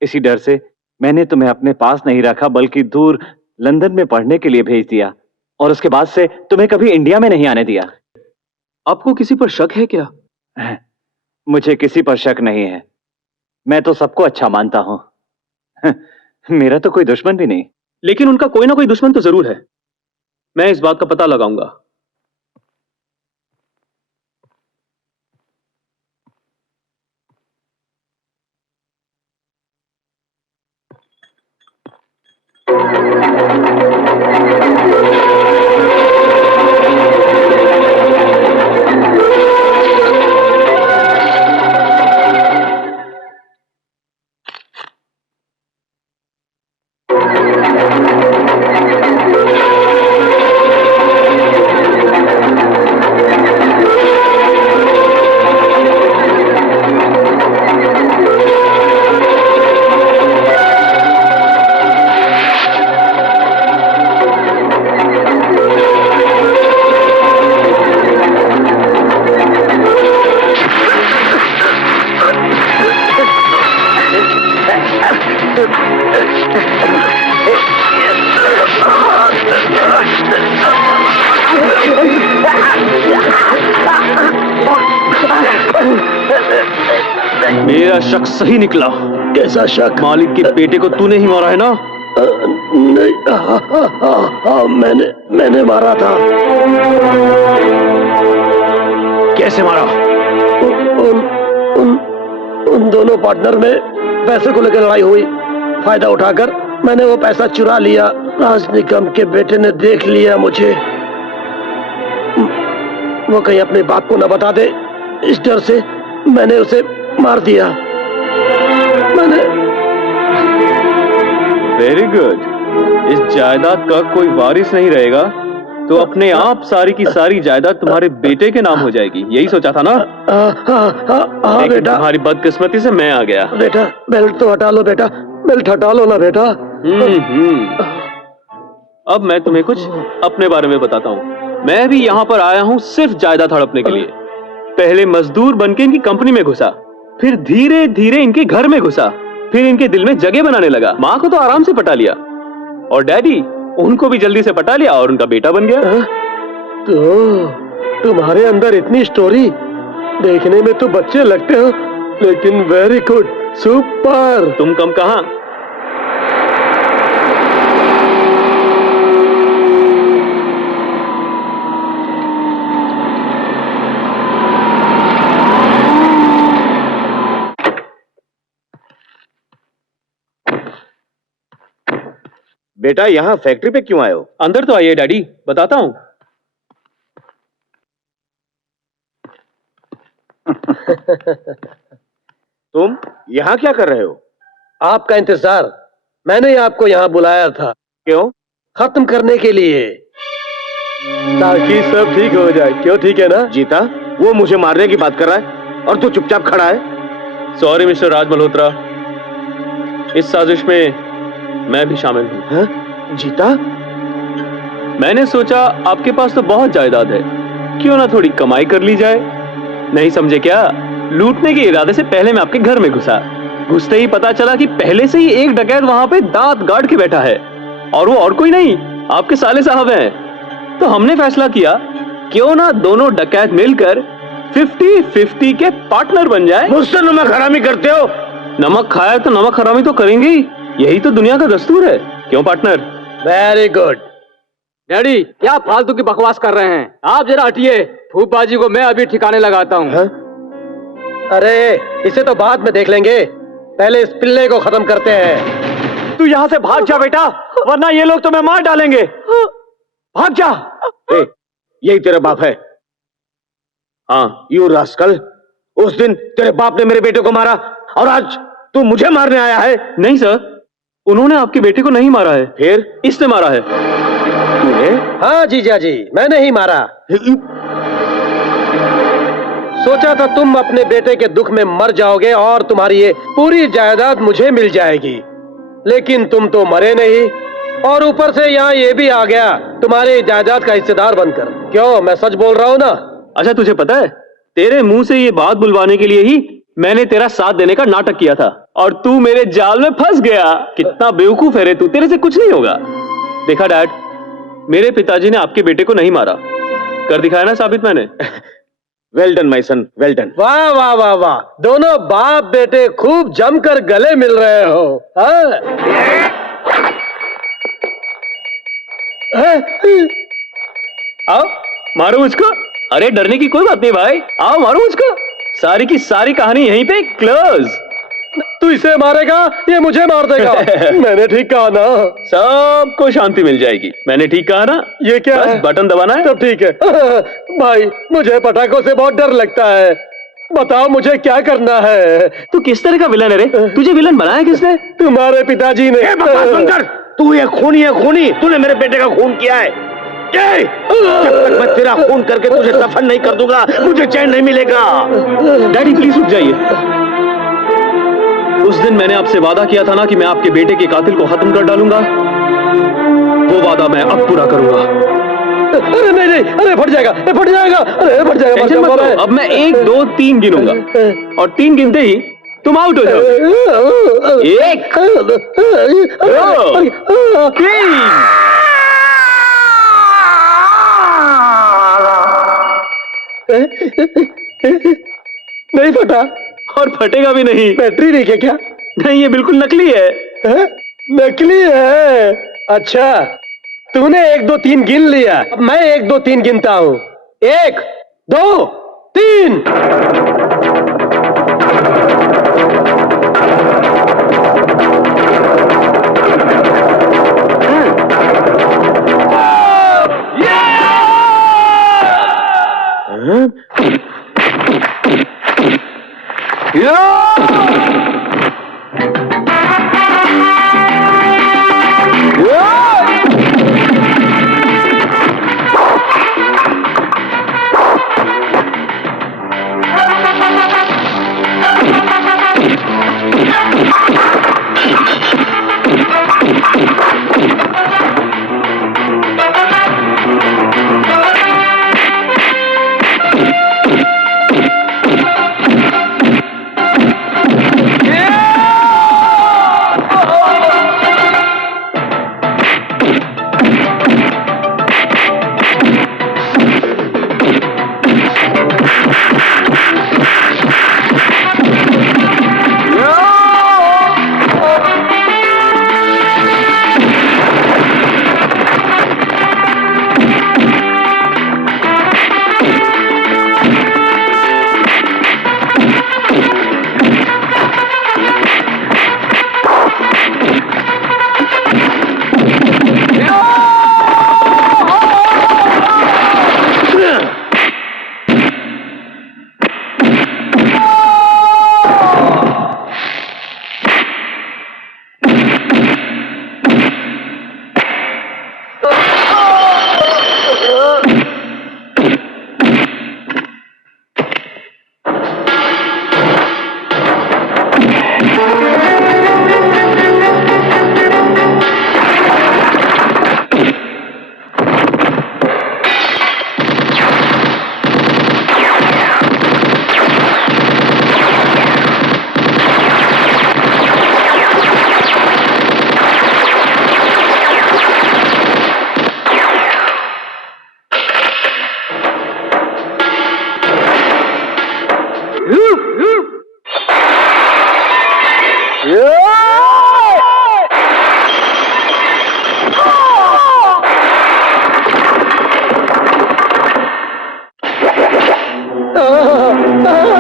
इसी डर से मैंने तुम्हें अपने पास नहीं रखा, बल्कि दूर लंदन में पढ़ने के लिए भेज दिया, और उसके बाद से तुम्हें कभी इंडिया में नहीं आने दिया। आपको किसी पर शक है क्या? मुझे किसी पर शक नहीं है, मैं तो सबको अच्छा मानता हूं। मेरा तो कोई दुश्मन भी नहीं। लेकिन उनका कोई ना कोई दुश्मन तो जरूर है। मैं इस बात का पता लगाऊंगा। मेरा शक सही निकला। कैसा शक? मालिक के बेटे को तूने ही मारा है ना? नहीं, हाँ, मैंने मारा था। कैसे मारा? उन दोनों पार्टनर में पैसे को लेकर लड़ाई हुई। फायदा उठाकर मैंने वो पैसा चुरा लिया। राज निगम के बेटे ने देख लिया मुझे। वो कहीं अपने बाप को न बता दे, इस डर से मैंने उसे मार दिया। Very good. इस जायदाद का कोई वारिस नहीं रहेगा तो अपने आप सारी की सारी जायदाद तुम्हारे बेटे के नाम हो जाएगी, यही सोचा था ना? हाँ लेकिन बेटा। तुम्हारी बदकिस्मती से मैं आ गया। बेटा बेल्ट तो हटा लो बेटा, बेल्ट हटा लो ना बेटा। अब मैं तुम्हें कुछ अपने बारे में बताता हूँ। मैं भी यहाँ पर आया हूँ सिर्फ जायदाद हड़पने के लिए। पहले मजदूर बनके इनकी कंपनी में घुसा, फिर धीरे धीरे इनके घर में घुसा, फिर इनके दिल में जगह बनाने लगा। माँ को तो आराम से पटा लिया और डैडी उनको भी जल्दी से पटा लिया और उनका बेटा बन गया। तो तुम्हारे अंदर इतनी स्टोरी। देखने में तो बच्चे लगते हो, लेकिन वेरी गुड, सुपर। तुम कम कहाँ। बेटा यहाँ फैक्ट्री पे क्यों आए हो? अंदर तो आइए डैडी, बताता हूँ। तुम यहाँ क्या कर रहे हो? आपका इंतजार। मैंने ही आपको यहाँ बुलाया था। क्यों? खत्म करने के लिए, ताकि सब ठीक हो जाए। क्यों ठीक है ना? जीता, वो मुझे मारने की बात कर रहा है और तू चुपचाप खड़ा है। सॉरी मिस्टर राज मल्होत्रा, इस साजिश में मैं भी शामिल हूँ। हाँ? जीता? मैंने सोचा आपके पास तो बहुत जायदाद है, क्यों ना थोड़ी कमाई कर ली जाए। नहीं समझे क्या? लूटने के इरादे से पहले मैं आपके घर में घुसा। घुसते ही पता चला कि पहले से ही एक डकैत वहां पे दांत गाड़ के बैठा है और वो और कोई नहीं, आपके साले साहब हैं। तो हमने फैसला किया क्यों ना दोनों डकैत मिलकर 50-50 के पार्टनर बन जाए। मुझसे नमक हरामी करते हो? नमक खाया तो नमक हरामी तो करेंगे ही, यही तो दुनिया का दस्तूर है। क्यों पार्टनर? Very good. डैडी क्या फालतू की बकवास कर रहे हैं? आप जरा हटिए, फूफबाजी को मैं अभी ठिकाने लगाता हूँ। अरे इसे तो बाद में देख लेंगे, पहले इस पिल्ले को खत्म करते हैं। तू यहाँ से भाग जा बेटा, वरना ये लोग तुम्हें मार डालेंगे। भाग जा। यही तेरा बाप है? हाँ। यू रास्कल, उस दिन तेरे बाप ने मेरे बेटे को मारा और आज तू मुझे मारने आया है? नहीं सर, उन्होंने आपके बेटे को नहीं मारा है। फिर? इसने मारा है। तूने? हाँ जीजा जी, मैंने ही मारा। सोचा था तुम अपने बेटे के दुख में मर जाओगे और तुम्हारी ये पूरी जायदाद मुझे मिल जाएगी, लेकिन तुम तो मरे नहीं और ऊपर से यहाँ ये भी आ गया तुम्हारे जायदाद का हिस्सेदार बनकर। क्यों, मैं सच बोल रहा हूँ ना? अच्छा तुझे पता है, तेरे मुंह से ये बात बुलवाने के लिए ही मैंने तेरा साथ देने का नाटक किया था और तू मेरे जाल में फंस गया। कितना बेवकूफ है रे तू, तेरे से कुछ नहीं होगा। देखा डैड, मेरे पिताजी ने आपके बेटे को नहीं मारा, कर दिखाया ना साबित मैंने। Well done my sun, well done. वाह वाह वाह वाह, दोनों बाप बेटे खूब जमकर गले मिल रहे हो। आओ मारो मुझको। अरे डरने की कोई बात नहीं भाई, आओ मारो मुझको। सारी की सारी कहानी यहीं पे क्लोज। तू इसे मारेगा, ये मुझे मार देगा। मैंने ठीक कहा ना? सबको शांति मिल जाएगी। मैंने ठीक कहा ना? ये क्या बस है? बटन दबाना है। तब ठीक है। भाई मुझे पटाखों से बहुत डर लगता है, बताओ मुझे क्या करना है? तू किस तरह का विलन है रे? तुझे विलन बनाया किसने? तुम्हारे पिताजी ने। बकवास बंद कर। तू ये खूनी है, खूनी। तूने मेरे बेटे का खून किया है। जब तक मैं तेरा खून करके तुझे दफन नहीं कर दूंगा, मुझे चैन नहीं मिलेगा। डैडी प्लीज रुक जाइए। उस दिन मैंने आपसे वादा किया था ना कि मैं आपके बेटे के कातिल को खत्म कर डालूंगा, वो वादा मैं अब पूरा करूंगा। अरे नहीं नहीं, अरे फट जाएगा, फट जाएगा, अरे फट जाएगा। टेंशन मत लो, अब मैं 1 2 3 गिनूंगा और 3 गिनते ही तुम आउट हो जाओ। 1 2 3। नहीं फटा। और फटेगा भी नहीं। बैटरी नहीं है क्या? नहीं, ये बिल्कुल नकली है। है? नकली है? अच्छा, तूने 1 2 3 गिन लिया, अब मैं 1 2 3 गिनता हूं। 1 2 3।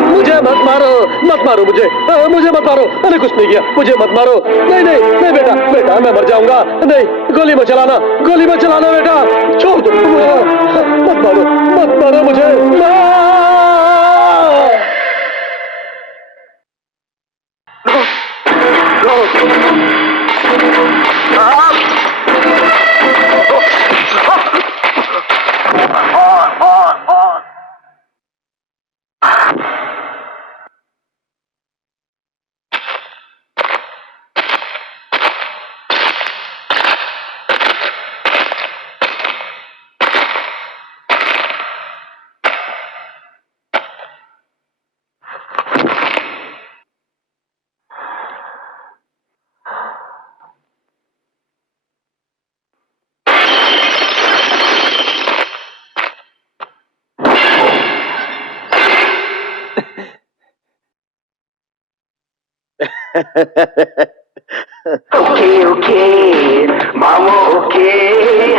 मुझे मत मारो, मत मारो मुझे, मुझे मत मारो। मैंने कुछ नहीं किया, मुझे मत मारो। नहीं नहीं नहीं बेटा, बेटा मैं मर जाऊंगा। नहीं, गोली मत चलाना, गोली मत चलाना बेटा, छोड़ दो। मत मारो, मत मारो मुझे। okay, okay, mama, okay.